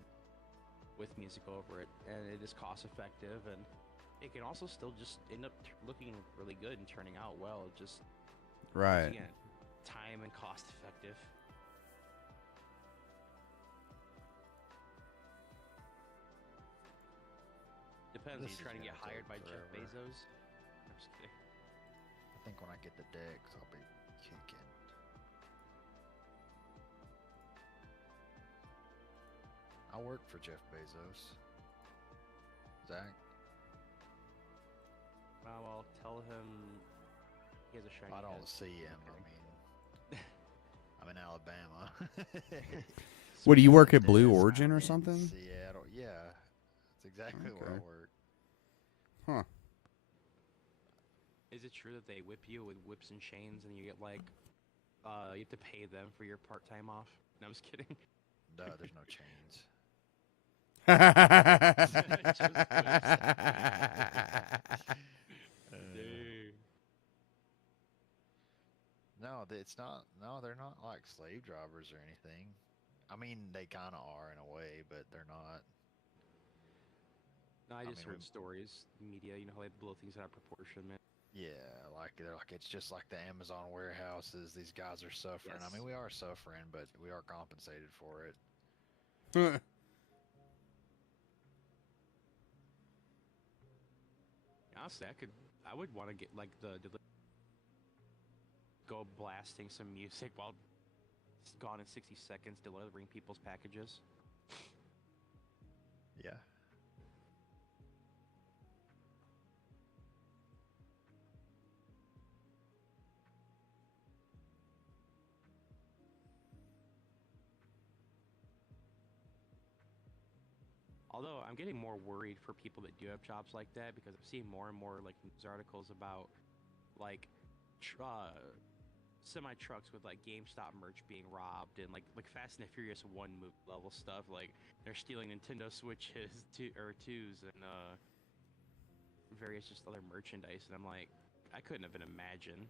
with music over it, and it is cost effective, and it can also still just end up looking really good and turning out well. Just Right. again, time and cost effective. Depends. This Are you is trying to get gonna hired by take Jeff forever. Bezos? I'm just kidding. I think when I get the decks, I'll be kicking. I work for Jeff Bezos. Zach? Well, I'll tell him he has a shiny I don't head. see him. I mean, I'm in Alabama. What, do you work at Dead Blue ass Origin or in something? Seattle. Yeah, that's exactly where I Okay. work. Huh. Is it true that they whip you with whips and chains and you get like, you have to pay them for your part-time off? No, I'm just kidding. Duh, there's no chains. Dude. No, it's not. No, they're not like slave drivers or anything. I mean, they kind of are in a way, but they're not. No, I just mean, heard stories, media. You know how they blow things out of proportion, man. Yeah, like they're like it's just like the Amazon warehouses. These guys are suffering. I mean, Yes. we are suffering, but we are compensated for it. Honestly, I would want to get like go blasting some music while it's gone in 60 seconds, delivering people's packages. Yeah. Although I'm getting more worried for people that do have jobs like that because I'm seeing more and more like news articles about like semi trucks with like GameStop merch being robbed and like Fast and the Furious 1 movie level stuff. Like they're stealing Nintendo Switches or twos and various just other merchandise, and I'm like, I couldn't even imagine.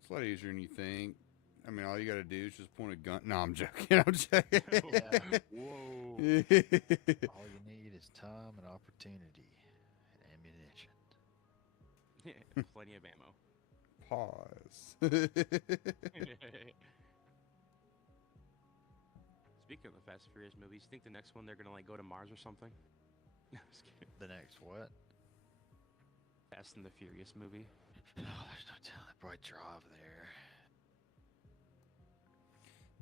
It's a lot easier than you think. I mean, all you got to do is just point a gun. No, I'm joking. I'm joking. Whoa. All you need is time and opportunity and ammunition. Plenty of ammo. Pause. Speaking of the Fast and Furious movies, think the next one they're gonna like go to Mars or something? No, I'm just kidding. The next what? Fast and the Furious movie. Oh, there's no telling. They probably drive there.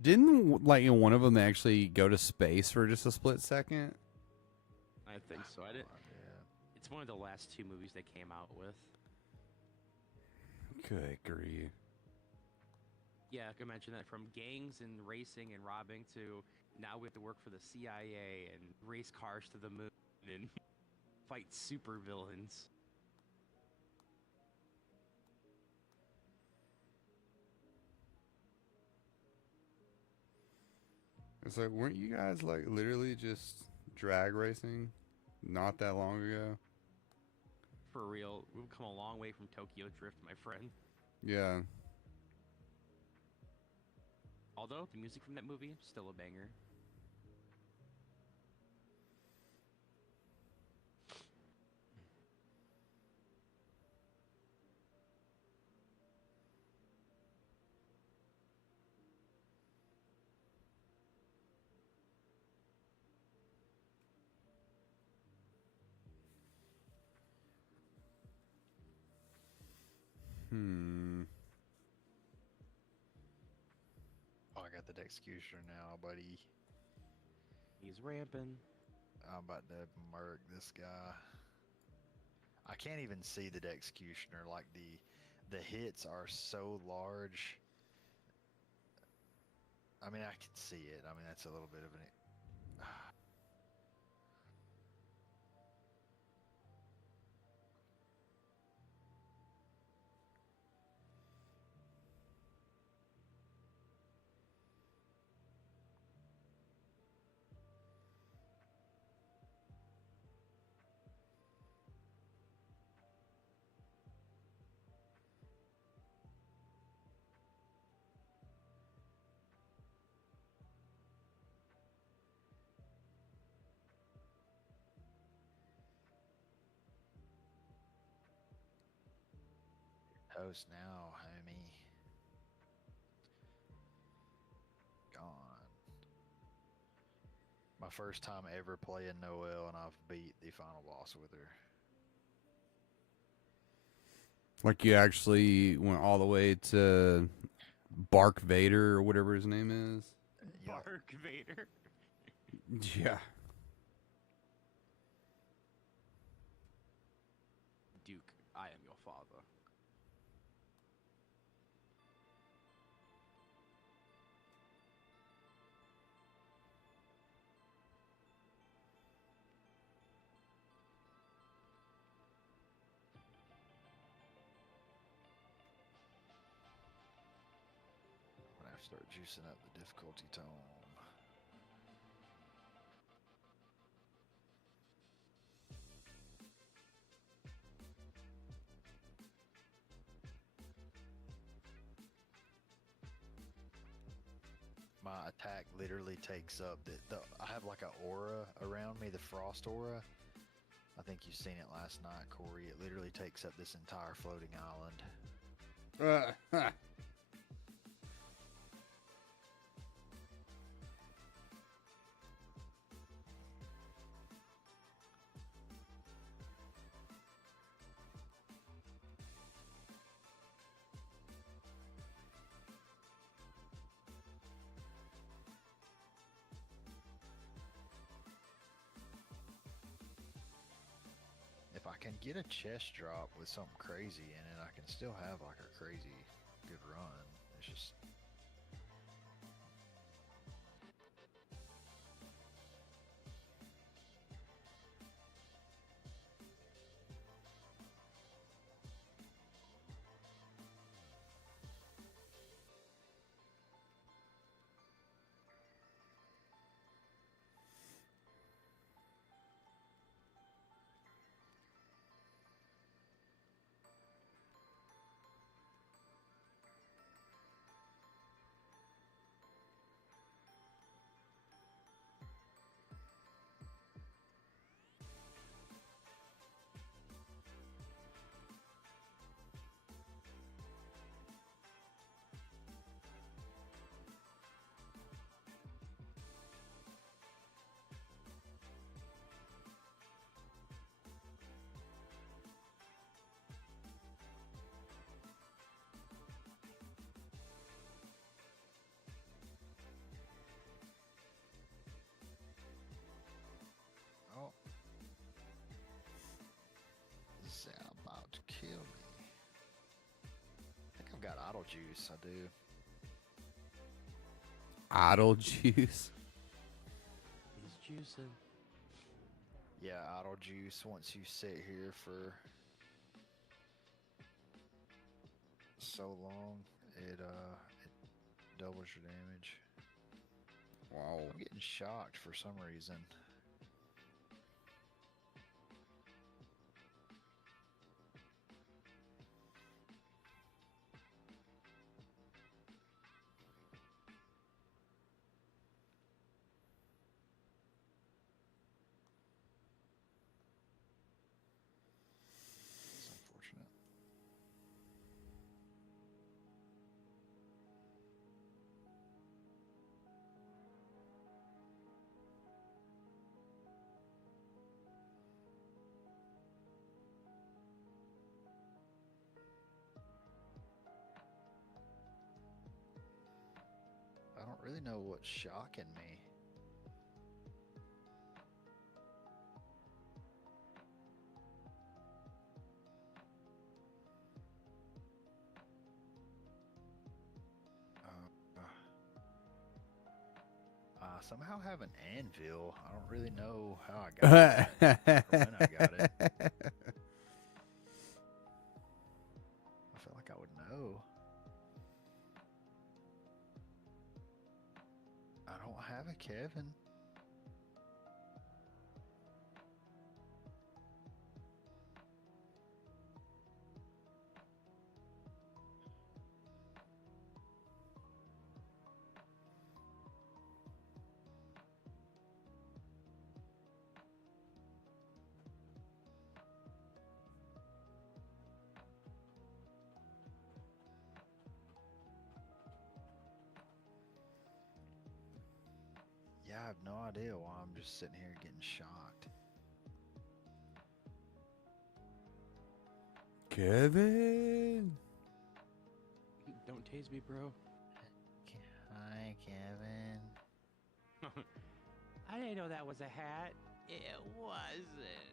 Didn't like in one of them they actually go to space for just a split second? I think so. I didn't. Yeah. It's one of the last two movies they came out with. Good grief. Yeah, I can imagine that from gangs and racing and robbing to now we have to work for the CIA and race cars to the moon and fight super villains. It's like, weren't you guys like literally just drag racing not that long ago? For real, we've come a long way from Tokyo Drift, my friend. Yeah. Although the music from that movie still a banger. Oh, I got the executioner now, buddy. He's ramping. I'm about to murk this guy. I can't even see the executioner. Like the hits are so large. I mean, I can see it. I mean, that's a little bit of an. Toast now, homie. Gone. My first time ever playing Noelle, and I've beat the final boss with her. Like you actually went all the way to Bark Vader or whatever his name is. Yup. Bark Vader. Yeah. Duke, I am your father. I'm gonna have to start juicing up the difficulty tone. attack literally takes up I have like a aura around me, the frost aura. I think you've seen it last night, Corey. It literally takes up this entire floating island. Ha. If I can get a chest drop with something crazy in it, I can still have like a crazy good run. It's just oh, is that about to kill me? I think I've got auto juice. I do. Idle juice. He's juicing. Yeah, auto juice. Once you sit here for so long, it doubles your damage. Wow. I'm getting shocked for some reason. It's unfortunate. I don't really know what's shocking me. I somehow have an anvil. I don't really know how I got it or when I got it. I feel like I would know. I don't have a Kevin. Yeah, I have no idea why I'm just sitting here getting shocked. Kevin. Don't tase me, bro. Hi, Kevin. I didn't know that was a hat. It wasn't.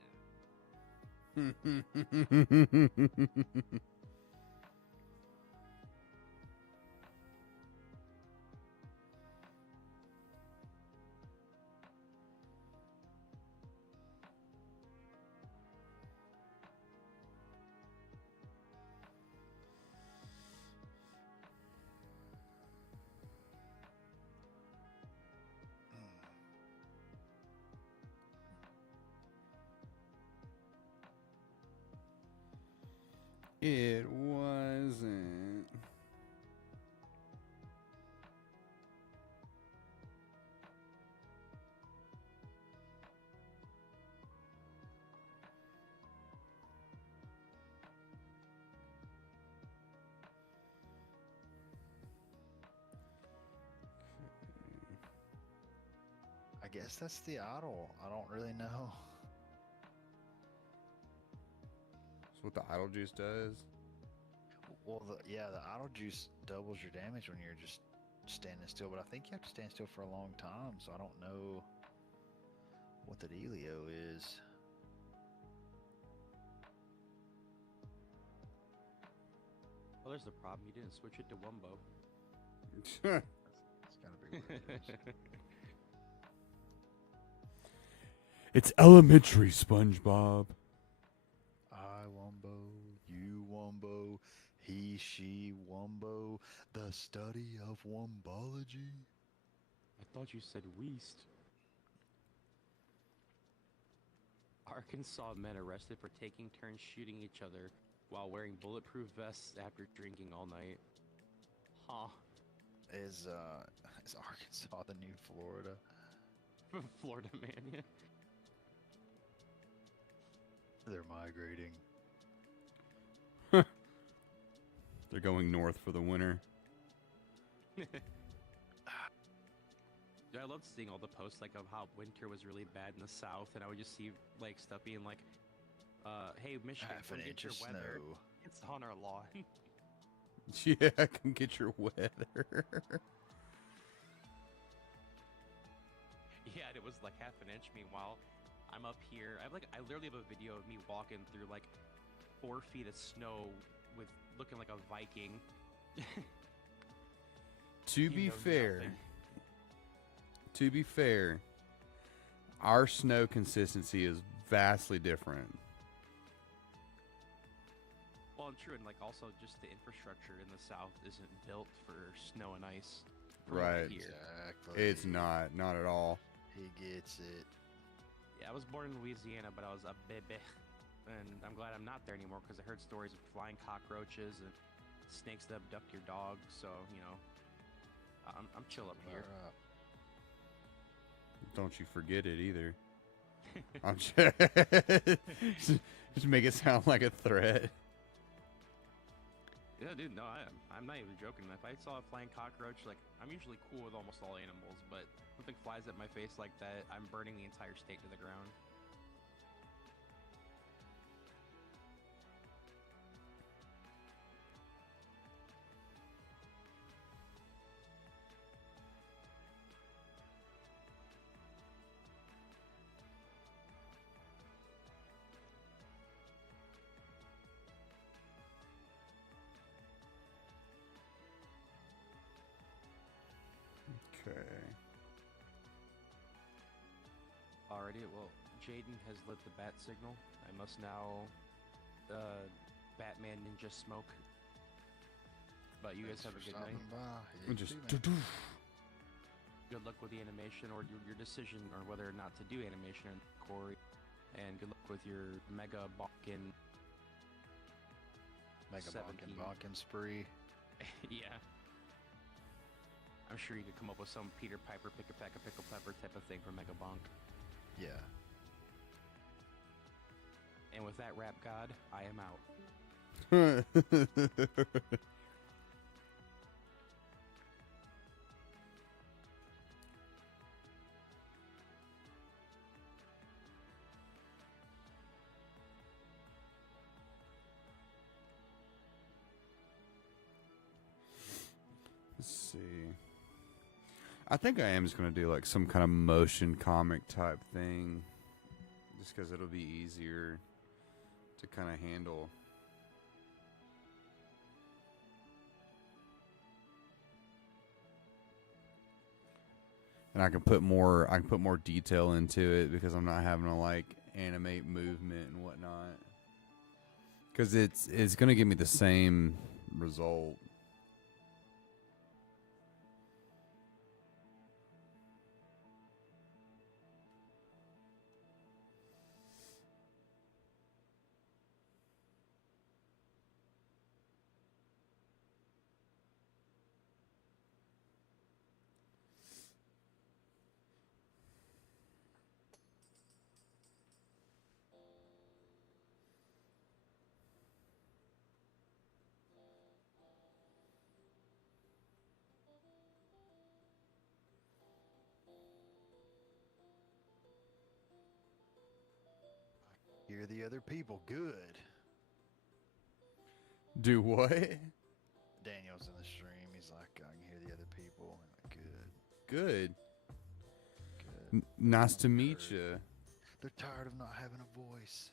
It wasn't. guess that's the idle. I don't really know. That's what the idle juice does. Well, the idle juice doubles your damage when you're just standing still, but I think you have to stand still for a long time, so I don't know what the dealio is. Well, there's the problem. You didn't switch it to Wumbo. It's gotta be what it is. It's elementary, SpongeBob. I wumbo, you wumbo, he, she, wumbo, the study of wombology. I thought you said Weast. Arkansas men arrested for taking turns shooting each other while wearing bulletproof vests after drinking all night. Huh. Is Arkansas the new Florida? Florida man, yeah. They're migrating. They're going north for the winter. I loved seeing all the posts like of how winter was really bad in the South, and I would just see like stuff being like, "Hey, Michigan, Half come an get inch your of weather. snow. It's on our lawn." Yeah, come get your weather. Yeah, and it was like half an inch. Meanwhile, I'm up here. I literally have a video of me walking through like 4 feet of snow with looking like a Viking. To You be know fair, nothing. to be fair, our snow consistency is vastly different. Well, and true, and like also just the infrastructure in the South isn't built for snow and ice. from what I Right. hear. Exactly. It's not at all. He gets it. Yeah, I was born in Louisiana, but I was a baby, and I'm glad I'm not there anymore because I heard stories of flying cockroaches and snakes that abduct your dog. So you know, I'm chill up here. Alright. Don't you forget it either. I'm just make it sound like a threat. Yeah, dude, no, I'm not even joking. If I saw a flying cockroach, like, I'm usually cool with almost all animals, but something flies at my face like that, I'm burning the entire state to the ground. Okay. Alrighty, well, Jaden has lit the bat signal. I must now, Batman Ninja smoke. But you guys Thanks have a for good night. stopping by. And You just too, man. Good luck with the animation or your decision or whether or not to do animation, Corey. And good luck with your Mega Balkan. Mega 17. bonkin' spree. Yeah. I'm sure you could come up with some Peter Piper, pick a peck a pickle pepper type of thing for Mega Bonk. Yeah. And with that rap god, I am out. Let's see. I think I am just gonna do like some kind of motion comic type thing, just because it'll be easier to kind of handle. And I can put more detail into it because I'm not having to like animate movement and whatnot. Because it's gonna give me the same result. hear the other people. Good. Do what? Daniel's in the stream. He's like, I can hear the other people. I'm like, good. Good. Good. Nice I'm to meet encouraged. you. They're tired of not having a voice.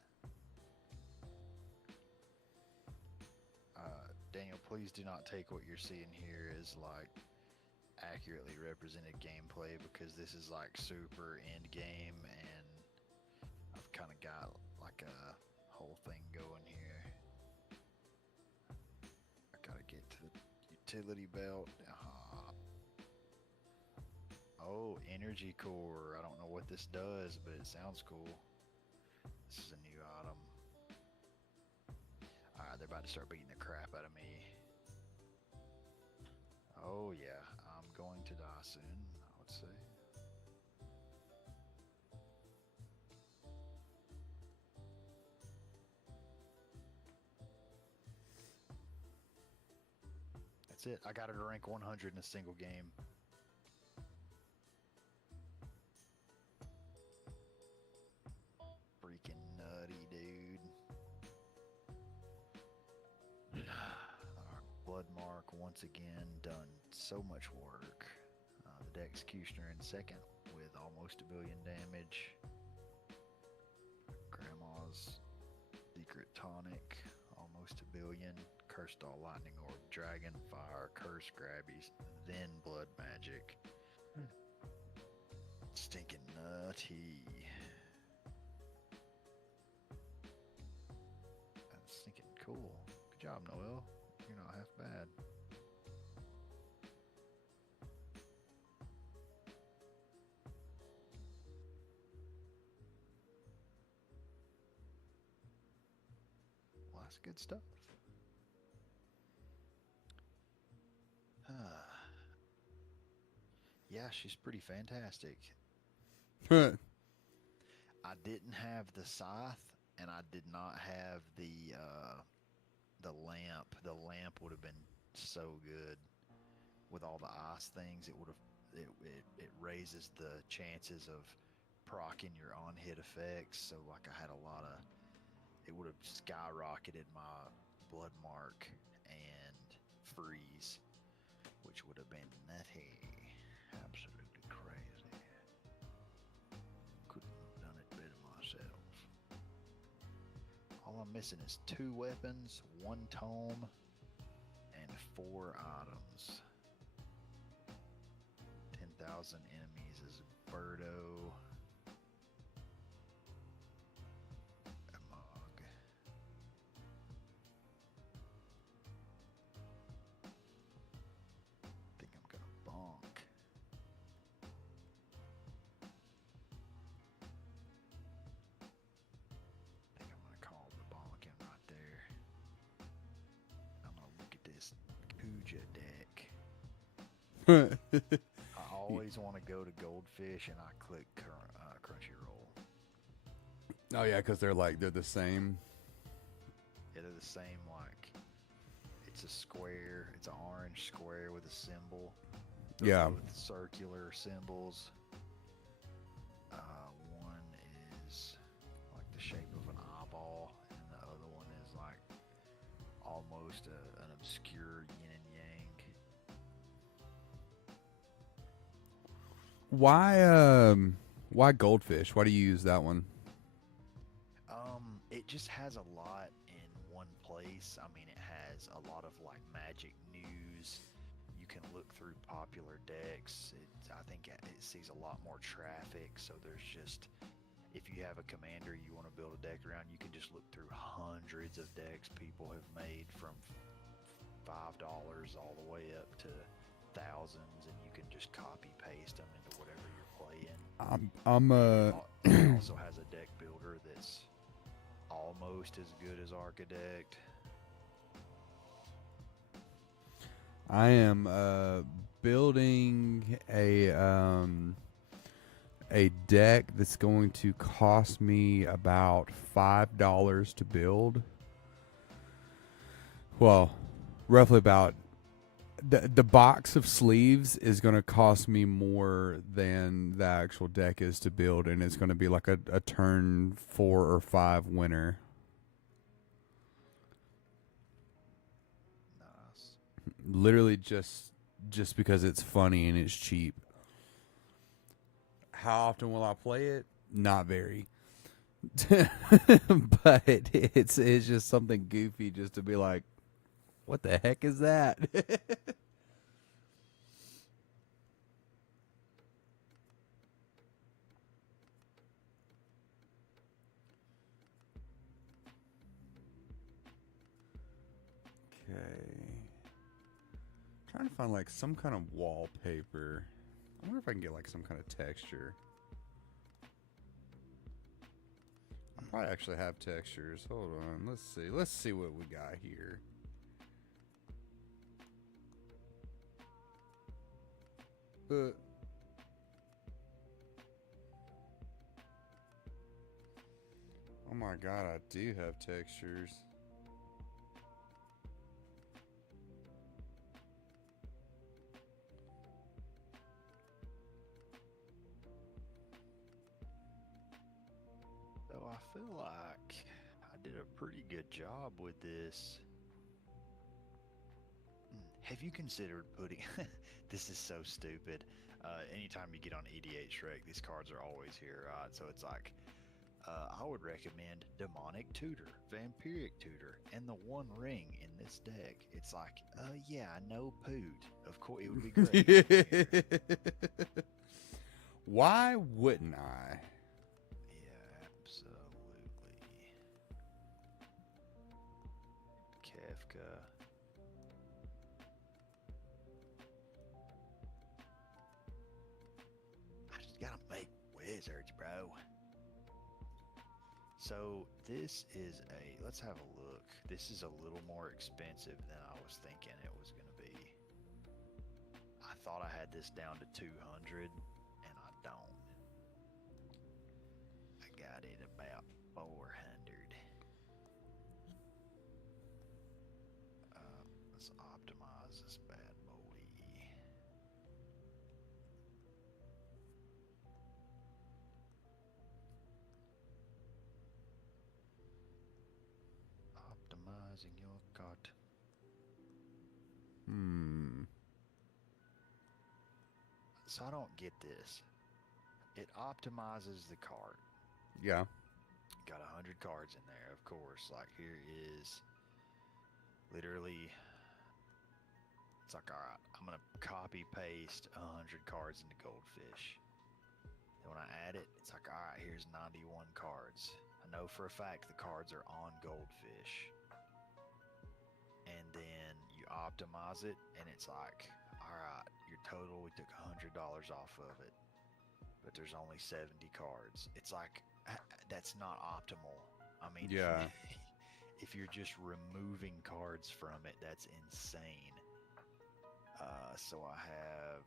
Daniel, please do not take what you're seeing here as like accurately represented gameplay, because this is like super end game, and I've kind of got like a whole thing going here. I gotta get to the utility belt. Oh, energy core. I don't know what this does, but it sounds cool. This is a new item. Alright, they're about to start beating the crap out of me. Oh yeah, I'm going to die soon, I would say. That's it. I got her to rank 100 in a single game. Freaking nutty, dude. Our blood mark once again done so much work. The Executioner in second with almost 1 billion damage. Grandma's Secret Tonic, almost 1 billion. Cursed All Lightning Orb, Dragon Fire, Curse Grabbies, then Blood Magic. Stinking nutty. That's stinking cool. Good job, Noel. You're not half bad. Well, that's good stuff. Yeah, she's pretty fantastic. I didn't have the scythe, and I did not have the lamp. The lamp would have been so good with all the ice things. It would have it raises the chances of proccing your on-hit effects. So like I had a lot of, it would have skyrocketed my blood mark and freeze, which would have been nutty. Absolutely crazy. Couldn't have done it better myself. All I'm missing is 2 weapons, 1 tome, and 4 items. 10,000 enemies is Birdo. Amog. Think I'm gonna bonk. Think I'm gonna call the bonking right there. I'm gonna look at this Kuja deck. I always want to go to Goldfish, and I click Crunchyroll. Oh yeah, because they're the same. Yeah, they're the same. Like, it's a square. It's an orange square with a symbol. They're Yeah. both circular symbols. One is like the shape of an eyeball, and the other one is like almost an obscure yin and yang. Why Goldfish? Why do you use that one? It just has a lot in one place. I mean, it has a lot of like Magic news. You can look through popular decks. I think it sees a lot more traffic. So there's just, if you have a commander you want to build a deck around, you can just look through hundreds of decks people have made from $5 all the way up to thousands, and you can just copy paste them into whatever you're playing. It also has a deck builder that's almost as good as Archidect. I am building a deck that's going to cost me about $5 to build. Well, roughly about the box of sleeves is going to cost me more than the actual deck is to build, and it's going to be like a turn 4 or 5 winner. Nice. Literally just because it's funny and it's cheap. How often will I play it? Not very. But it's just something goofy just to be like, what the heck is that? Okay. Trying to find like some kind of wallpaper. I wonder if I can get like some kind of texture. I probably actually have textures. Hold on. Let's see. Let's see what we got here. Oh my god, I do have textures. So I feel like I did a pretty good job with this. Have you considered putting... This is so stupid. Anytime you get on EDH Shrek, these cards are always here, right? So it's like, I would recommend Demonic Tutor, Vampiric Tutor, and the One Ring in this deck. It's like, yeah, no poot. Of course, it would be great. Why wouldn't I? Yeah, absolutely. Kefka. I just gotta make wizards, bro. So this is let's have a look. This is a little more expensive than I was thinking it was gonna be. I thought I had this down to 200, and I don't. I got it about 400. Let's optimize this bad boy. Optimizing your cart. So I don't get this. It optimizes the cart. Yeah. Got 100 cards in there, of course. Like here is literally, it's like, all right, I'm gonna copy paste 100 cards into Goldfish. Then when I add it, it's like, all right, here's 91 cards. I know for a fact the cards are on Goldfish. And then you optimize it, and it's like, all right, your total, we took $100 off of it, but there's only 70 cards. It's like, that's not optimal. I mean, Yeah. if you're just removing cards from it, that's insane. So I have,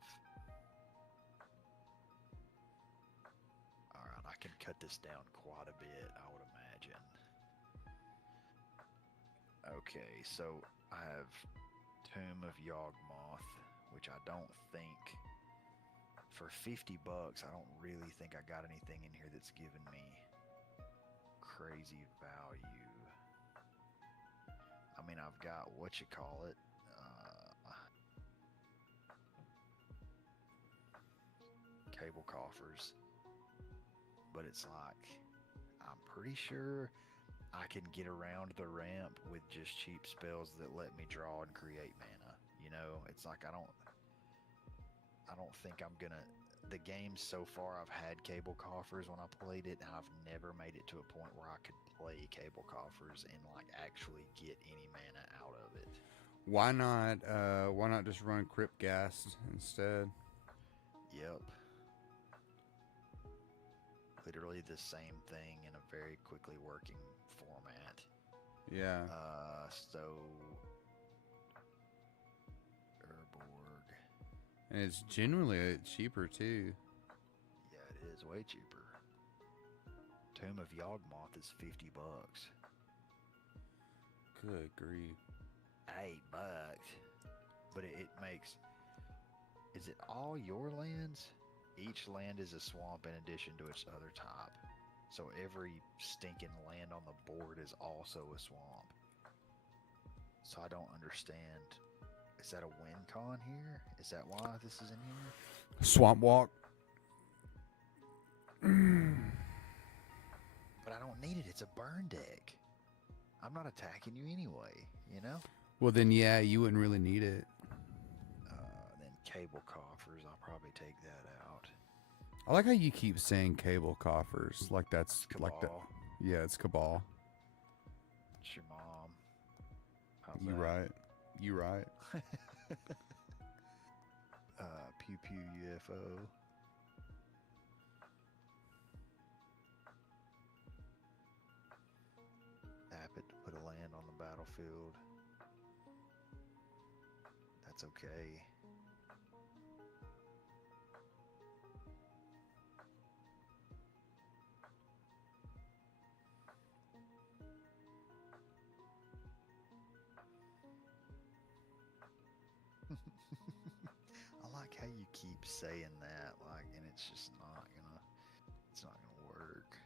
all right, I can cut this down quite a bit, I would imagine. Okay, so I have Tomb of Yawgmoth, which I don't think, for $50, I don't really think I got anything in here that's given me crazy value. I mean, I've got whatchamacallit, cable coffers, but it's like, I'm pretty sure I can get around the ramp with just cheap spells that let me draw and create mana. You know, it's like I don't think I'm gonna. The game so far, I've had cable coffers when I played it, and I've never made it to a point where I could play cable coffers and like actually get any mana out of it. Why not? Why not just run Crypt Ghast instead? Yep. Literally the same thing in a very quickly working format. Yeah. So Urborg. And it's generally cheaper too. Yeah, it is way cheaper. Tomb of Yawgmoth is $50. Good grief. $8. but it makes. Is it all your lands? Each land is a swamp in addition to its other type. So every stinking land on the board is also a swamp. So I don't understand. Is that a win con here? Is that why this is in here? Swamp Walk. But I don't need it. It's a burn deck. I'm not attacking you anyway, you know? Well, then, yeah, you wouldn't really need it. Then cable coffers, I'll probably take that out. I like how you keep saying cable coffers. Like that's like that. Cabal. Yeah, it's Cabal. It's your mom. How's You that? right. You right. Pew Pew UFO. Tap it to put a land on the battlefield. That's okay. I like how you keep saying that, like, and it's just not gonna, it's not gonna work.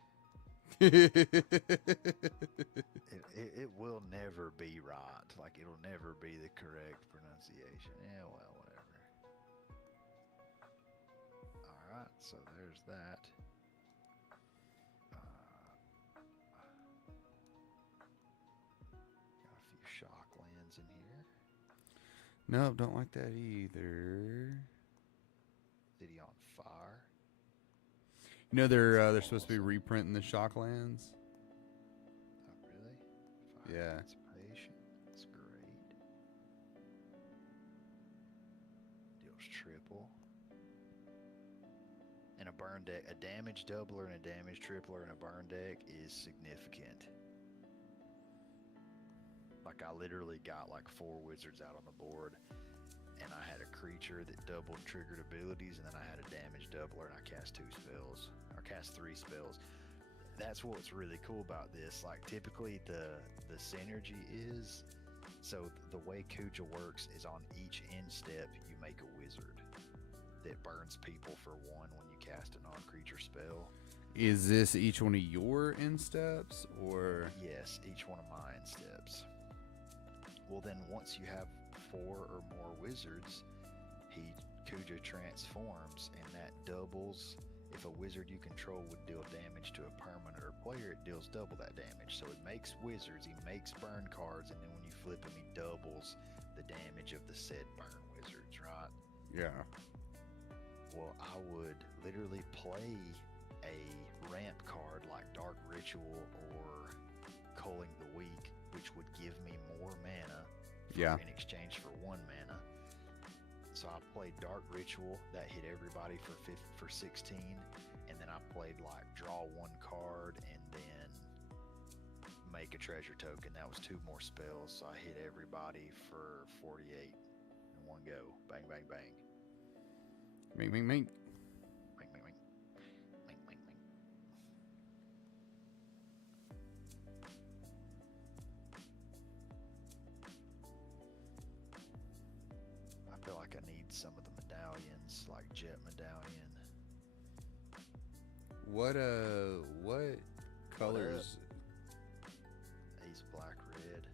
It will never be right. Like, it'll never be the correct pronunciation. Yeah, well, whatever. All right, so there's that. Got a few shock lands in here. No, don't like that either. City on fire. You know they're supposed to be reprinting the Shocklands. Oh, really? Yeah. Emancipation. That's great. Deals triple. And a burn deck, a damage doubler and a damage tripler and a burn deck is significant. Like, I literally got like 4 wizards out on the board, and I had a creature that doubled triggered abilities, and then I had a damage doubler, and I cast 2 spells, or cast 3 spells. That's what's really cool about this. Like, typically the synergy is, so the way Kuja works is on each end step you make a wizard that burns people for 1 when you cast a non-creature spell. Is this each one of your end steps, or Yes, each one of my end steps. Well, then once you have 4 or more wizards, Kuja transforms, and that doubles. If a wizard you control would deal damage to a permanent or player, it deals double that damage. So he makes wizards, he makes burn cards, and then when you flip him, he doubles the damage of the said burn wizards, right? yeah? Well, I would literally play a ramp card like Dark Ritual or Culling the Weak, which would give me more mana Yeah. in exchange for 1 mana. So I played Dark Ritual, that hit everybody for 16, and then I played like draw 1 card and then make a treasure token. That was 2 more spells, so I hit everybody for 48 in one go. Bang, bang, bang. Mink, mink, mink. Ming, ming, ming. Ming, ming, ming. I feel like I need some of the medallions, like Jet Medallion. What colors? He's black red.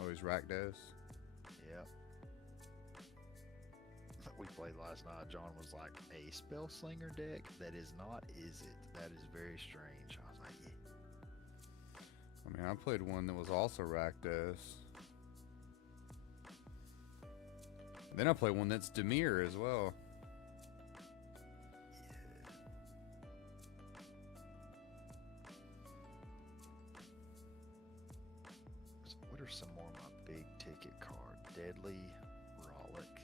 Oh, he's Rakdos. Yep. We played last night. John was like, a spell slinger deck? That is not, is it? That is very strange. I was like, yeah. I mean, I played one that was also Rakdos. Then I played one that's Demir as well. So what are some more of my big ticket cards? Deadly Rollick.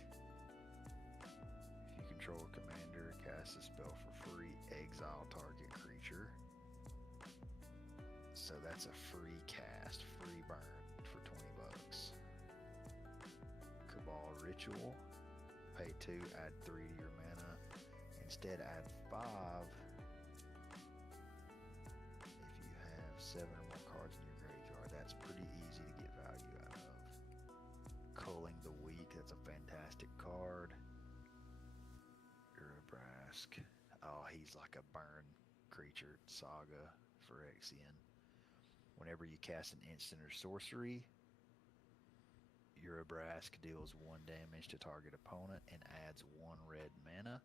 If you control a commander, cast a spell for free, exile target creature. So that's a free cast, free burn for $20. Cabal Ritual. Pay 2, add 3 to your mana. Instead, add 5 if you have 7 or more cards in your graveyard. That's pretty easy to get value out of. Culling the Weak, that's Obrask. Oh, he's like a burn creature saga Phyrexian. Whenever you cast an instant or sorcery, Urabrask deals 1 damage to target opponent and adds 1 red mana.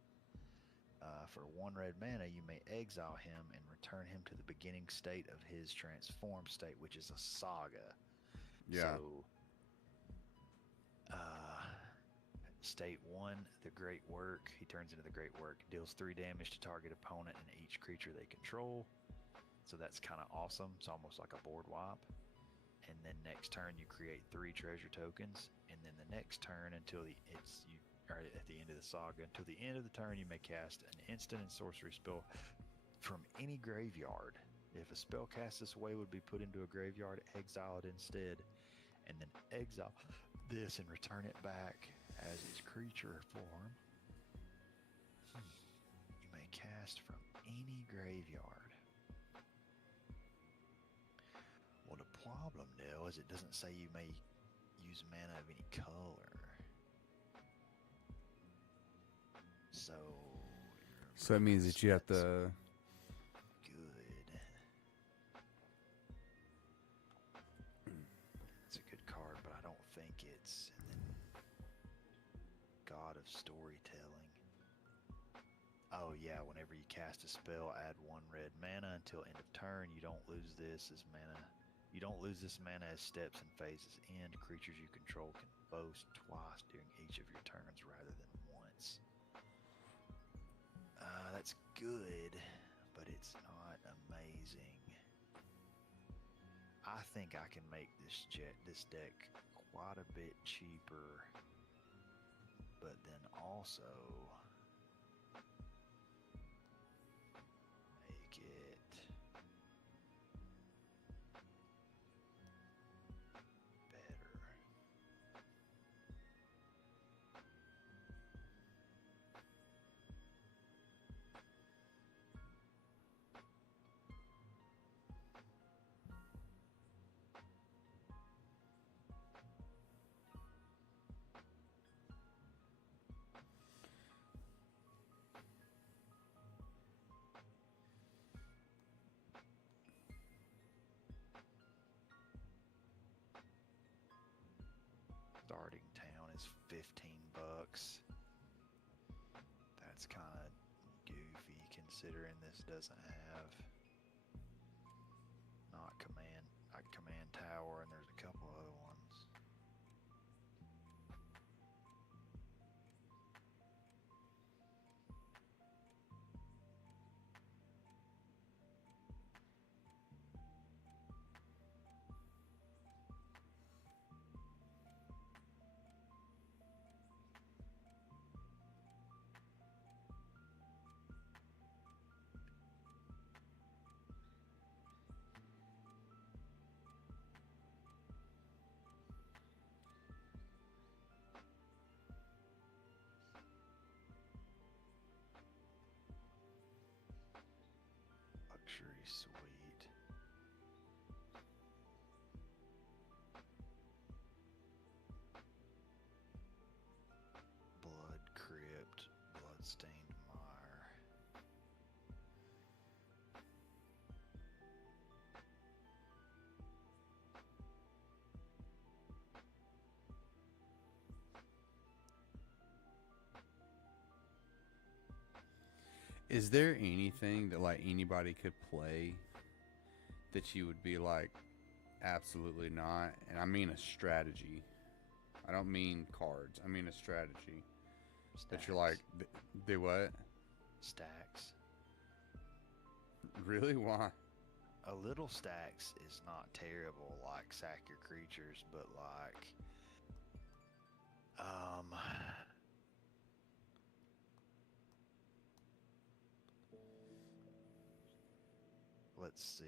For 1 red mana, you may exile him and return him to the beginning state of his transform state, which is a saga. Yeah. So, state 1, the Great Work. He turns into the Great Work, deals 3 damage to target opponent and each creature they control. So that's kind of awesome. It's almost like a board wipe. And then next turn you create 3 treasure tokens, and then the next turn until or at the end of the saga, until the end of the turn you may cast an instant and sorcery spell from any graveyard. If a spell cast this way would be put into a graveyard, exile it instead, and then exile this and return it back as its creature form. You may cast from any graveyard. Well, the problem, Dale, is it doesn't say you may use mana of any color. So that means that you have to. Good. It's a good card, but I don't think it's. And then God of Storytelling. Oh yeah, whenever you cast a spell, add 1 red mana until end of turn. You don't lose this as mana. You don't lose this mana as steps and phases end. Creatures you control can boast twice during each of your turns rather than once. That's good, but it's not amazing. I think I can make this deck quite a bit cheaper, but then also make it better. Starting town is $15. That's kind of goofy considering this doesn't have not command tower, and there's a couple other ones. Luxury suite. Blood Crypt, Bloodstained Mire. Is there anything that like anybody could play that you would be like, absolutely not? And I mean a strategy. I don't mean cards. I mean a strategy. That you're like, do what? Stacks. Really? Why? A little stacks is not terrible, like sack your creatures, but like, let's see.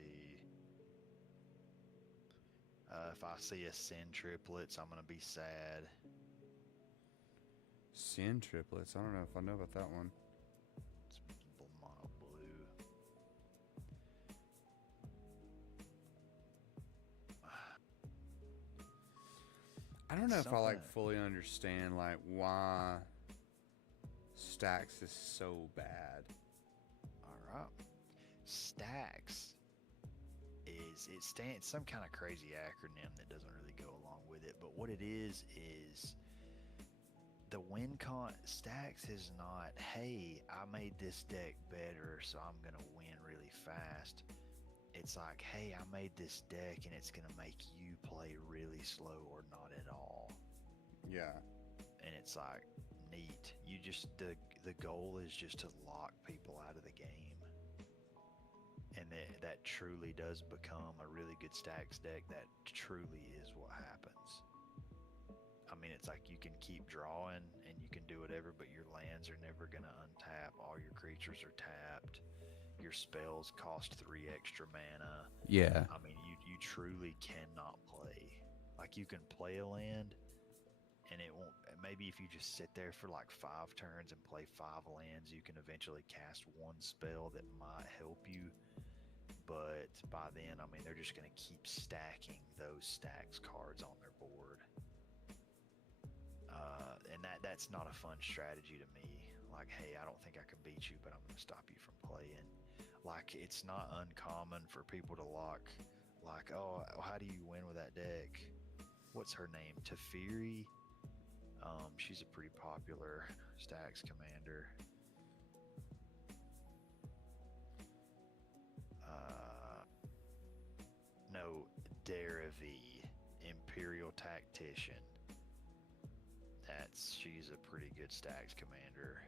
If I see a Sin Triplets, I'm gonna be sad. Sin Triplets. I don't know if I know about that one. It's mono blue. I don't know if I like Something- fully understand like why Stacks is so bad. All right. Stacks is it stands some kind of crazy acronym that doesn't really go along with it, but what it is the win con Stacks is not, hey, I made this deck better, so I'm gonna win really fast. It's like, hey, I made this deck and it's gonna make you play really slow or not at all. Yeah. And it's like neat. You just the goal is just to lock people out of the game. And that truly does become a really good Stacks deck. That truly is what happens. I mean, it's like you can keep drawing and you can do whatever, but your lands are never going to untap. All your creatures are tapped. Your spells cost 3 extra mana. Yeah. I mean, you truly cannot play. Like, you can play a land, and it won't. Maybe if you just sit there for like 5 turns and play 5 lands, you can eventually cast one spell that might help you. But by then, I mean, they're just going to keep stacking those Stacks cards on their board. And that's not a fun strategy to me. Like, hey, I don't think I can beat you, but I'm going to stop you from playing. Like, it's not uncommon for people to lock, like, oh, how do you win with that deck? What's her name? Teferi? She's a pretty popular Stacks commander. No, Daravi, Imperial Tactician. She's a pretty good Stacks commander.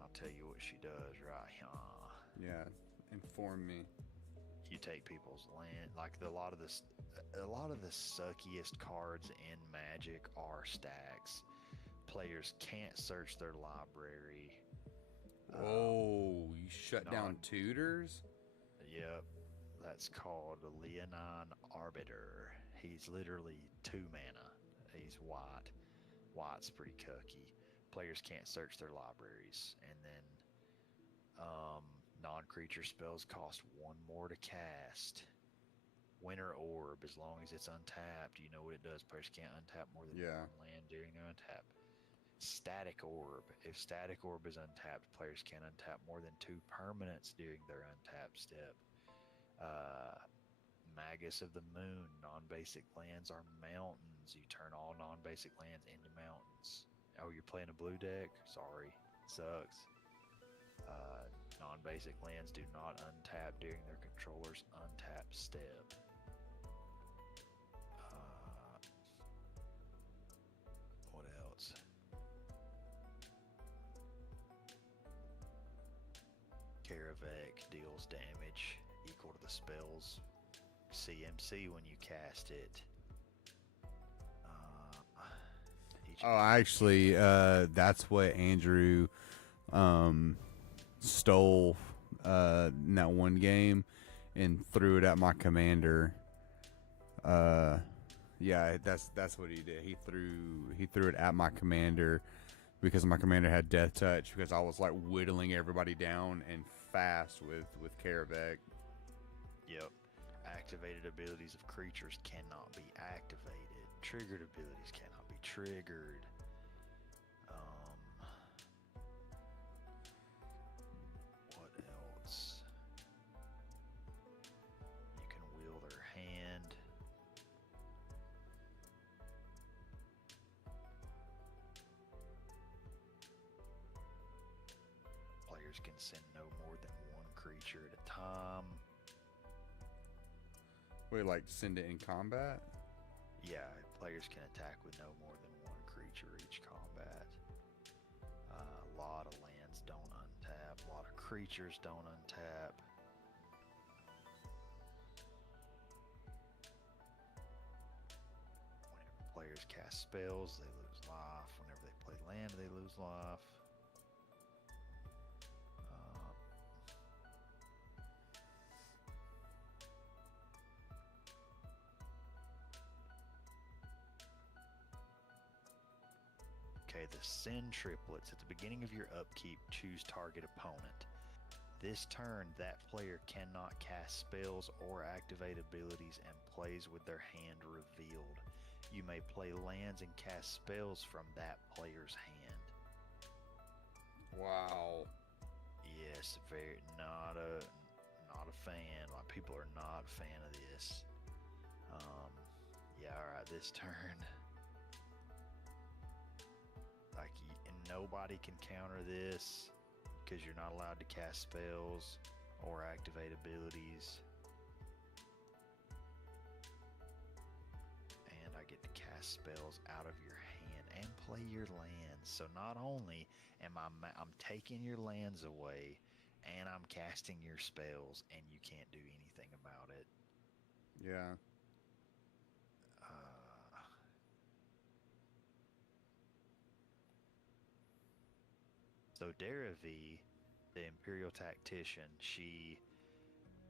I'll tell you what she does right here. Yeah. Inform me. You take people's land. Like a lot of the suckiest cards in Magic are Stacks. Players can't search their library. Oh, you shut down tutors? Yep. That's called Leonine Arbiter. He's literally 2 mana. He's white. White's pretty cookie. Players can't search their libraries. And then non-creature spells cost 1 more to cast. Winter Orb, as long as it's untapped, you know what it does. Players can't untap more than 1 land during their untap. Static Orb. If Static Orb is untapped, players can't untap more than 2 permanents during their untap step. Magus of the Moon. Non-basic lands are mountains. You turn all non-basic lands into mountains. Oh, you're playing a blue deck? Sorry. Sucks. Non-basic lands do not untap during their controller's untap step. What else? Karavek deals damage equal to the spell's CMC when you cast it. Oh, actually, that's what Andrew stole in that one game and threw it at my commander. Yeah, that's what he did. He threw it at my commander because my commander had Death Touch because I was like whittling everybody down and fast with Karavek. Yep. Activated abilities of creatures cannot be activated. Triggered abilities cannot be triggered. What else? You can wheel their hand. Players can send no more than 1 creature at a time. Wait, like send it in combat? Yeah, players can attack with no more than 1 creature each combat. A lot of lands don't untap. A lot of creatures don't untap. Whenever players cast spells, they lose life. Whenever they play land, they lose life. Okay, the Send triplets. At the beginning of your upkeep, choose target opponent. This turn, that player cannot cast spells or activate abilities and plays with their hand revealed. You may play lands and cast spells from that player's hand. Wow. Yes, very not a fan. Like people are not a fan of this. Yeah, all right, this turn. Like, and nobody can counter this because you're not allowed to cast spells or activate abilities. And I get to cast spells out of your hand and play your lands. So not only am I'm taking your lands away, and I'm casting your spells, and you can't do anything about it. Yeah. So Daravi, the Imperial Tactician, she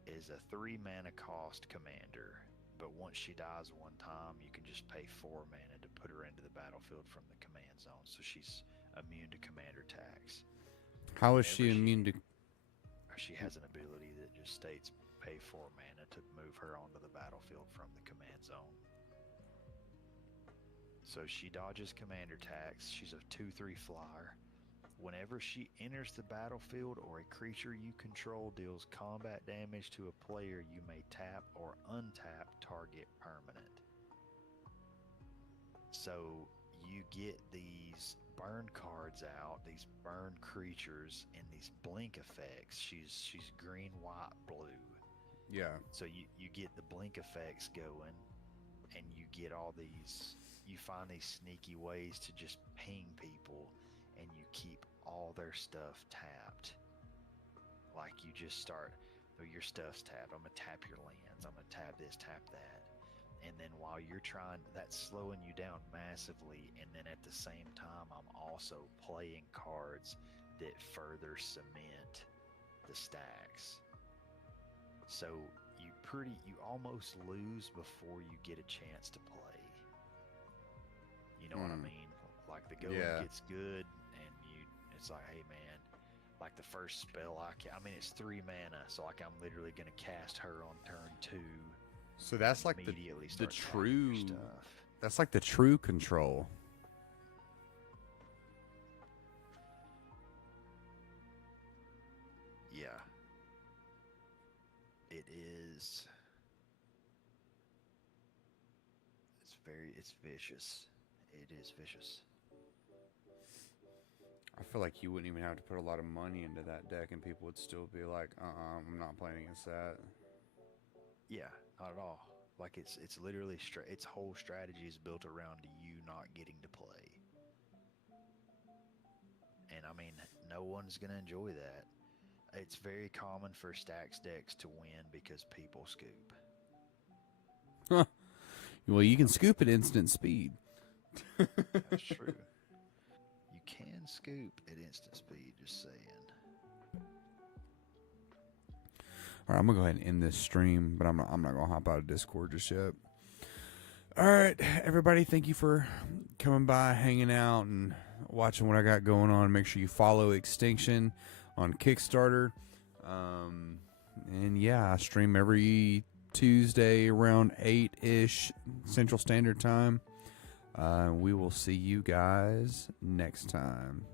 is a 3 mana cost commander, but once she dies one time, you can just pay 4 mana to put her into the battlefield from the command zone. So she's immune to commander tax. How is she Whenever immune to? She has an ability that just states pay 4 mana to move her onto the battlefield from the command zone. So she dodges commander tax. She's a 2/3 flyer. Whenever she enters the battlefield or a creature you control deals combat damage to a player, you may tap or untap target permanent. So you get these burn cards out, these burn creatures, and these blink effects. She's green, white, blue. Yeah. So you get the blink effects going, and you get all these. You find these sneaky ways to just ping people, and you keep all their stuff tapped. Like you just start, oh, your stuff's tapped. I'm gonna tap your lands. I'm gonna tap this, tap that. And then while you're trying, that's slowing you down massively. And then at the same time, I'm also playing cards that further cement the stacks. So you almost lose before you get a chance to play. You know what I mean? Like the going Yeah. gets good, and it's like, hey man, like the first spell I mean it's 3 mana, so like I'm literally gonna cast her on turn 2. So that's like Immediately the start tapping true. your stuff. That's like the true control. Yeah. It is. It's vicious. It is vicious. I feel like you wouldn't even have to put a lot of money into that deck, and people would still be like, I'm not playing against that. Yeah, not at all. Like it's literally its whole strategy is built around you not getting to play. And I mean, no one's gonna enjoy that. It's very common for stacks decks to win because people scoop. Well, you can scoop at instant speed. That's true. You can scoop at instant speed, just saying. All right, I'm gonna go ahead and end this stream, but I'm not gonna hop out of Discord just yet. All right, everybody, thank you for coming by, hanging out, and watching what I got going on. Make sure you follow Extinction on Kickstarter. And yeah, I stream every Tuesday around 8-ish Central Standard Time. We will see you guys next time.